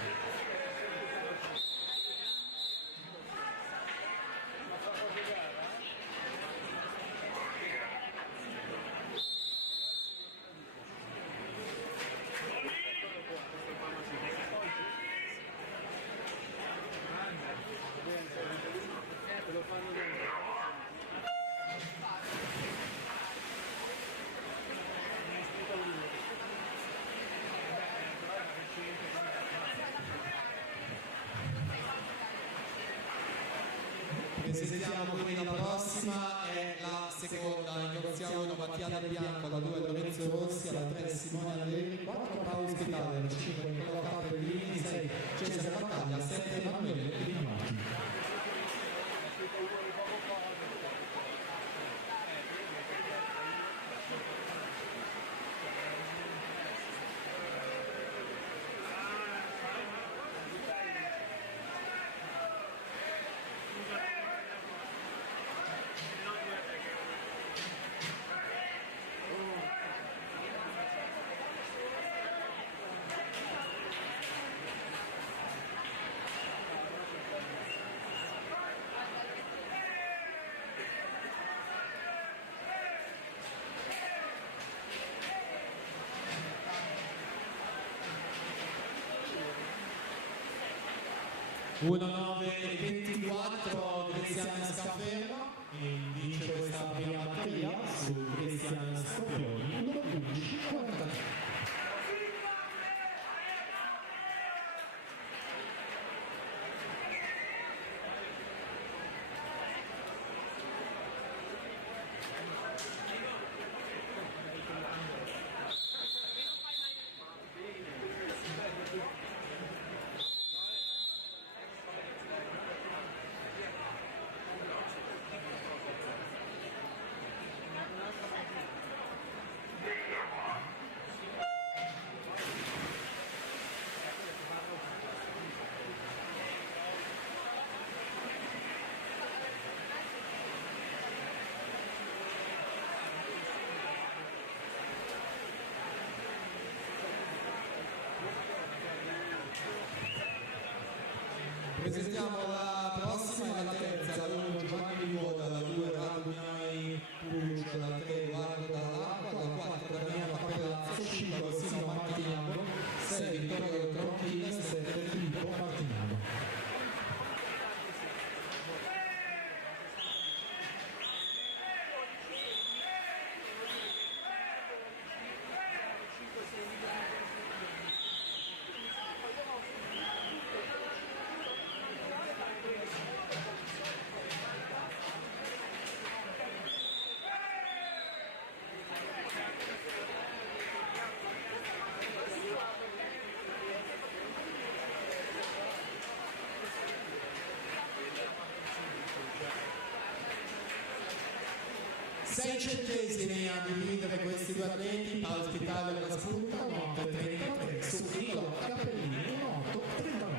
Presentiamo quindi la prossima, è la seconda in corsia 1 Mattia Del Bianco, alla 2 Lorenzo Rossi, alla 3 Simone Allegri, 4 Paolo Ospitale, alla 5 Nicola Capellini, 6 Cesare Battaglia, 7 Emanuele Vignotti. Uno 9-24 Cristiana Scaferra, vince questa prima batteria su Cristiana Scaferra, 1-11-43. Presentiamo la prossima e la terza, la 1 Giovanni Vuota, la 2 Radunai Puccio, la 3 Edoardo Dall'Acqua, la 4 Daniela Cappellazzo, 5 Rossino Martiniano, 6 Vittorio Tronchini, 7 Filippo Martiniano. Sei centesimi a dividere questi due atleti, Paolo Ospitale per la spunta, 1-8-33 su Nicola Capellini, 1-8-39.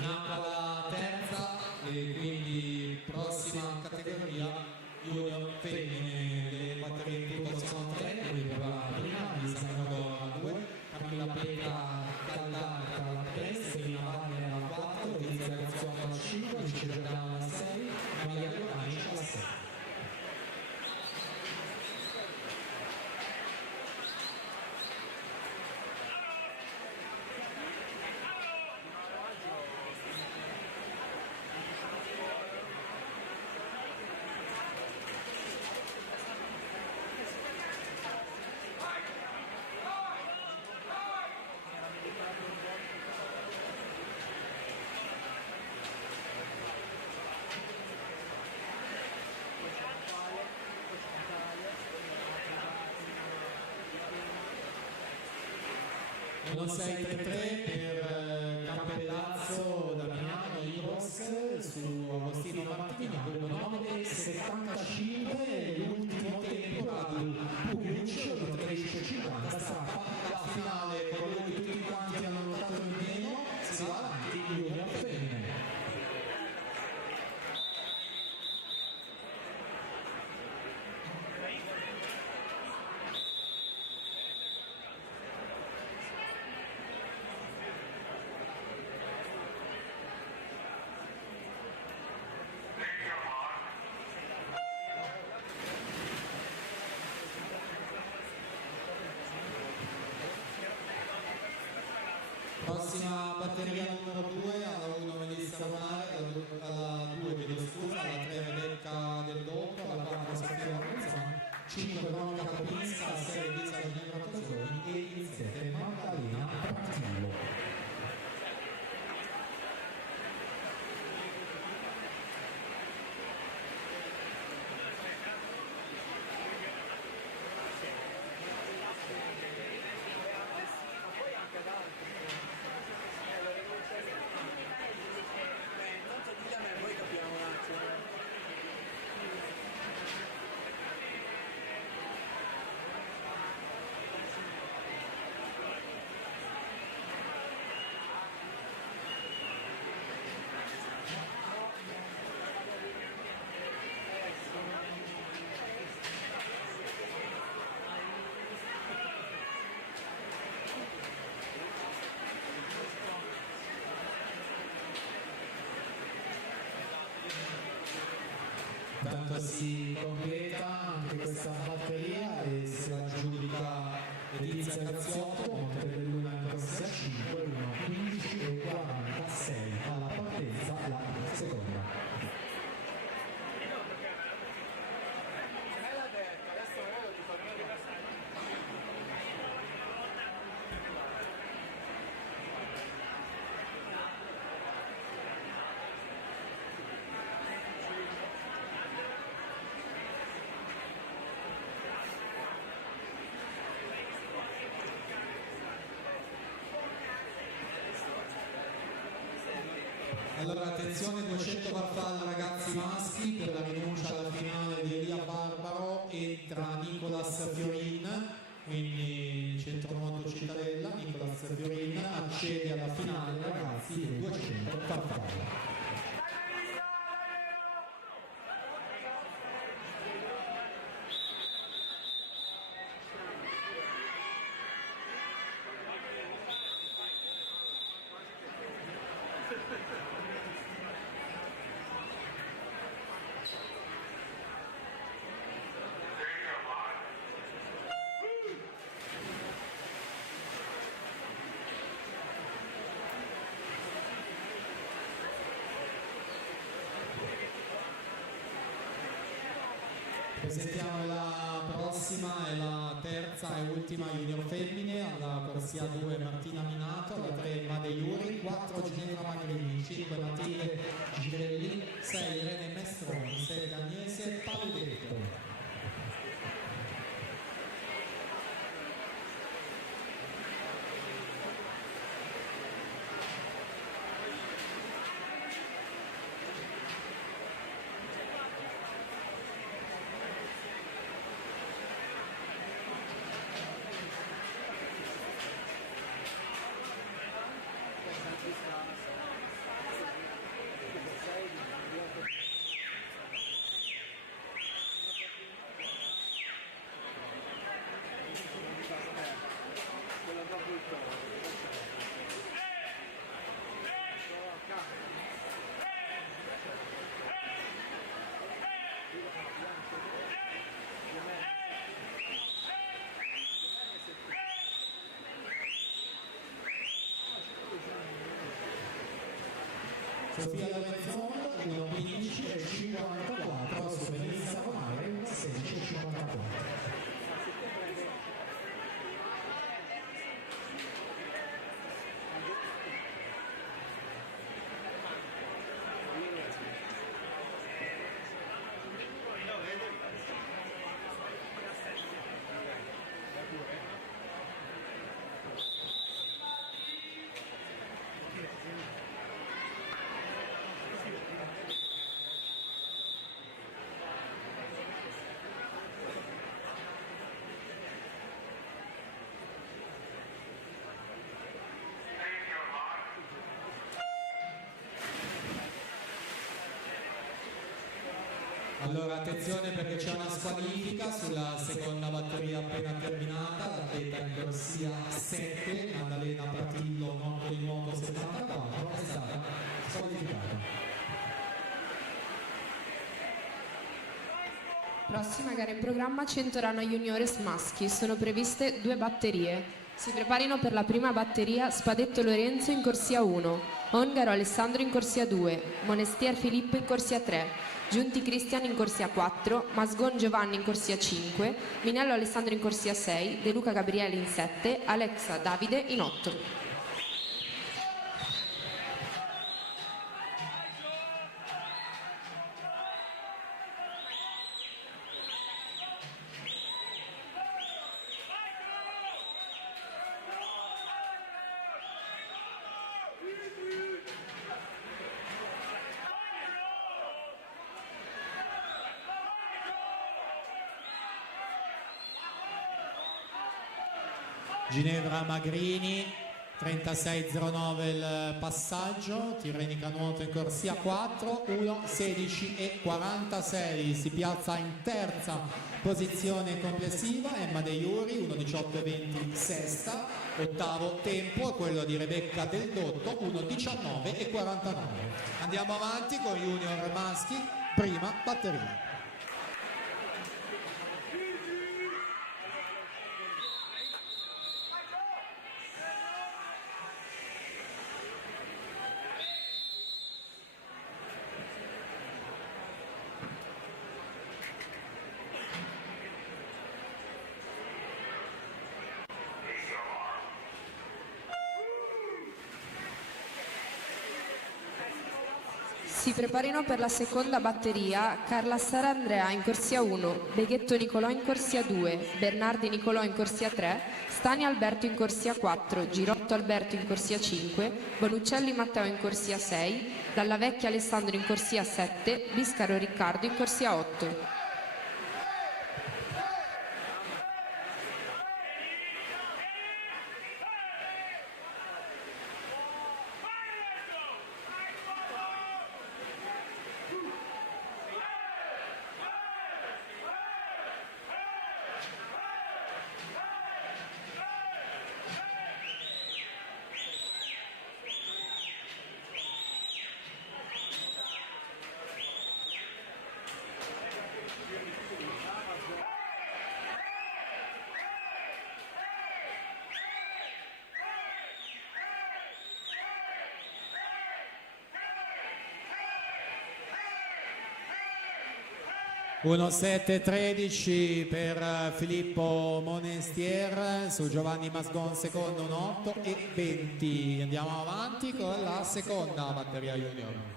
La terza e quindi prossima categoria junior femmine, le batterie in tutto sono 3, quindi per la prima Lisa Nagora 2, Camilla Petra Caldarca alla 3, Serena Wagner alla 4, Lizia Graziola alla 5, Lucia Giordano alla 6, Maria Gorani alla 6. Uno 6-3-3 per Campellazzo, Damiano, Ibos su Agostino Martiniano, 9-75, l'ultimo tempo Radu Pugliuccio, 13-50, strappa la finale con lui tutti quanti hanno lottato in meno, si va avanti, junior batteria numero 2, alla 1 Melissa Lunare, alla 2 alla 3 Rebecca Del Dotto, alla 4 Sofia Ronzano, 5 Veronica Capinska, alla 6 Elisa Ginevra Tosoni e il 7 Maddalena Prattillo. Tanto si completa anche questa batteria e se la giudica Letizia Grazziotto, Montebelluna in corsia 5, 1, 15 e 46 alla partenza la seconda. Allora attenzione, 200 farfalle ragazzi maschi per la rinuncia alla finale di Elia Barbaro, entra Nicolas Fiorin, quindi centromoto Cittadella, Nicolas Fiorin accede alla finale ragazzi dei 200 farfalle. Presentiamo la prossima e la terza e ultima junior femmine, alla corsia 2 Martina Minato, alla 3 Made Iuri, 4 Ginevra Magrini, 5 Matilde Girelli, 6 Irene Mestroni, 7 Agnese Paludetto. Sofia Lorenzon 1.15 e 54 su Melissa Lunare 1.16 e 54. Allora attenzione perché c'è una squalifica sulla seconda batteria appena terminata, l'atleta in corsia 7, Maddalena Pratillo, noto di nuoto 74, è stata squalificata. Prossima gara in programma 100 rana juniores maschi, sono previste 2 batterie, Si preparino per la prima batteria Spadetto Lorenzo in corsia 1, Ongaro Alessandro in corsia 2, Monestier Filippo in corsia 3, Giunti Cristian in corsia 4, Masgon Giovanni in corsia 5, Minello Alessandro in corsia 6, De Luca Gabriele in 7, Alexa Davide in 8. Ginevra Magrini, 36.09 il passaggio, Tirrenica Nuoto in corsia 4, 1.16 e 46, si piazza in terza posizione complessiva Emma De Iuri, 1.18 e 20 sesta, ottavo tempo è quello di Rebecca Del Dotto, 1.19 e 49. Andiamo avanti con junior maschi, prima batteria. Si preparino per la seconda batteria Carla Sara Andrea in corsia 1, Beghetto Nicolò in corsia 2, Bernardi Nicolò in corsia 3, Stani Alberto in corsia 4, Girotto Alberto in corsia 5, Bonuccelli Matteo in corsia 6, Dalla Vecchia Alessandro in corsia 7, Biscaro Riccardo in corsia 8. Uno 7-13 per Filippo Monestier su Giovanni Masgon secondo, 1-8 e 20. Andiamo avanti con la seconda batteria junior.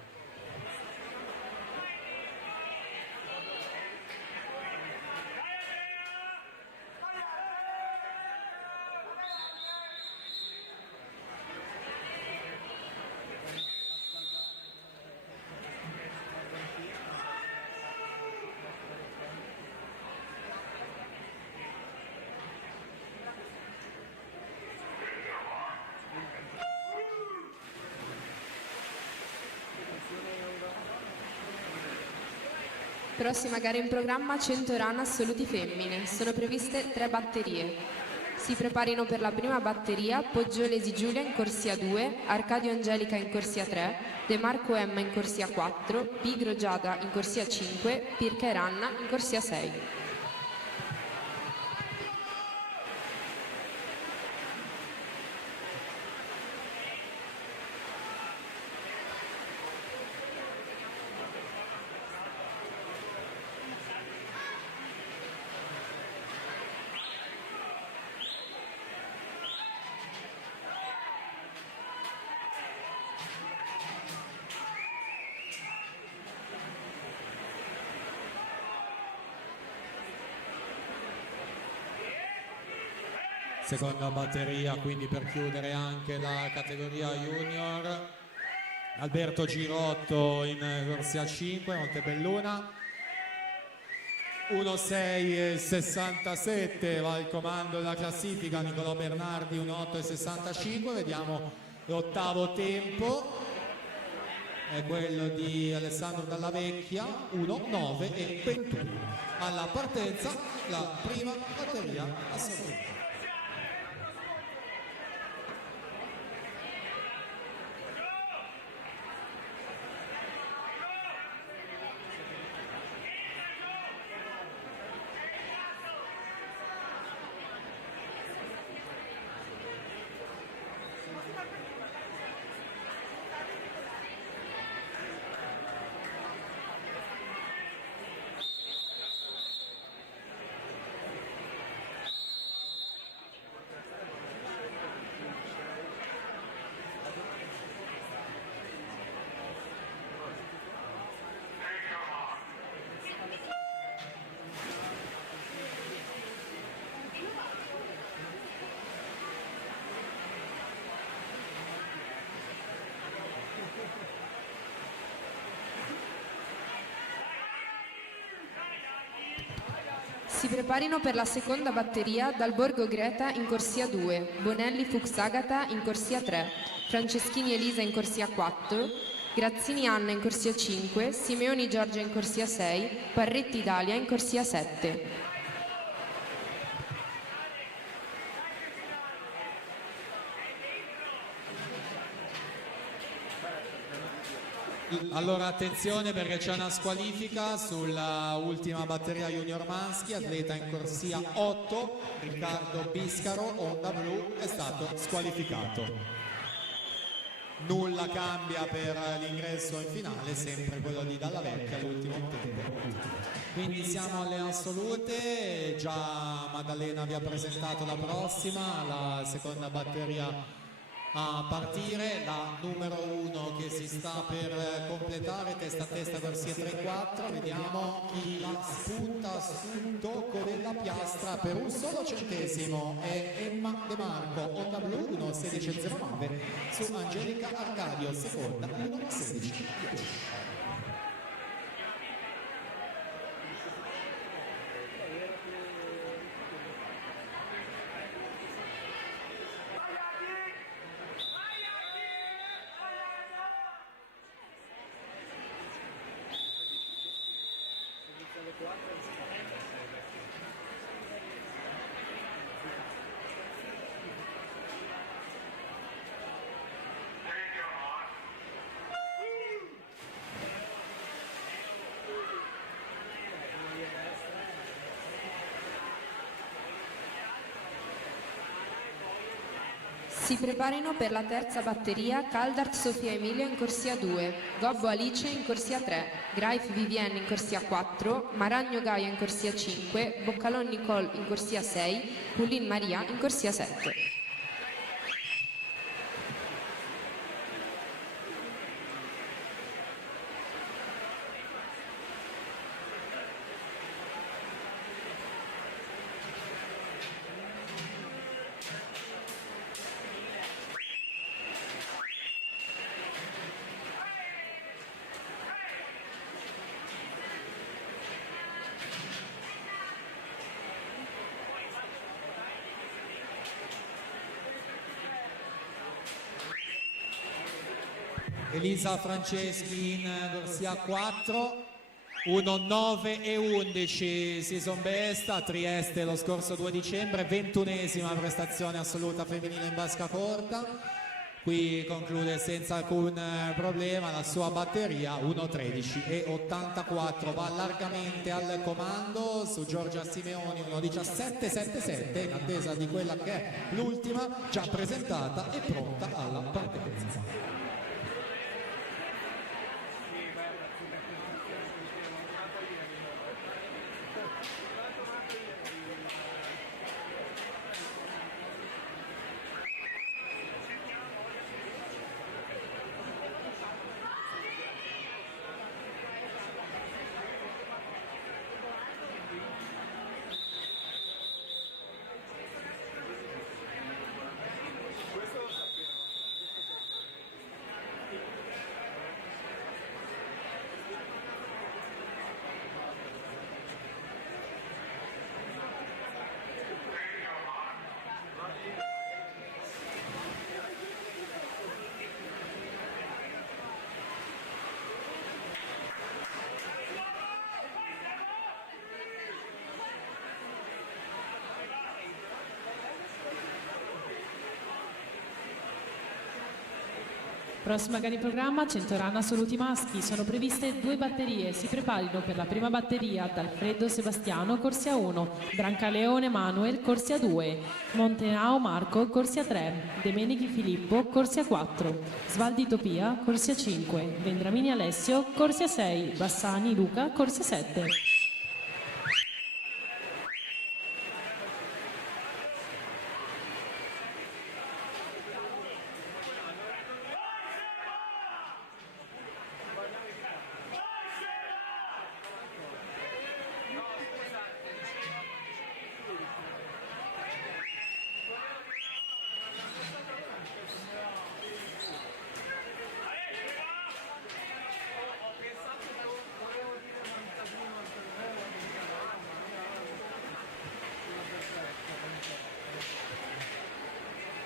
Prossima gara in programma 100 run assoluti femmine, sono previste 3 batterie. Si preparino per la prima batteria Poggiolesi Giulia in corsia 2, Arcadio Angelica in corsia 3, De Marco Emma in corsia 4, Pigro Giada in corsia 5, Pirca e Ranna in corsia 6. Seconda batteria, quindi per chiudere anche la categoria junior, Alberto Girotto in corsia 5, Montebelluna, 1.6.67 va il comando della classifica, Nicolò Bernardi 1.8.65, vediamo l'ottavo tempo, è quello di Alessandro Dalla Vecchia, 1.9 e 21. Alla partenza la prima batteria assoluta. Si preparino per la seconda batteria dal Borgo Greta in corsia 2, Bonelli Fuchs Agata in corsia 3, Franceschini Elisa in corsia 4, Grazzini Anna in corsia 5, Simeoni Giorgia in corsia 6, Parretti Dalia in corsia 7. Allora attenzione perché c'è una squalifica sulla ultima batteria junior maschi, atleta in corsia 8, Riccardo Biscaro, Onda Blu, è stato squalificato. Nulla cambia per l'ingresso in finale, sempre quello di Dalla Vecchia, l'ultimo tempo. Quindi siamo alle assolute, già Maddalena vi ha presentato la prossima, la seconda batteria a partire, la numero 1 che si sta per completare, testa a testa corsia 3-4, vediamo chi la spunta sul tocco della piastra per un solo centesimo, è Emma De Marco, Onda Blu 1.16.09 su Angelica Arcadio, seconda 1.16.10. Si preparino per la terza batteria Caldart Sofia Emilia in corsia 2, Gobbo Alice in corsia 3, Graif Vivienne in corsia 4, Maragno Gaia in corsia 5, Boccalon Nicole in corsia 6, Pulin Maria in corsia 7. Elisa Franceschi in corsia 4, 1.9 e 11 season best a Trieste lo scorso 2 dicembre, 21esima prestazione assoluta femminile in vasca corta. Qui conclude senza alcun problema la sua batteria, 1.13 e 84, va largamente al comando su Giorgia Simeoni, 1.17.77 in attesa di quella che è l'ultima già presentata e pronta alla partenza. Prossima gara in programma, 100 run assoluti maschi. Sono previste 2 batterie. Si preparino per la prima batteria D'Alfredo Sebastiano, corsia 1, Brancaleone Manuel, corsia 2, Montenao Marco, corsia 3, Demenichi Filippo, corsia 4, Svaldi Topia, corsia 5, Vendramini Alessio, corsia 6, Bassani Luca, corsia 7.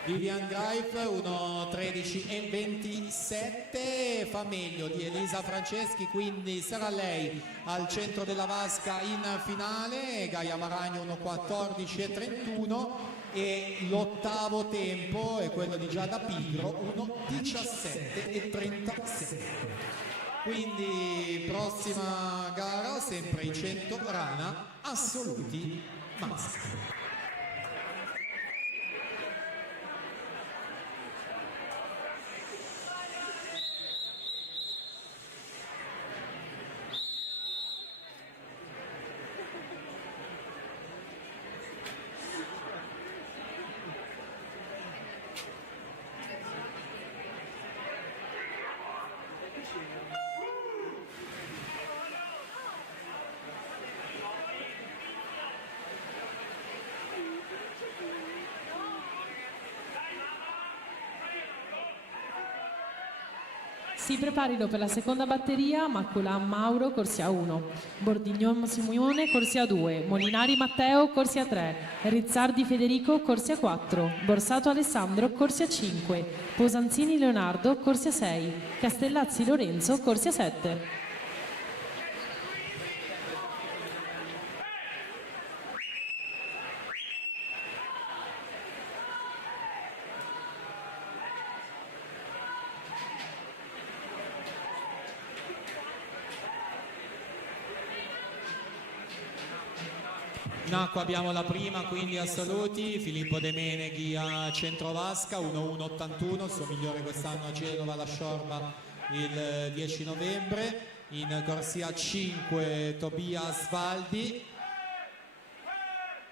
Vivian Greif 1.13 e 27, fa meglio di Elisa Franceschi, quindi sarà lei al centro della vasca in finale. Gaia Maragno 1.14 e 31 e l'ottavo tempo è quello di Giada Pigro 1.17 e 37. Quindi prossima gara sempre i 100 rana assoluti maschi. Si preparino per la seconda batteria Macculan Mauro, corsia 1, Bordignon Simone, corsia 2, Molinari Matteo, corsia 3, Rizzardi Federico, corsia 4, Borsato Alessandro, corsia 5, Posanzini Leonardo, corsia 6, Castellazzi Lorenzo, corsia 7. In acqua abbiamo la prima, quindi assoluti, Filippo De Meneghi a centrovasca 1.181, il suo migliore quest'anno a Genova, la Sciorba il 10 novembre. In corsia 5 Tobia Svaldi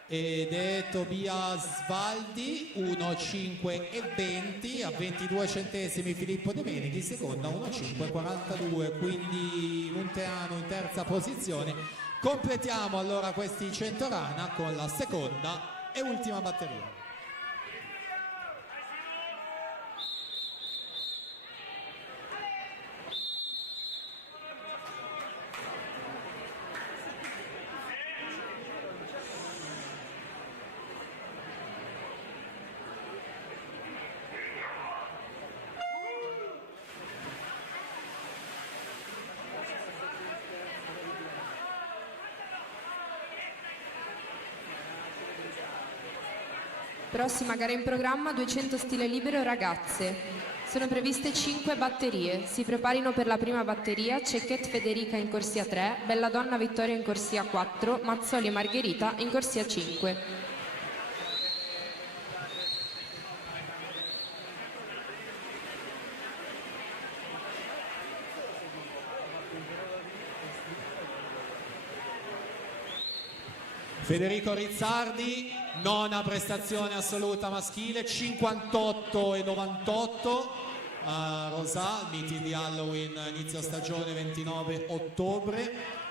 ed è Tobia Svaldi 1.5 e 20, a 22 centesimi Filippo De Meneghi, seconda 1.5.42, quindi Munteano in terza posizione. Completiamo allora questi 100 rana con la seconda e ultima batteria. Prossima gara in programma, 200 stile libero ragazze. Sono previste 5 batterie. Si preparino per la prima batteria Cecchet Federica in corsia 3, Belladonna Vittoria in corsia 4, Mazzoli Margherita in corsia 5. Federico Rizzardi, nona prestazione assoluta maschile, 58 e 98 a Rosà, meeting di Halloween, inizio stagione 29 ottobre.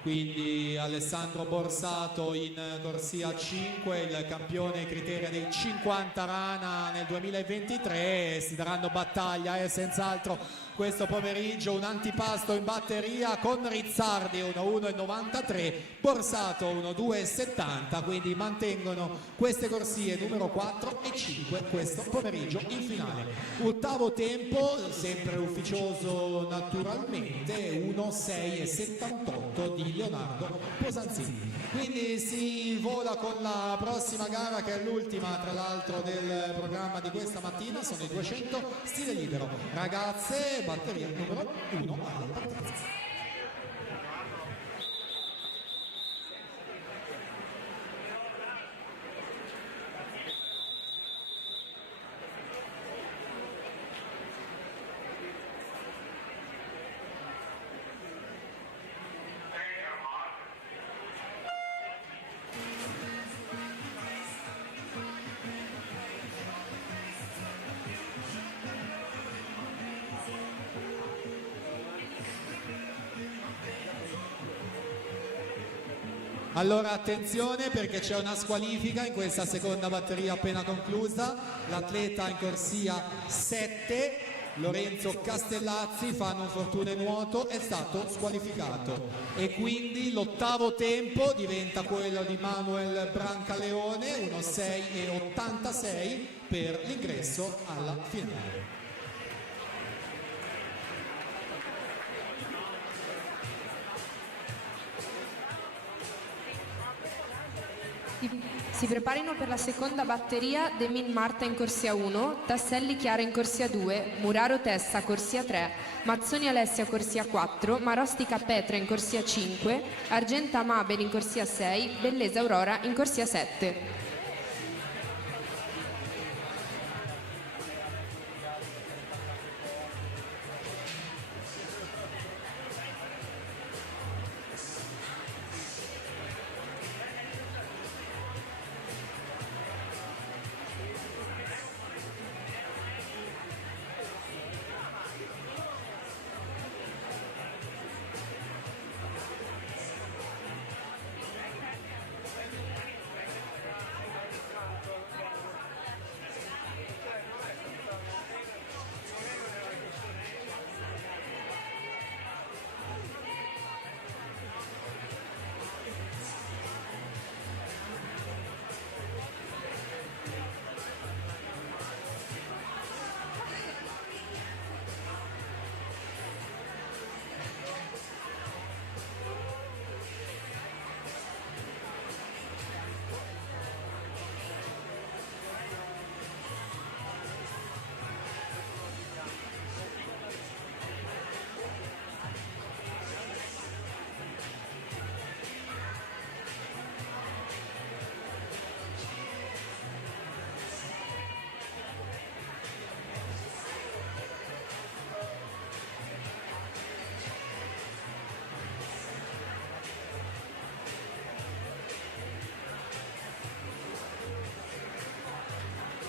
Quindi Alessandro Borsato in corsia 5, il campione criteria dei 50 rana nel 2023. Si daranno battaglia senz'altro questo pomeriggio, un antipasto in batteria con Rizzardi 1.1.93, Borsato 1.2.70, quindi mantengono queste corsie numero 4 e 5 questo pomeriggio in finale. Ottavo tempo, sempre ufficioso naturalmente, 1.6.78 di Leonardo Posanzini. Quindi si vola con la prossima gara, che è l'ultima tra l'altro del programma di questa mattina, sono i 200 stile libero ragazze, batteria numero 1 alla partenza. Allora attenzione, perché c'è una squalifica in questa seconda batteria appena conclusa. L'atleta in corsia 7 Lorenzo Castellazzi, Fano Fortune Nuoto, è stato squalificato e quindi l'ottavo tempo diventa quello di Manuel Brancaleone, 1:6,86 per l'ingresso alla finale. Si preparino per la seconda batteria Demin Marta in corsia 1, Tasselli Chiara in corsia 2, Muraro Tessa corsia 3, Mazzoni Alessia corsia 4, Marostica Petra in corsia 5, Argenta Mabel in corsia 6, Bellesa Aurora in corsia 7.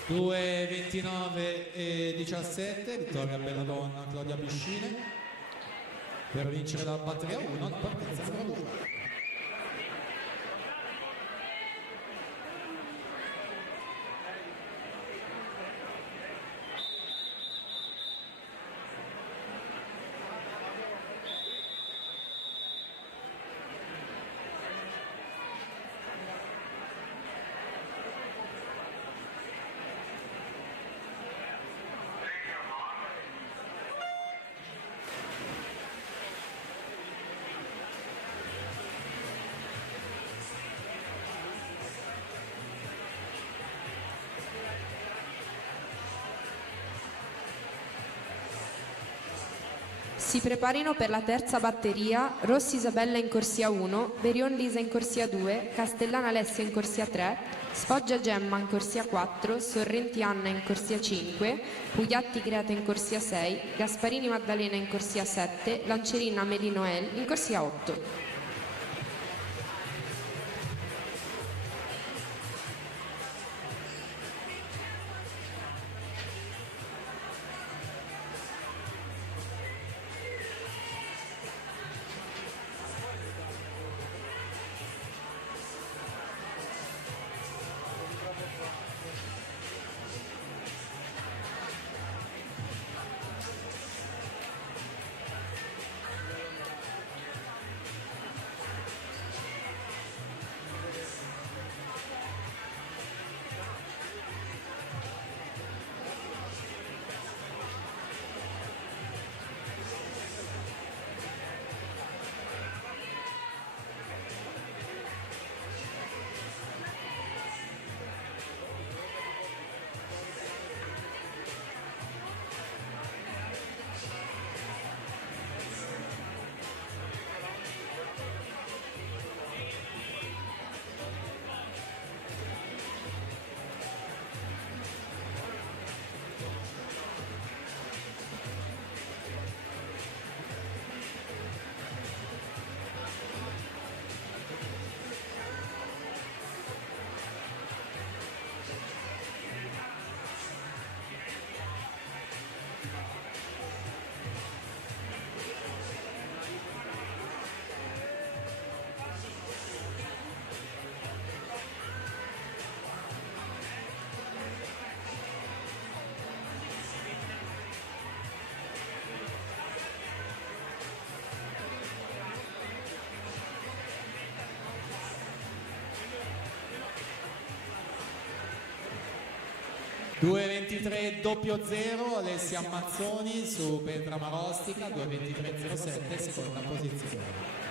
Due 29,17, vittoria Belladonna Claudia Piscine per vincere la batteria 1 alla partenza numero 2. Si preparino per la terza batteria Rossi Isabella in corsia 1, Berion Lisa in corsia 2, Castellana Alessia in corsia 3, Sfoggia Gemma in corsia 4, Sorrenti Anna in corsia 5, Pugliatti Greta in corsia 6, Gasparini Maddalena in corsia 7, Lancerina Amelie Noel in corsia 8. 2.23.00 Alessia Mazzoni su Petra Marostica, 2.23.07 seconda posizione.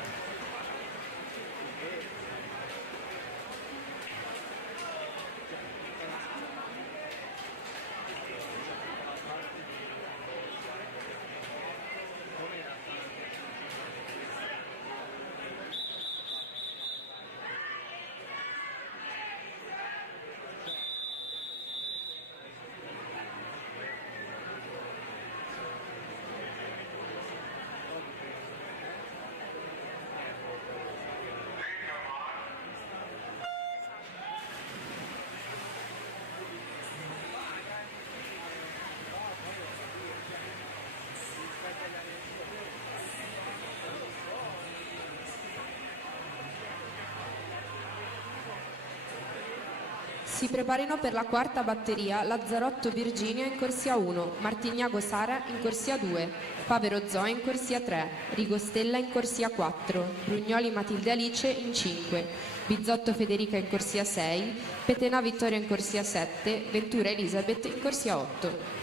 Si preparino per la quarta batteria Lazzarotto Virginia in corsia 1, Martignago Sara in corsia 2, Favero Zoe in corsia 3, Rigostella in corsia 4, Brugnoli Matilde Alice in 5, Bizzotto Federica in corsia 6, Petena Vittoria in corsia 7, Ventura Elisabeth in corsia 8.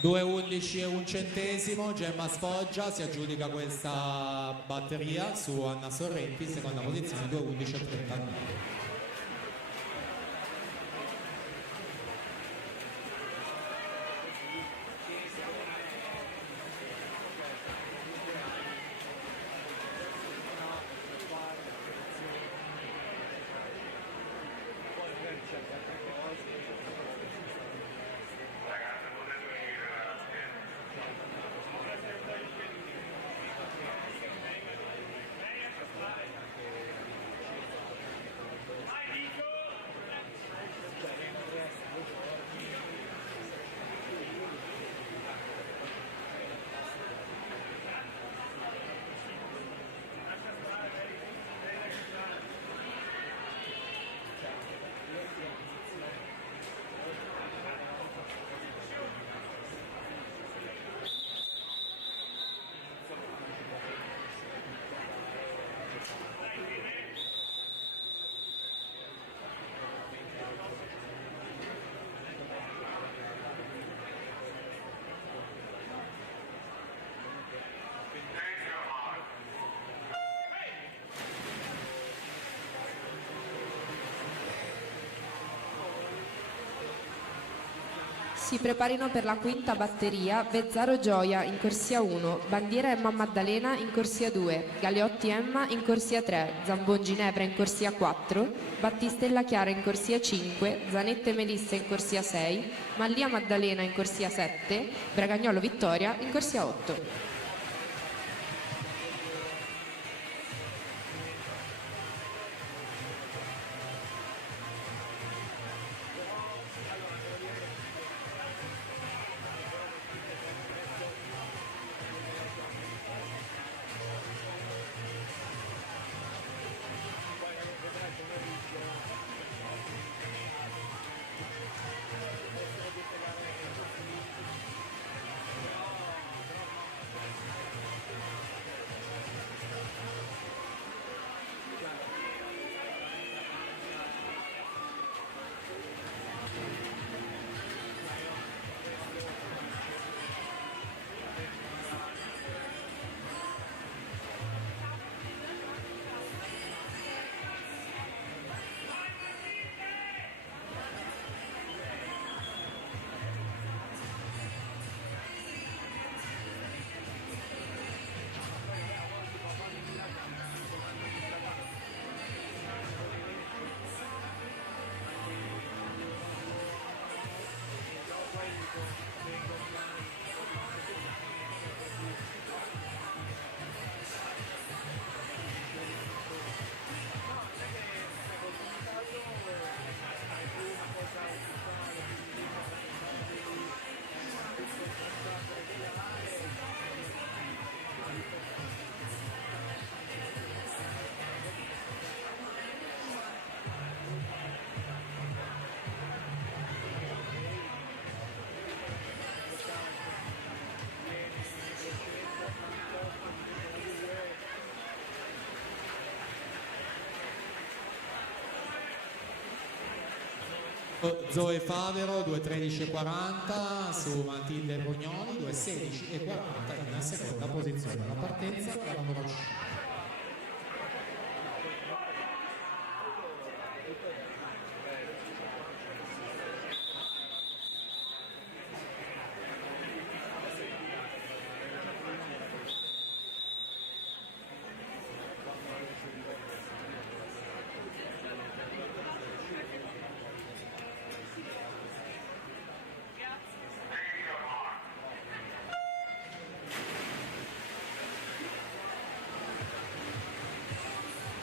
$2.11 Gemma Sfoggia si aggiudica questa batteria su Anna Sorrenti, seconda posizione 2.11.39. Si preparino per la quinta batteria Vezzaro Gioia in corsia 1, Bandiera Emma Maddalena in corsia 2, Galeotti Emma in corsia 3, Zambon Ginevra in corsia 4, Battistella Chiara in corsia 5, Zanette Melissa in corsia 6, Mallia Maddalena in corsia 7, Bragagnolo Vittoria in corsia 8. Zoe Favero 2:13:40 su Matilde Brugnoli 2:16:40 in seconda posizione. La partenza la numero 5.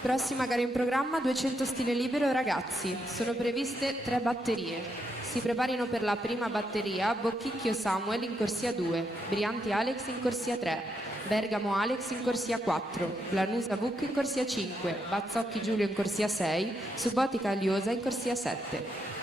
Prossima gara in programma, 200 stile libero ragazzi. Sono previste 3 batterie. Si preparino per la prima batteria Bocchicchio Samuel in corsia 2, Brianti Alex in corsia 3, Bergamo Alex in corsia 4, Blanusa Vuc in corsia 5, Bazzocchi Giulio in corsia 6, Subotica Liosa in corsia 7.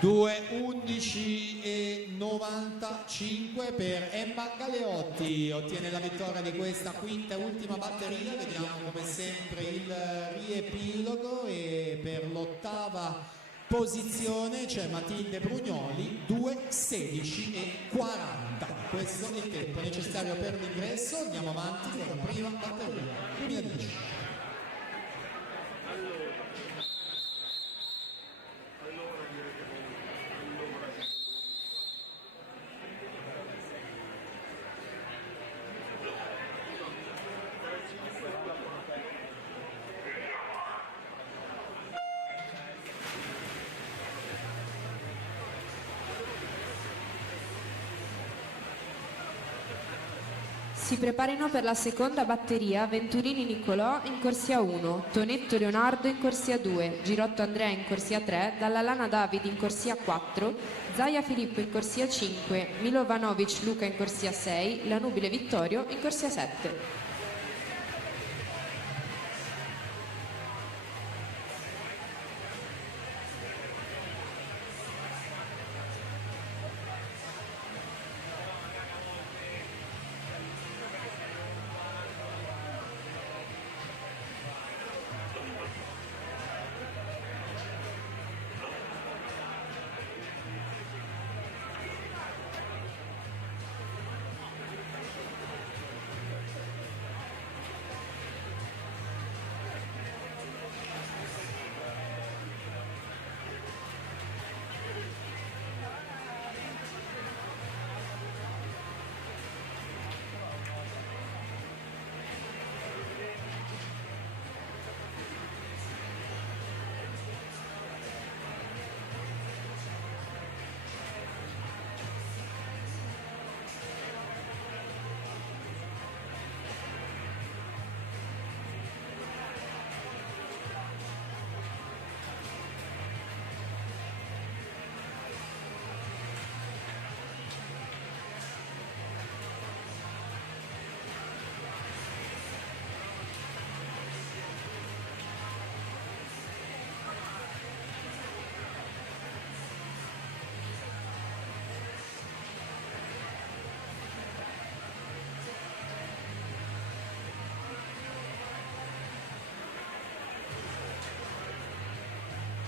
Due 11:95 per Emma Galeotti, ottiene la vittoria di questa quinta e ultima batteria. Vediamo come sempre il riepilogo e per l'ottava posizione c'è Matilde Brugnoli 2:16:40. Questo è il tempo necessario per l'ingresso. Andiamo avanti con la prima batteria 2010. Si preparino per la seconda batteria Venturini Nicolò in corsia 1, Tonetto Leonardo in corsia 2, Girotto Andrea in corsia 3, Dalla Lana David in corsia 4, Zaia Filippo in corsia 5, Milovanovic Luca in corsia 6, La Nubile Vittorio in corsia 7.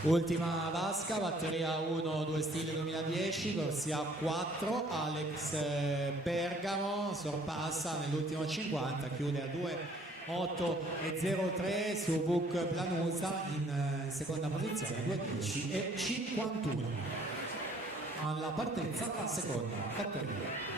Ultima vasca, batteria 1, 2 stile 2010, corsia 4, Alex Bergamo sorpassa nell'ultimo 50, chiude a 2:8:03 su Vuk Planusa in seconda posizione, 2:10:51. Alla partenza la seconda batteria.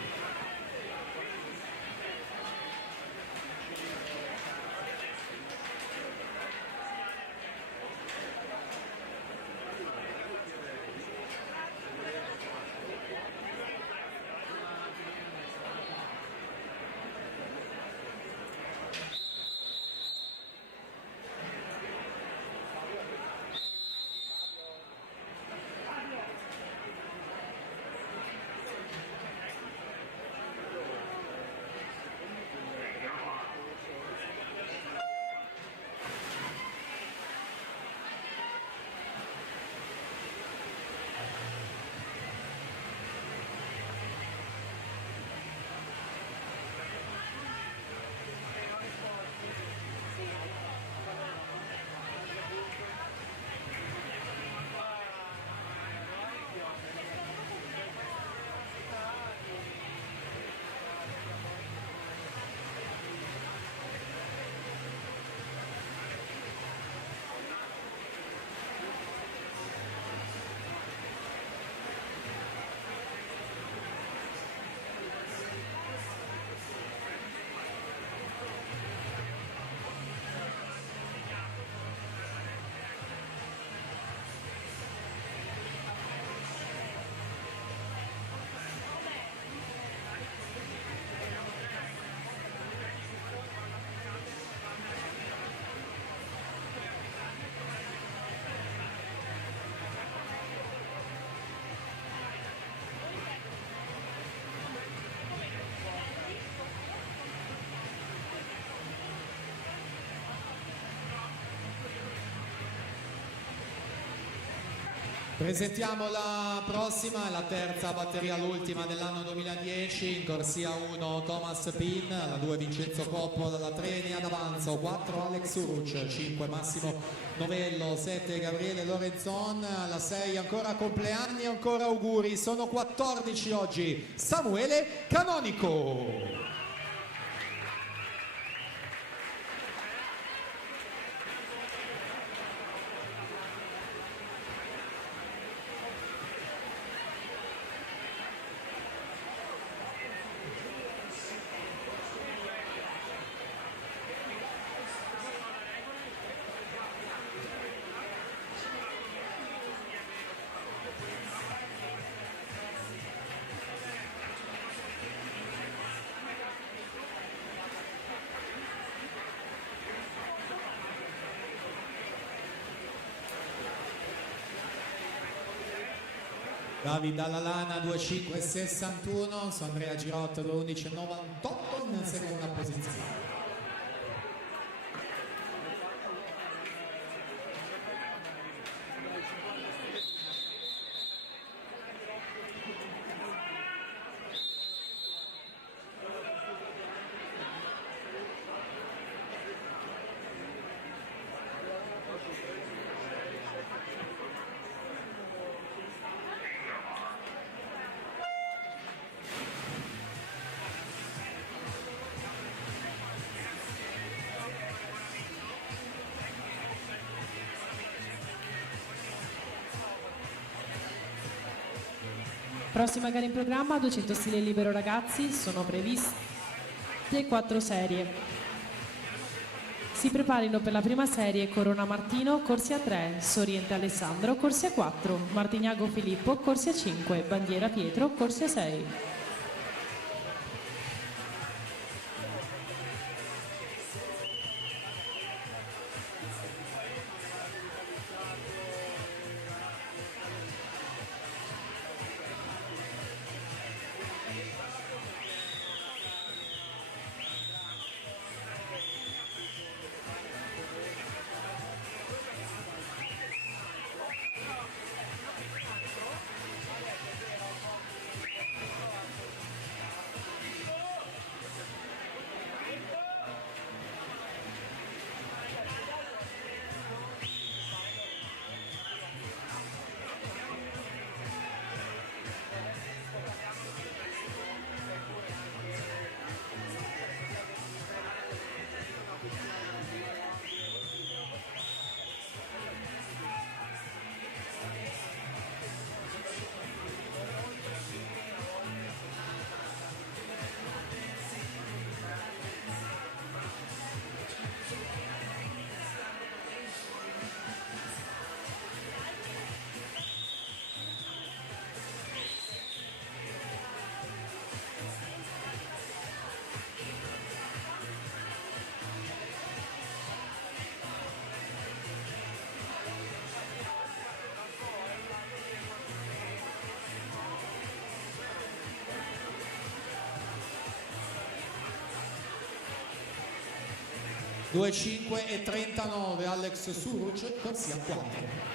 Presentiamo la prossima, la terza batteria, l'ultima dell'anno 2010, in corsia 1 Thomas Pin, la 2 Vincenzo Coppola, la 3 Nia D'Avanzo, 4 Alex Uruc, 5 Massimo Novello, 7 Gabriele Lorenzon, la 6 ancora compleanni, ancora auguri, sono 14 oggi, Samuele Canonico. David Allalana 2:5:61, su Andrea Girotto 2:11:98 in seconda posizione. Prossima gara in programma, 200 stile libero ragazzi, sono previste 4 serie. Si preparino per la prima serie Corona Martino, corsia 3, Soriente Alessandro, corsia 4, Martignago Filippo, corsia 5, Bandiera Pietro, corsia 6. 2,5 e 39 Alex Suruc, corsia 4.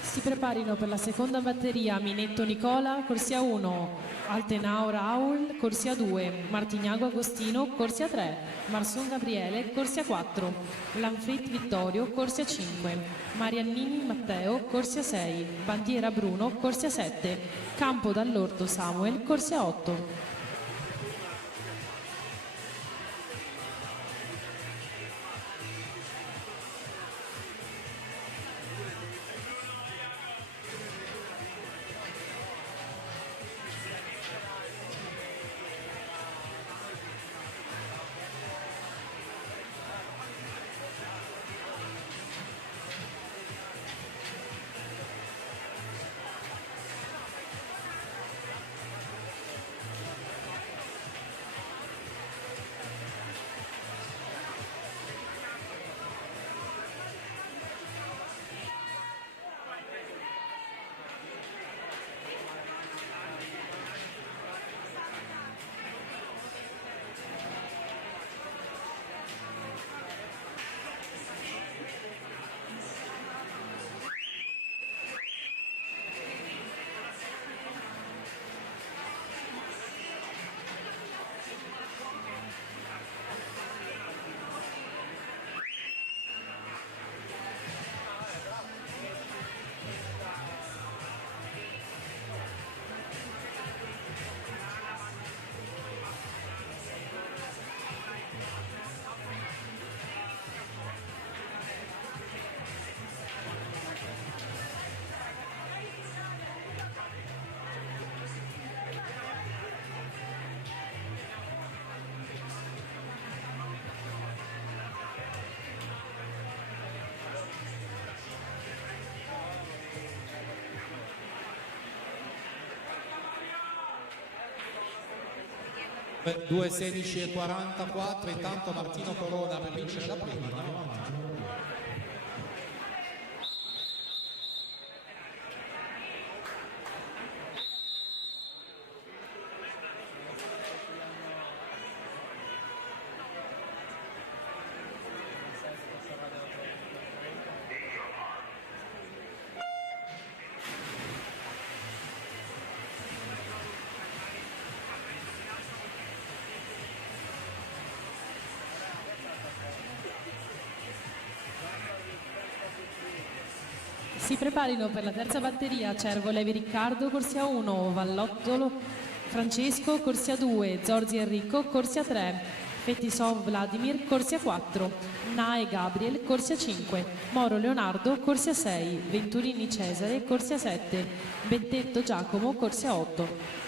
Si preparino per la seconda batteria Minetto Nicola, corsia 1, Altenau Raul, corsia 2, Martignago Agostino, corsia 3, Marson Gabriele, corsia 4, Lanfrit Vittorio, corsia 5, Mariannini Matteo, corsia 6, Bandiera Bruno, corsia 7, Campo Dall'Orto Samuel, corsia 8. Per 2,16 e 44, intanto Martino Corona per vincere la prima. Andiamo avanti. Si preparino per la terza batteria Cervo Levi Riccardo, corsia 1, Vallottolo Francesco, corsia 2, Zorzi Enrico, corsia 3, Fetisov Vladimir, corsia 4, Nae Gabriel, corsia 5, Moro Leonardo, corsia 6, Venturini Cesare, corsia 7, Bentetto Giacomo, corsia 8.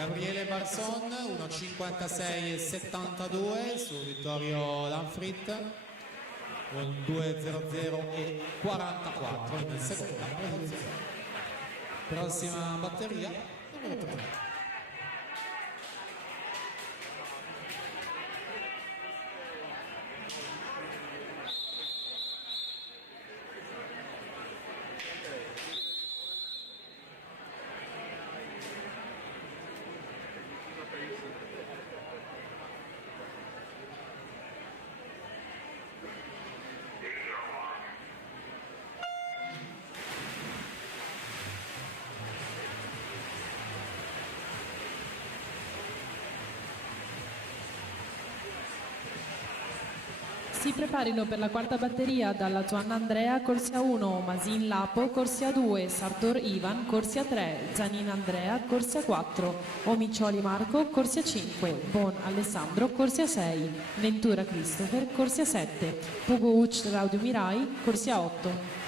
Gabriele Barson 1.56,72 su Vittorio Lanfrit, con 2.00,44 in seconda posizione. Prossima batteria, numero 3. Si preparino per la quarta batteria dalla Joanna Andrea, corsia 1, Masin Lapo, corsia 2, Sartor Ivan, corsia 3, Zanin Andrea, corsia 4, Omiccioli Marco, corsia 5, Bon Alessandro, corsia 6, Ventura Christopher, corsia 7, Pugo Uc Raudio Mirai, corsia 8.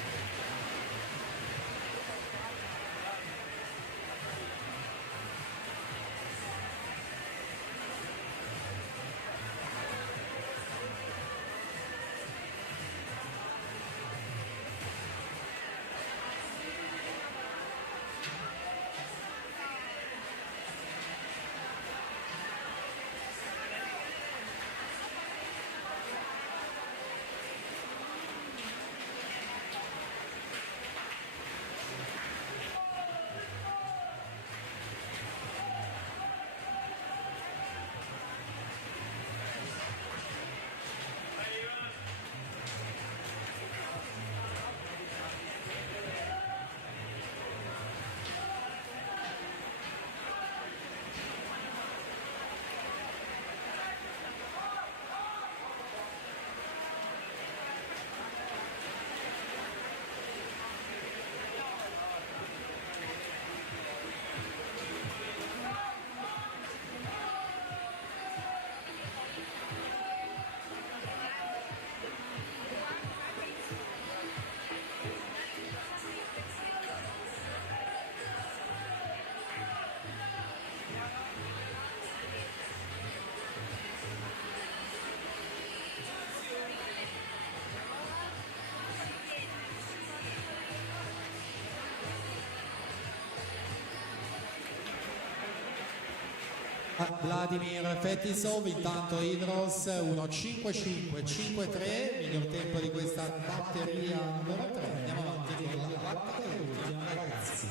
Vladimir Fetisov, intanto Hidros 1.55.53, miglior tempo di questa batteria numero 3. Andiamo avanti con la quarta e ultima, ragazzi.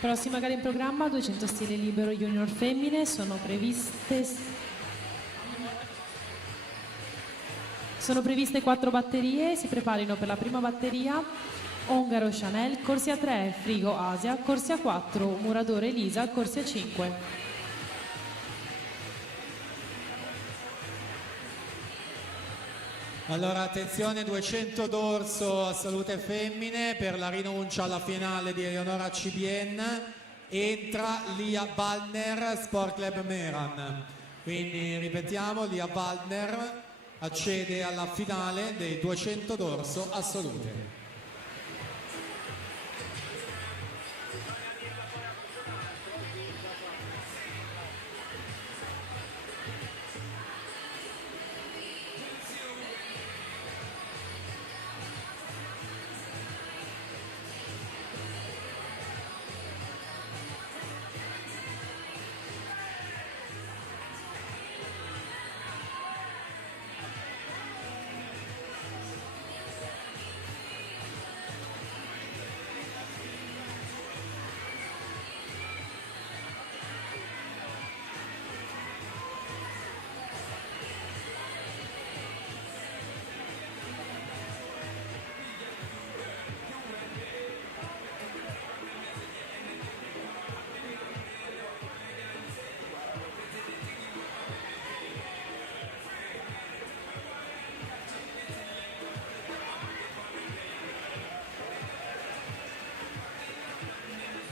Prossima gara in programma, 200 stile libero junior femmine, sono previste 4 batterie, si preparino per la prima batteria Ongaro Chanel, corsia 3, Frigo Asia, corsia 4, Muradore Elisa, corsia 5. Allora attenzione, 200 d'orso a salute femmine per la rinuncia alla finale di Eleonora Cibien, entra Lia Waldner, Sport Club Meran. Quindi ripetiamo, Lia Waldner accede alla finale dei 200 d'orso assolute.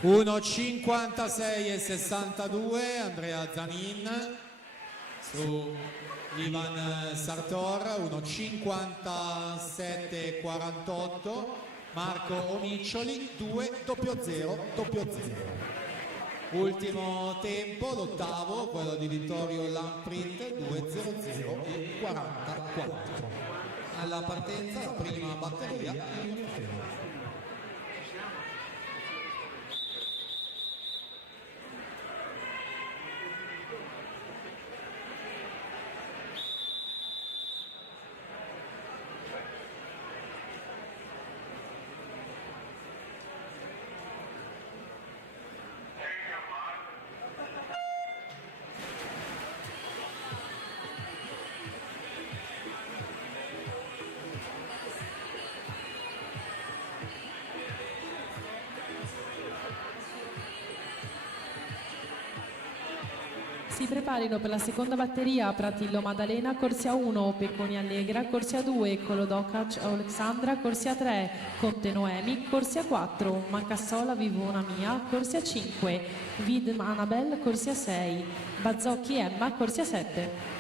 1,56,62 Andrea Zanin su Ivan Sartor, 1,57,48 Marco Omiccioli, 2,00,00. Ultimo tempo, l'ottavo, quello di Vittorio Lamprint, 2,00,44. Alla partenza, la prima batteria. Si preparino per la seconda batteria Pratillo Maddalena, corsia 1, Pecconi Allegra, corsia 2, Kolodokac Alexandra, corsia 3, Conte Noemi, corsia 4, Mancassola Vivona Mia, corsia 5, Vid Anabel, corsia 6, Bazzocchi Emma, corsia 7.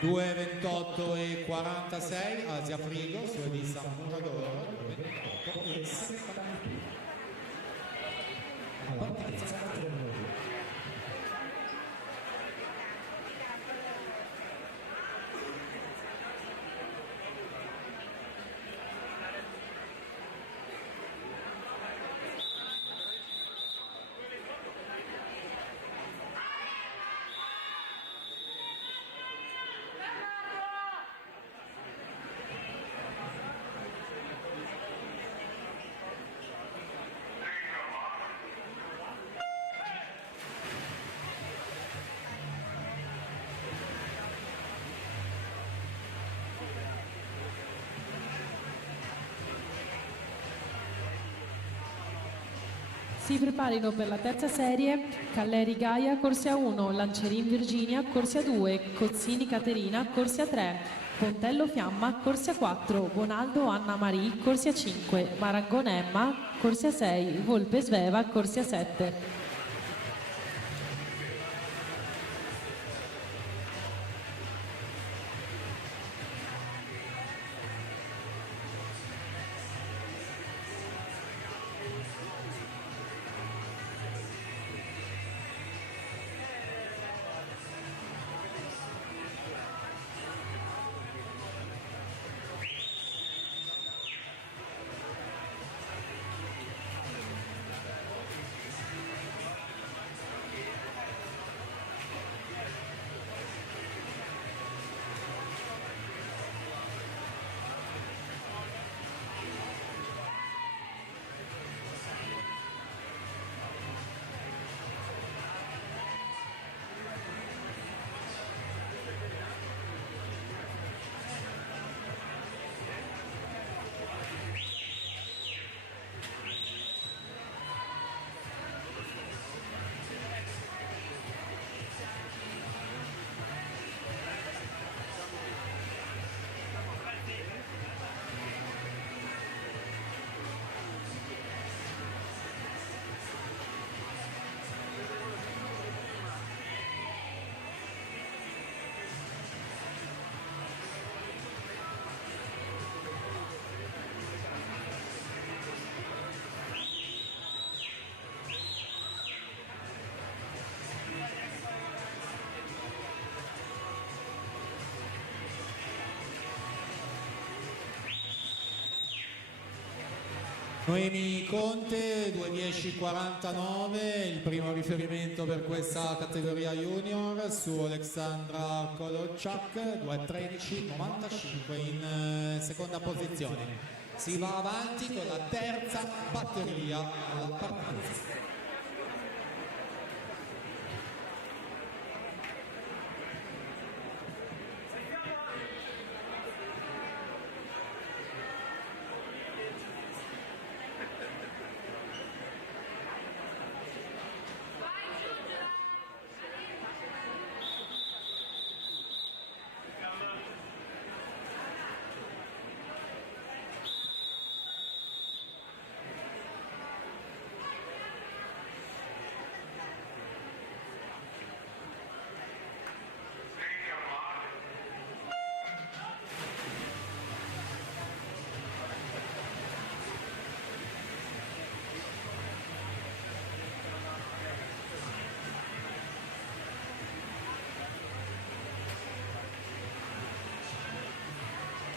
Due 28,46 Asia Frigo su Elisa Muradoro, 2,28,72. Alla partenza 3 minuti. Si preparino per la terza serie Calleri Gaia, corsia 1, Lancerin Virginia, corsia 2, Cozzini Caterina, corsia 3, Pontello Fiamma, corsia 4, Bonaldo Anna Marie, corsia 5, Marangon Emma, corsia 6, Volpe Sveva, corsia 7. Noemi Conte 2:10:49, il primo riferimento per questa categoria junior su Alexandra Kolocak 2:13:95 in seconda posizione. Si va avanti con la terza batteria alla partenza.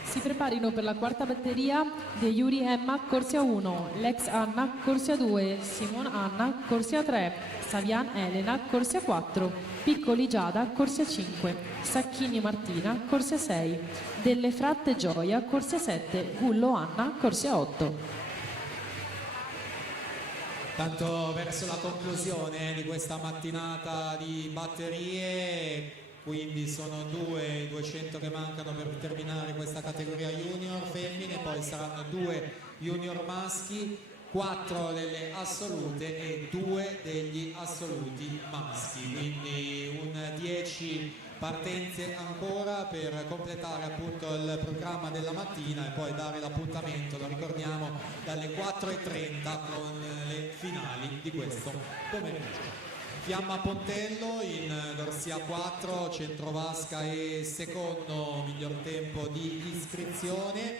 Si preparino per la quarta batteria De Yuri Emma, corsia 1, Lex Anna, corsia 2, Simon Anna, corsia 3, Savian Elena, corsia 4, Piccoli Giada, corsia 5, Sacchini Martina, corsia 6, Delle Fratte Gioia, corsia 7, Gullo Anna, corsia 8. Tanto verso la conclusione di questa mattinata di batterie, quindi sono 200 che mancano per terminare questa categoria junior femmine, poi saranno 2 junior maschi, 4 delle assolute e 2 degli assoluti maschi, quindi un 10 partenze ancora per completare appunto il programma della mattina e poi dare l'appuntamento, lo ricordiamo, dalle 4:30 con le finali di questo pomeriggio. Fiamma Pontello in corsia 4, Centrovasca e secondo miglior tempo di iscrizione,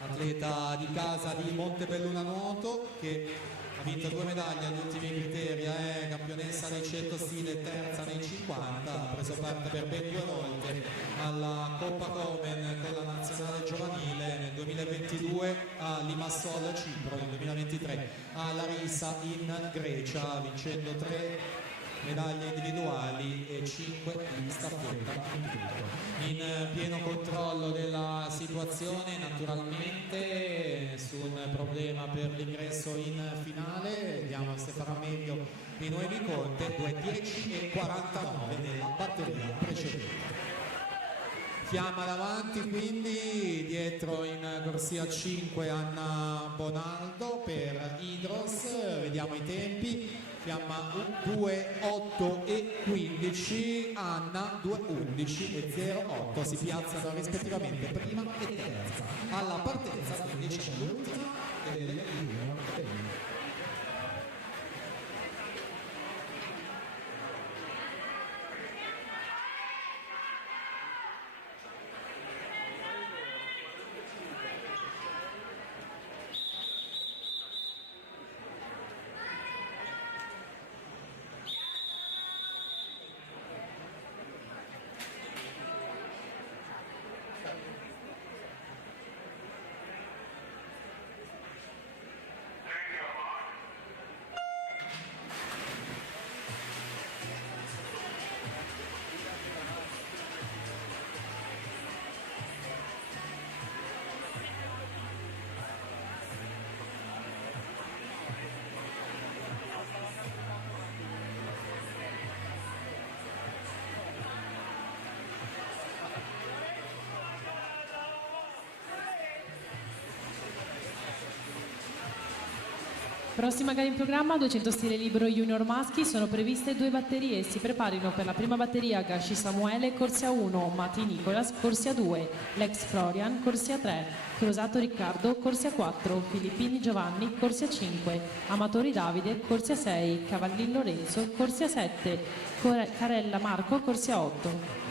atleta di casa di Montebelluna Nuoto che ha vinto 2 medaglie agli ultimi criteri, è campionessa dei 100 stile, terza nei 50, ha preso parte per ben 2 volte alla Coppa Komen con la nazionale giovanile nel 2022 a Limassol Cipro, nel 2023 a Larissa in Grecia, vincendo 3 medaglie individuali e 5 in staffetta in tutto. In pieno controllo della situazione, naturalmente nessun problema per l'ingresso in finale, vediamo se farà meglio di Noemi Conte, 2:10:49 nella batteria precedente. Fiamma davanti, quindi dietro in corsia 5 Anna Bonaldo per Hydros, vediamo i tempi. Fiamma 2:08:15, Anna 2:11:08, si piazzano rispettivamente prima e terza. Alla partenza quindi c'è l'ultima delle junior femmine. Prossima gara in programma, 200 stile libero junior maschi, sono previste 2 batterie, si preparino per la prima batteria Gasci Samuele, corsia 1, Mati Nicolas, corsia 2, Lex Florian, corsia 3, Crosato Riccardo, corsia 4, Filippini Giovanni, corsia 5, Amatori Davide, corsia 6, Cavallin Lorenzo, corsia 7, Carella Marco, corsia 8.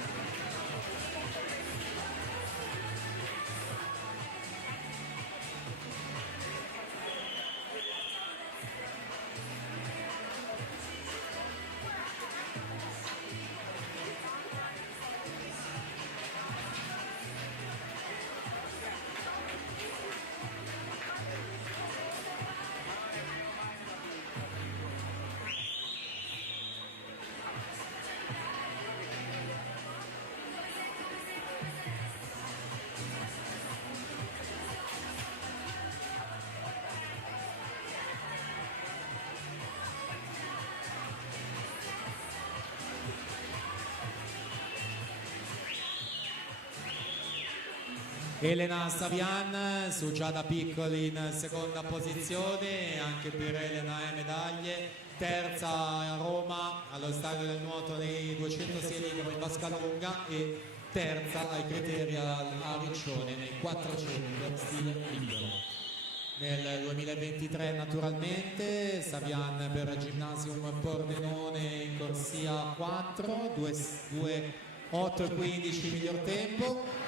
Elena Savian su Giada Piccoli in seconda posizione, anche per Elena medaglie, terza a Roma allo stadio del nuoto nei 200 sia libero in vasca lunga e terza ai criteri a Riccione nei 400 stile libero. Nel 2023 naturalmente Savian per Gymnasium Pordenone in corsia 4, 2:8:15 miglior tempo.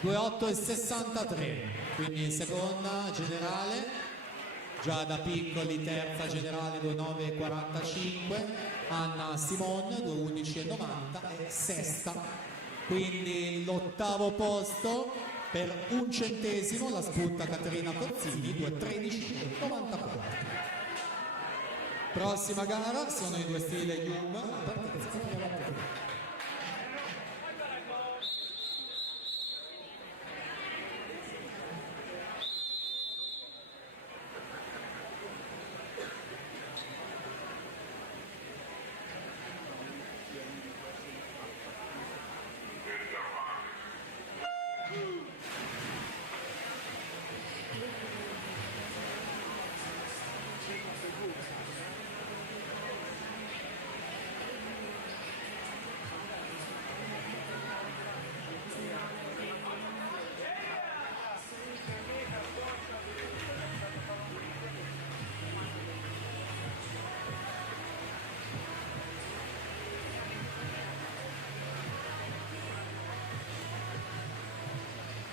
2:8:63, quindi in seconda generale, Giada Piccoli terza generale 2:9:45, Anna Simon 2:11:90 e sesta, quindi l'ottavo posto per un centesimo la spunta Caterina Cozzini 2:13:94. Prossima gara sono i due stile Yum, partenza per la batteria.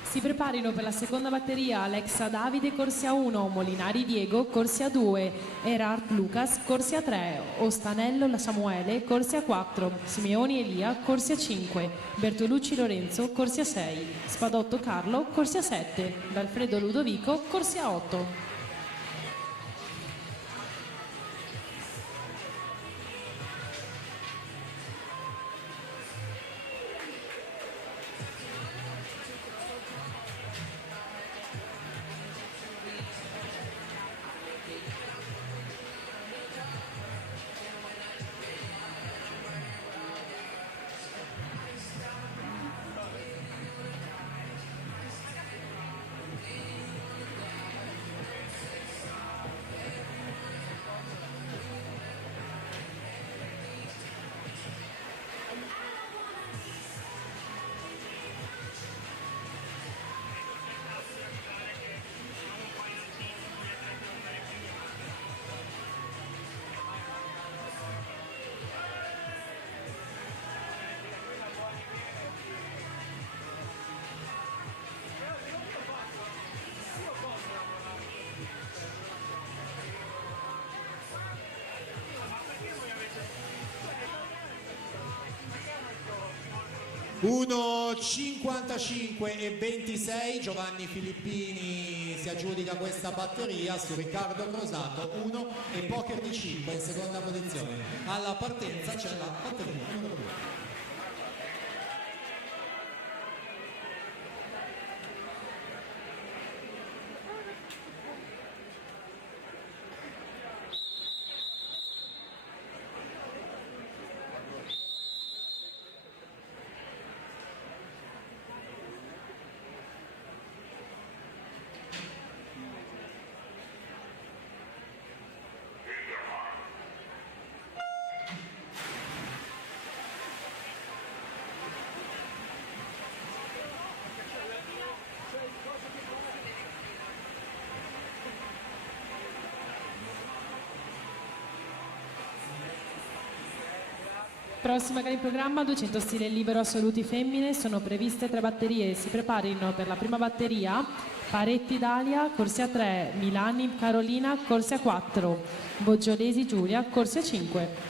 Si preparino per la seconda batteria Alexa Davide, corsia 1, Molinari Diego, corsia 2, Erard Lucas, corsia 3, Ostanello Samuele, corsia 4, Simeoni Elia, corsia 5, Bertolucci Lorenzo, corsia 6, Spadotto Carlo, corsia 7, D'Alfredo Ludovico, corsia 8. Uno 55:26, Giovanni Filippini si aggiudica questa batteria su Riccardo Crosato, 1 e poker di 5 in seconda posizione. Alla partenza c'è la batteria numero 2. Prossima gara in programma, 200 stile libero assoluti femmine, sono previste 3 batterie, si preparino per la prima batteria Paretti Dalia, corsia 3, Milani Carolina, corsia 4, Boggiolesi Giulia, corsia 5.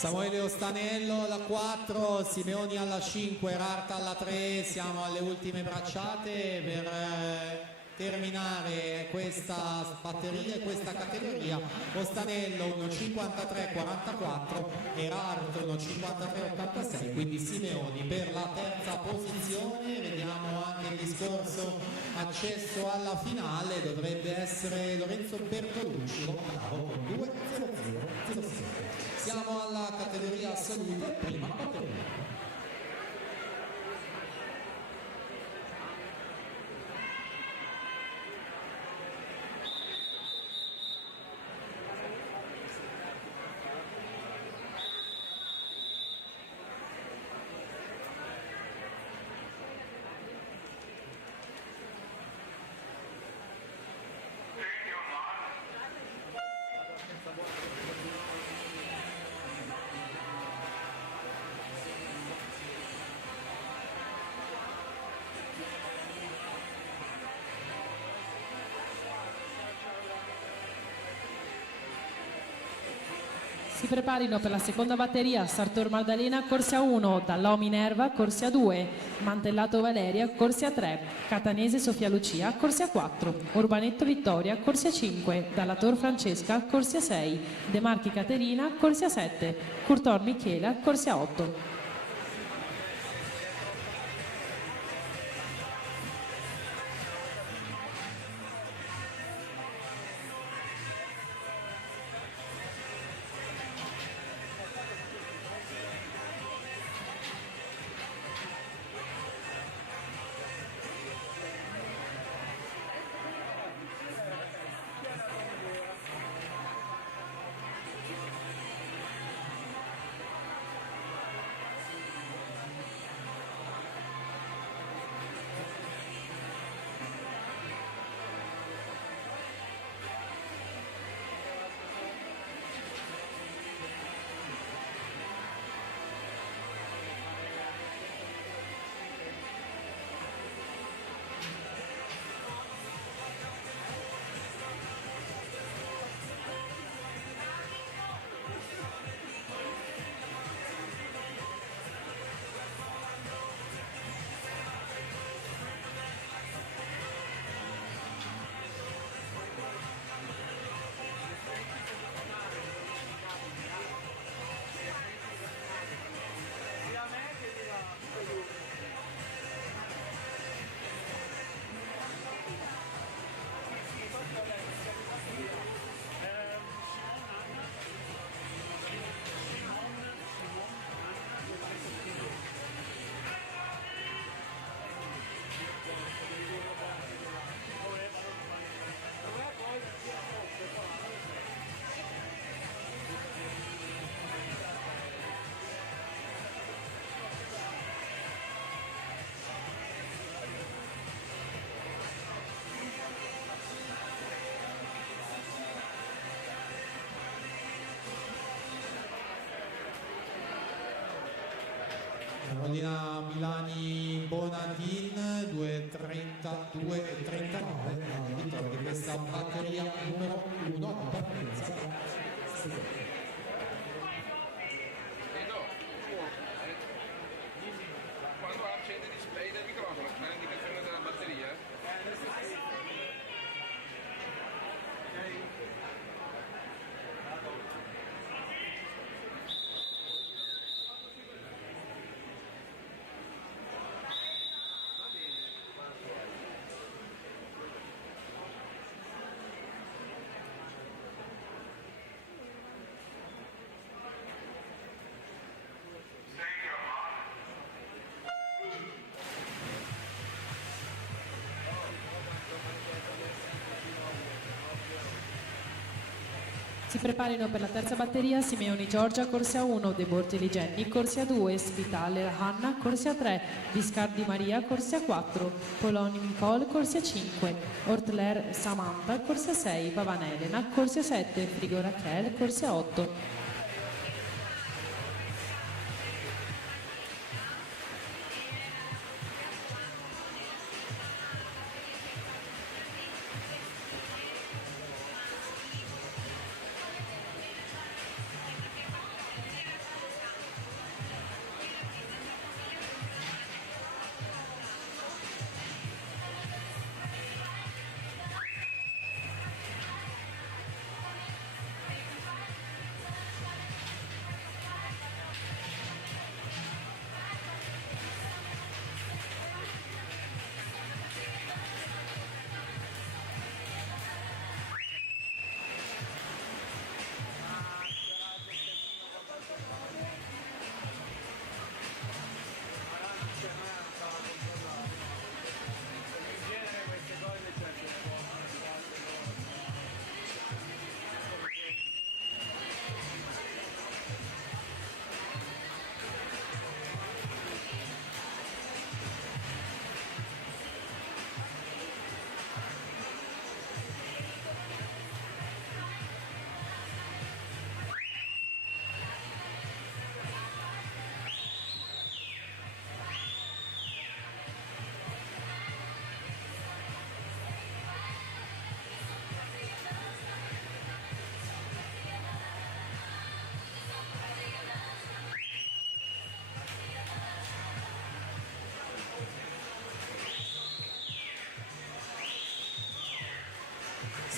Samuele Ostanello alla 4, Simeoni alla 5, Rarta alla 3, siamo alle ultime bracciate per terminare questa batteria e questa categoria. Ostanello 1.53.44 e Rart 1.53.86, quindi Simeoni per la terza posizione. Vediamo anche il discorso accesso alla finale, dovrebbe essere Lorenzo Bertolucci, con 2.00.07. Siamo alla categoria salute, prima batteria. Si preparino per la seconda batteria Sartor Maddalena, Corsia 1, Dallò Minerva, Corsia 2, Mantellato Valeria, Corsia 3, Catanese Sofia Lucia, Corsia 4, Urbanetto Vittoria, Corsia 5, Dalla Tor Francesca, Corsia 6, De Marchi Caterina, Corsia 7, Curtor Michela, Corsia 8. Carolina Milani Bonadin 2.32.39, vittoria di questa batteria numero 1 a partenza. Quando accende il display del microfono, c'è l'indicazione della batteria? Si preparino per la terza batteria Simeoni Giorgia, Corsia 1, De Bortoli Jenny, Corsia 2, Spitaler Hanna, Corsia 3, Viscardi Maria, Corsia 4, Poloni Nicole, Corsia 5, Ortler Samantha, Corsia 6, Pavan Elena, Corsia 7, Frigo Rachel, Corsia 8.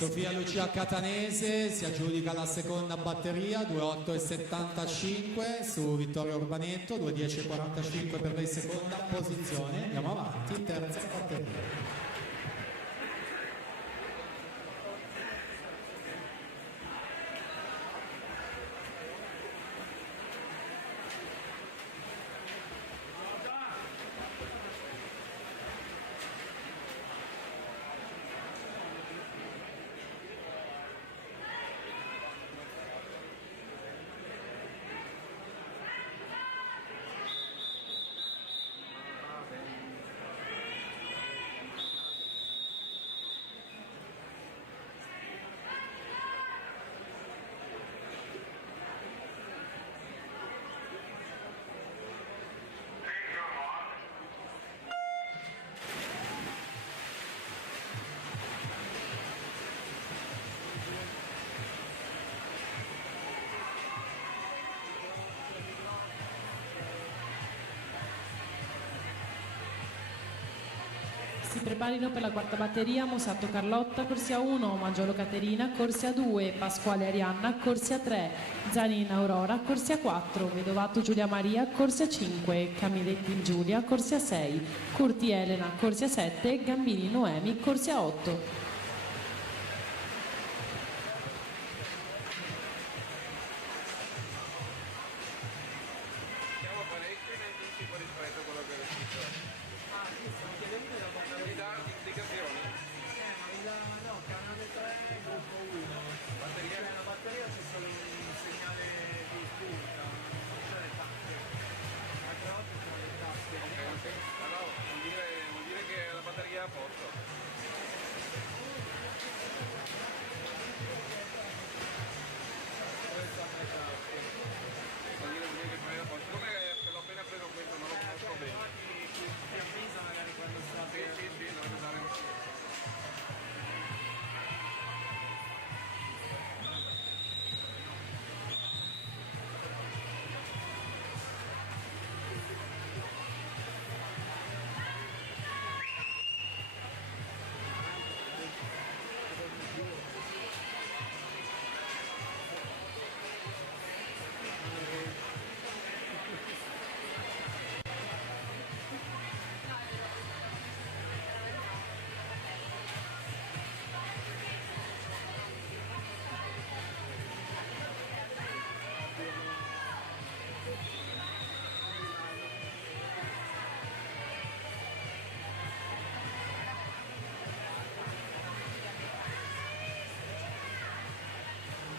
Sofia Lucia Catanese si aggiudica la seconda batteria, 2.8,75 su Vittorio Urbanetto, 2.10,45 per lei seconda posizione. Andiamo avanti, terza batteria. Si preparino per la quarta batteria Musato Carlotta, corsia 1, Maggiolo Caterina, corsia 2, Pasquale Arianna, corsia 3, Zanina Aurora, corsia 4, Vedovato Giulia Maria, corsia 5, Camiletti Giulia, corsia 6, Curti Elena, corsia 7, Gambini Noemi, corsia 8. Siamo parecchi in anticipo rispetto a quello che era scritto. Ah, sì, stiamo chiedendo di darti indicazioni. Ma mi dà, no, canale 3, gruppo 1. Batteria? Nella batteria c'è solo un segnale di spunta, non c'è le tacche. Altre volte sono le tacche. Ok. Allora, vuol dire che la batteria è a posto. Vuol dire che fai a posto. Come l'ho appena preso questo, non lo conosco bene. Ti avvisa magari quando sta per... Sì, non andare uscire.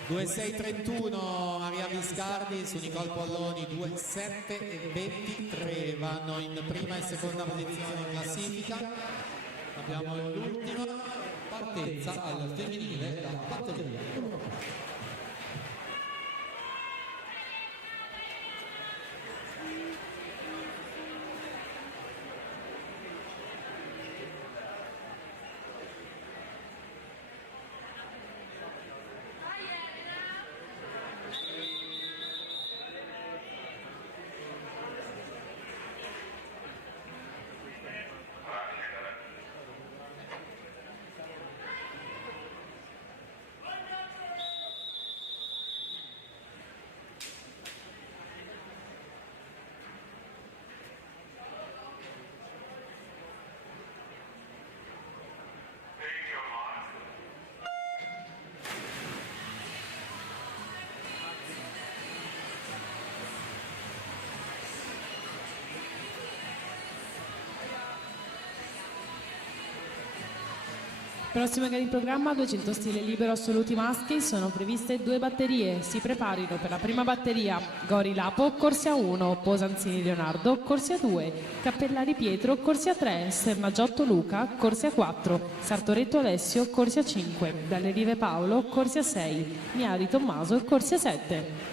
Due 6.31 Maria Viscardi su Nicole Polloni, 2.7.23 vanno in prima e seconda posizione in classifica. Abbiamo l'ultima partenza al femminile, la batteria numero 4. Prossima gara in programma, 200 stile libero assoluti maschi, sono previste 2 batterie. Si preparino per la prima batteria Gori Lapo, corsia 1, Posanzini Leonardo, corsia 2, Cappellari Pietro, corsia 3, Sernagiotto Luca, corsia 4, Sartoretto Alessio, corsia 5, Dalle Rive Paolo, corsia 6, Miari Tommaso, corsia 7.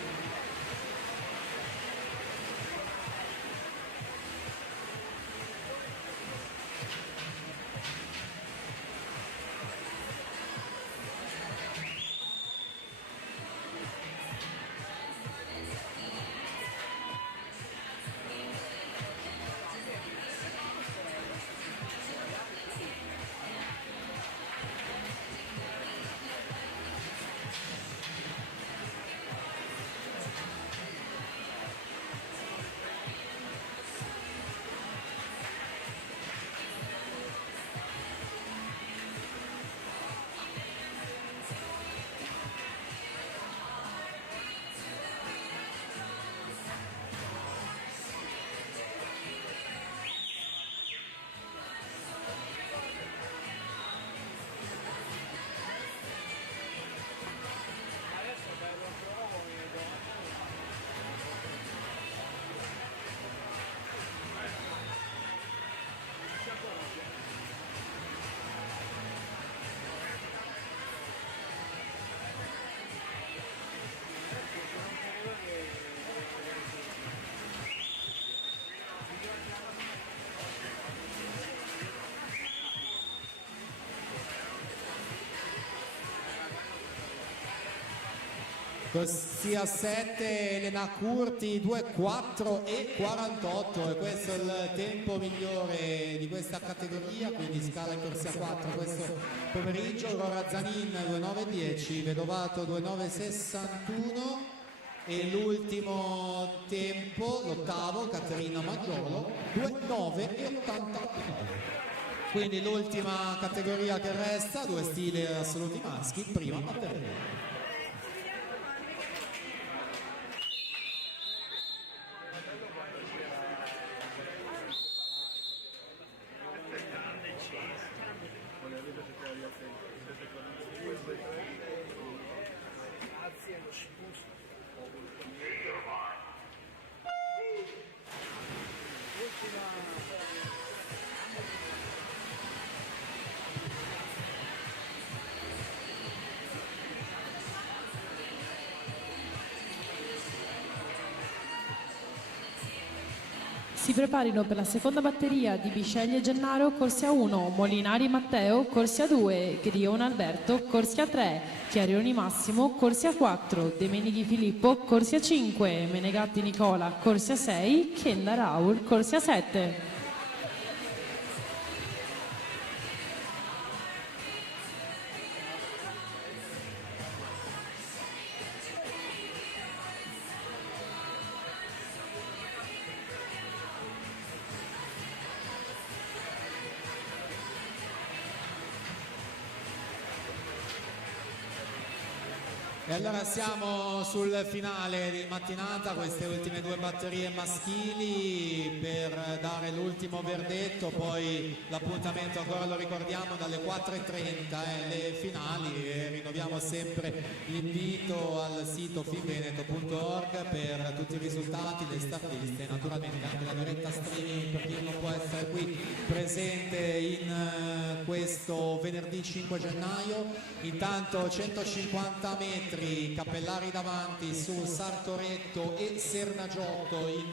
Corsia 7 Elena Curti 2:4 e 48, e questo è il tempo migliore di questa categoria, quindi scala in corsia 4 questo pomeriggio. Aurora Zanin 2:9:10, Vedovato 2:9:61 e l'ultimo tempo, l'ottavo, Caterina Maggiolo 2:9:81. Quindi l'ultima categoria che resta, due stili assoluti maschi, prima batteria. Si preparino per la seconda batteria di Bisceglie Gennaro, corsia 1, Molinari Matteo, corsia 2, Grione Alberto, corsia 3, Chiarioni Massimo, corsia 4, De Menighi Filippo, corsia 5, Menegatti Nicola, corsia 6, Kenda Raul, corsia 7. E allora siamo sul finale di mattinata, queste ultime due batterie maschili per dare l'ultimo verdetto, poi l'appuntamento ancora lo ricordiamo dalle 4:30 le finali, e rinnoviamo sempre l'invito al sito filmveneto.org per tutti i risultati, le starliste, naturalmente anche la diretta streaming per chi non può essere qui presente in questo venerdì 5 gennaio. Intanto 150 metri, Cappellari davanti su Sartoretto e Sernagiotto in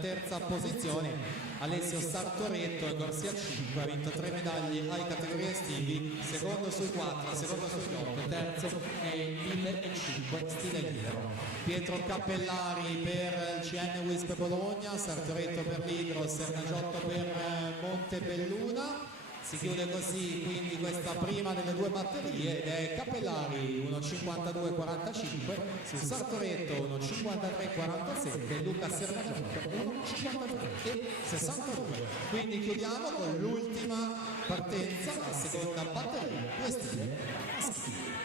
terza posizione. Alessio Sartoretto in corsia 5 ha vinto 3 medaglie ai categorie estivi, secondo sui 4, secondo sugli 8, terzo è il 1005 stile libero. Pietro Cappellari per il CN Wisp Bologna, Sartoretto per l'Idro, Sernagiotto per Montebelluna. Si chiude così quindi questa prima delle due batterie ed è Cappellari 1:52:45, su Sartoretto 1:53:47, Luca Sernagiotto 1:53:62. Quindi chiudiamo con l'ultima partenza, la seconda batteria, questi due maschili.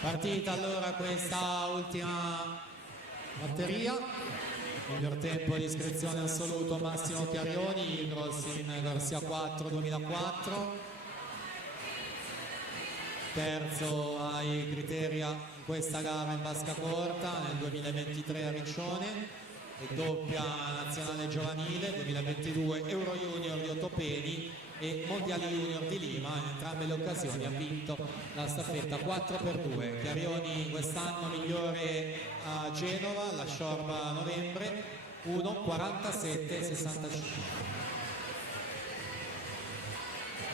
Partita allora questa ultima batteria, miglior tempo di iscrizione assoluto Massimo Chiarioni, Idros in corsia 4 2004, terzo ai criteri in questa gara in vasca corta nel 2023 a Riccione e doppia nazionale giovanile 2022 Euro Junior di Ottopeni e Mondiali Junior di Lima. In entrambe le occasioni ha vinto la staffetta 4x2. Chiarioni quest'anno migliore a Genova, la Sciorba a novembre 1:47:65.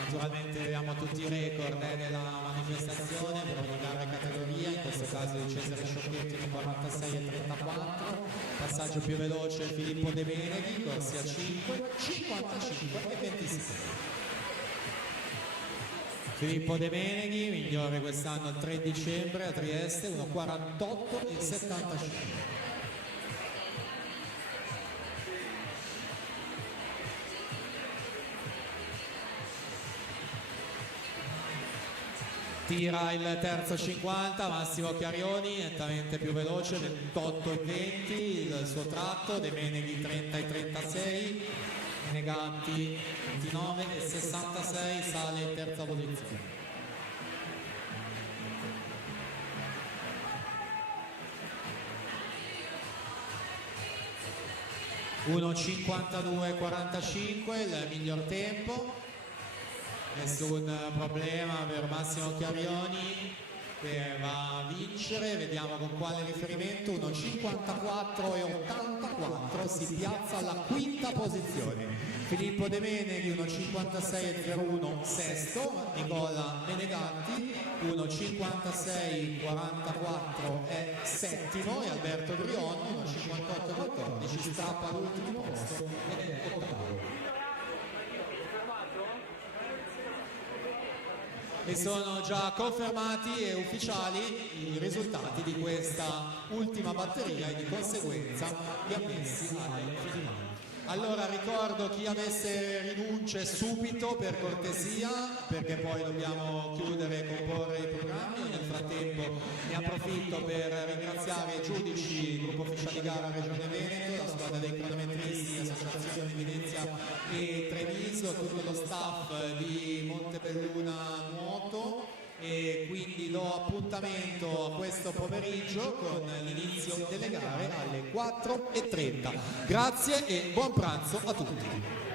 Naturalmente abbiamo tutti i record della manifestazione per ogni gara e categoria, in questo caso di Cesare Sciocchetti 46:34, passaggio più veloce Filippo De Beneghi, corsia 5, 55:26. Filippo De Beneghi, migliore quest'anno il 3 dicembre a Trieste, 1:48:75. Tira il terzo 50, Massimo Chiarioni, nettamente più veloce, 28 e 20 il suo tratto, De Meneghi 30 e 36, Meneganti 29 e 66, sale in terza posizione. Uno 52,45 il miglior tempo. Nessun problema per Massimo Chiarioni che va a vincere, vediamo con quale riferimento. 1,54 e 84 si piazza alla quinta posizione. Filippo De Meneghi 1,56 e 01 sesto, Nicola Meneganti 1,56 44 è settimo e Alberto Brion 1,58 e 14 strappa all'ultimo posto ed è ottavo. E sono già confermati e ufficiali i risultati di questa ultima batteria e di conseguenza gli ammessi alle finali. Allora ricordo chi avesse rinunce subito per cortesia, perché poi dobbiamo chiudere e comporre i programmi. Nel frattempo ne approfitto per ringraziare i giudici, il gruppo ufficiale di gara Regione Veneto, la squadra dei cronometristi, Associazione Evidenza e Treviso, tutto lo staff di Montebelluna Nuoto, e quindi do appuntamento a questo pomeriggio con l'inizio delle gare alle 4:30. Grazie e buon pranzo a tutti.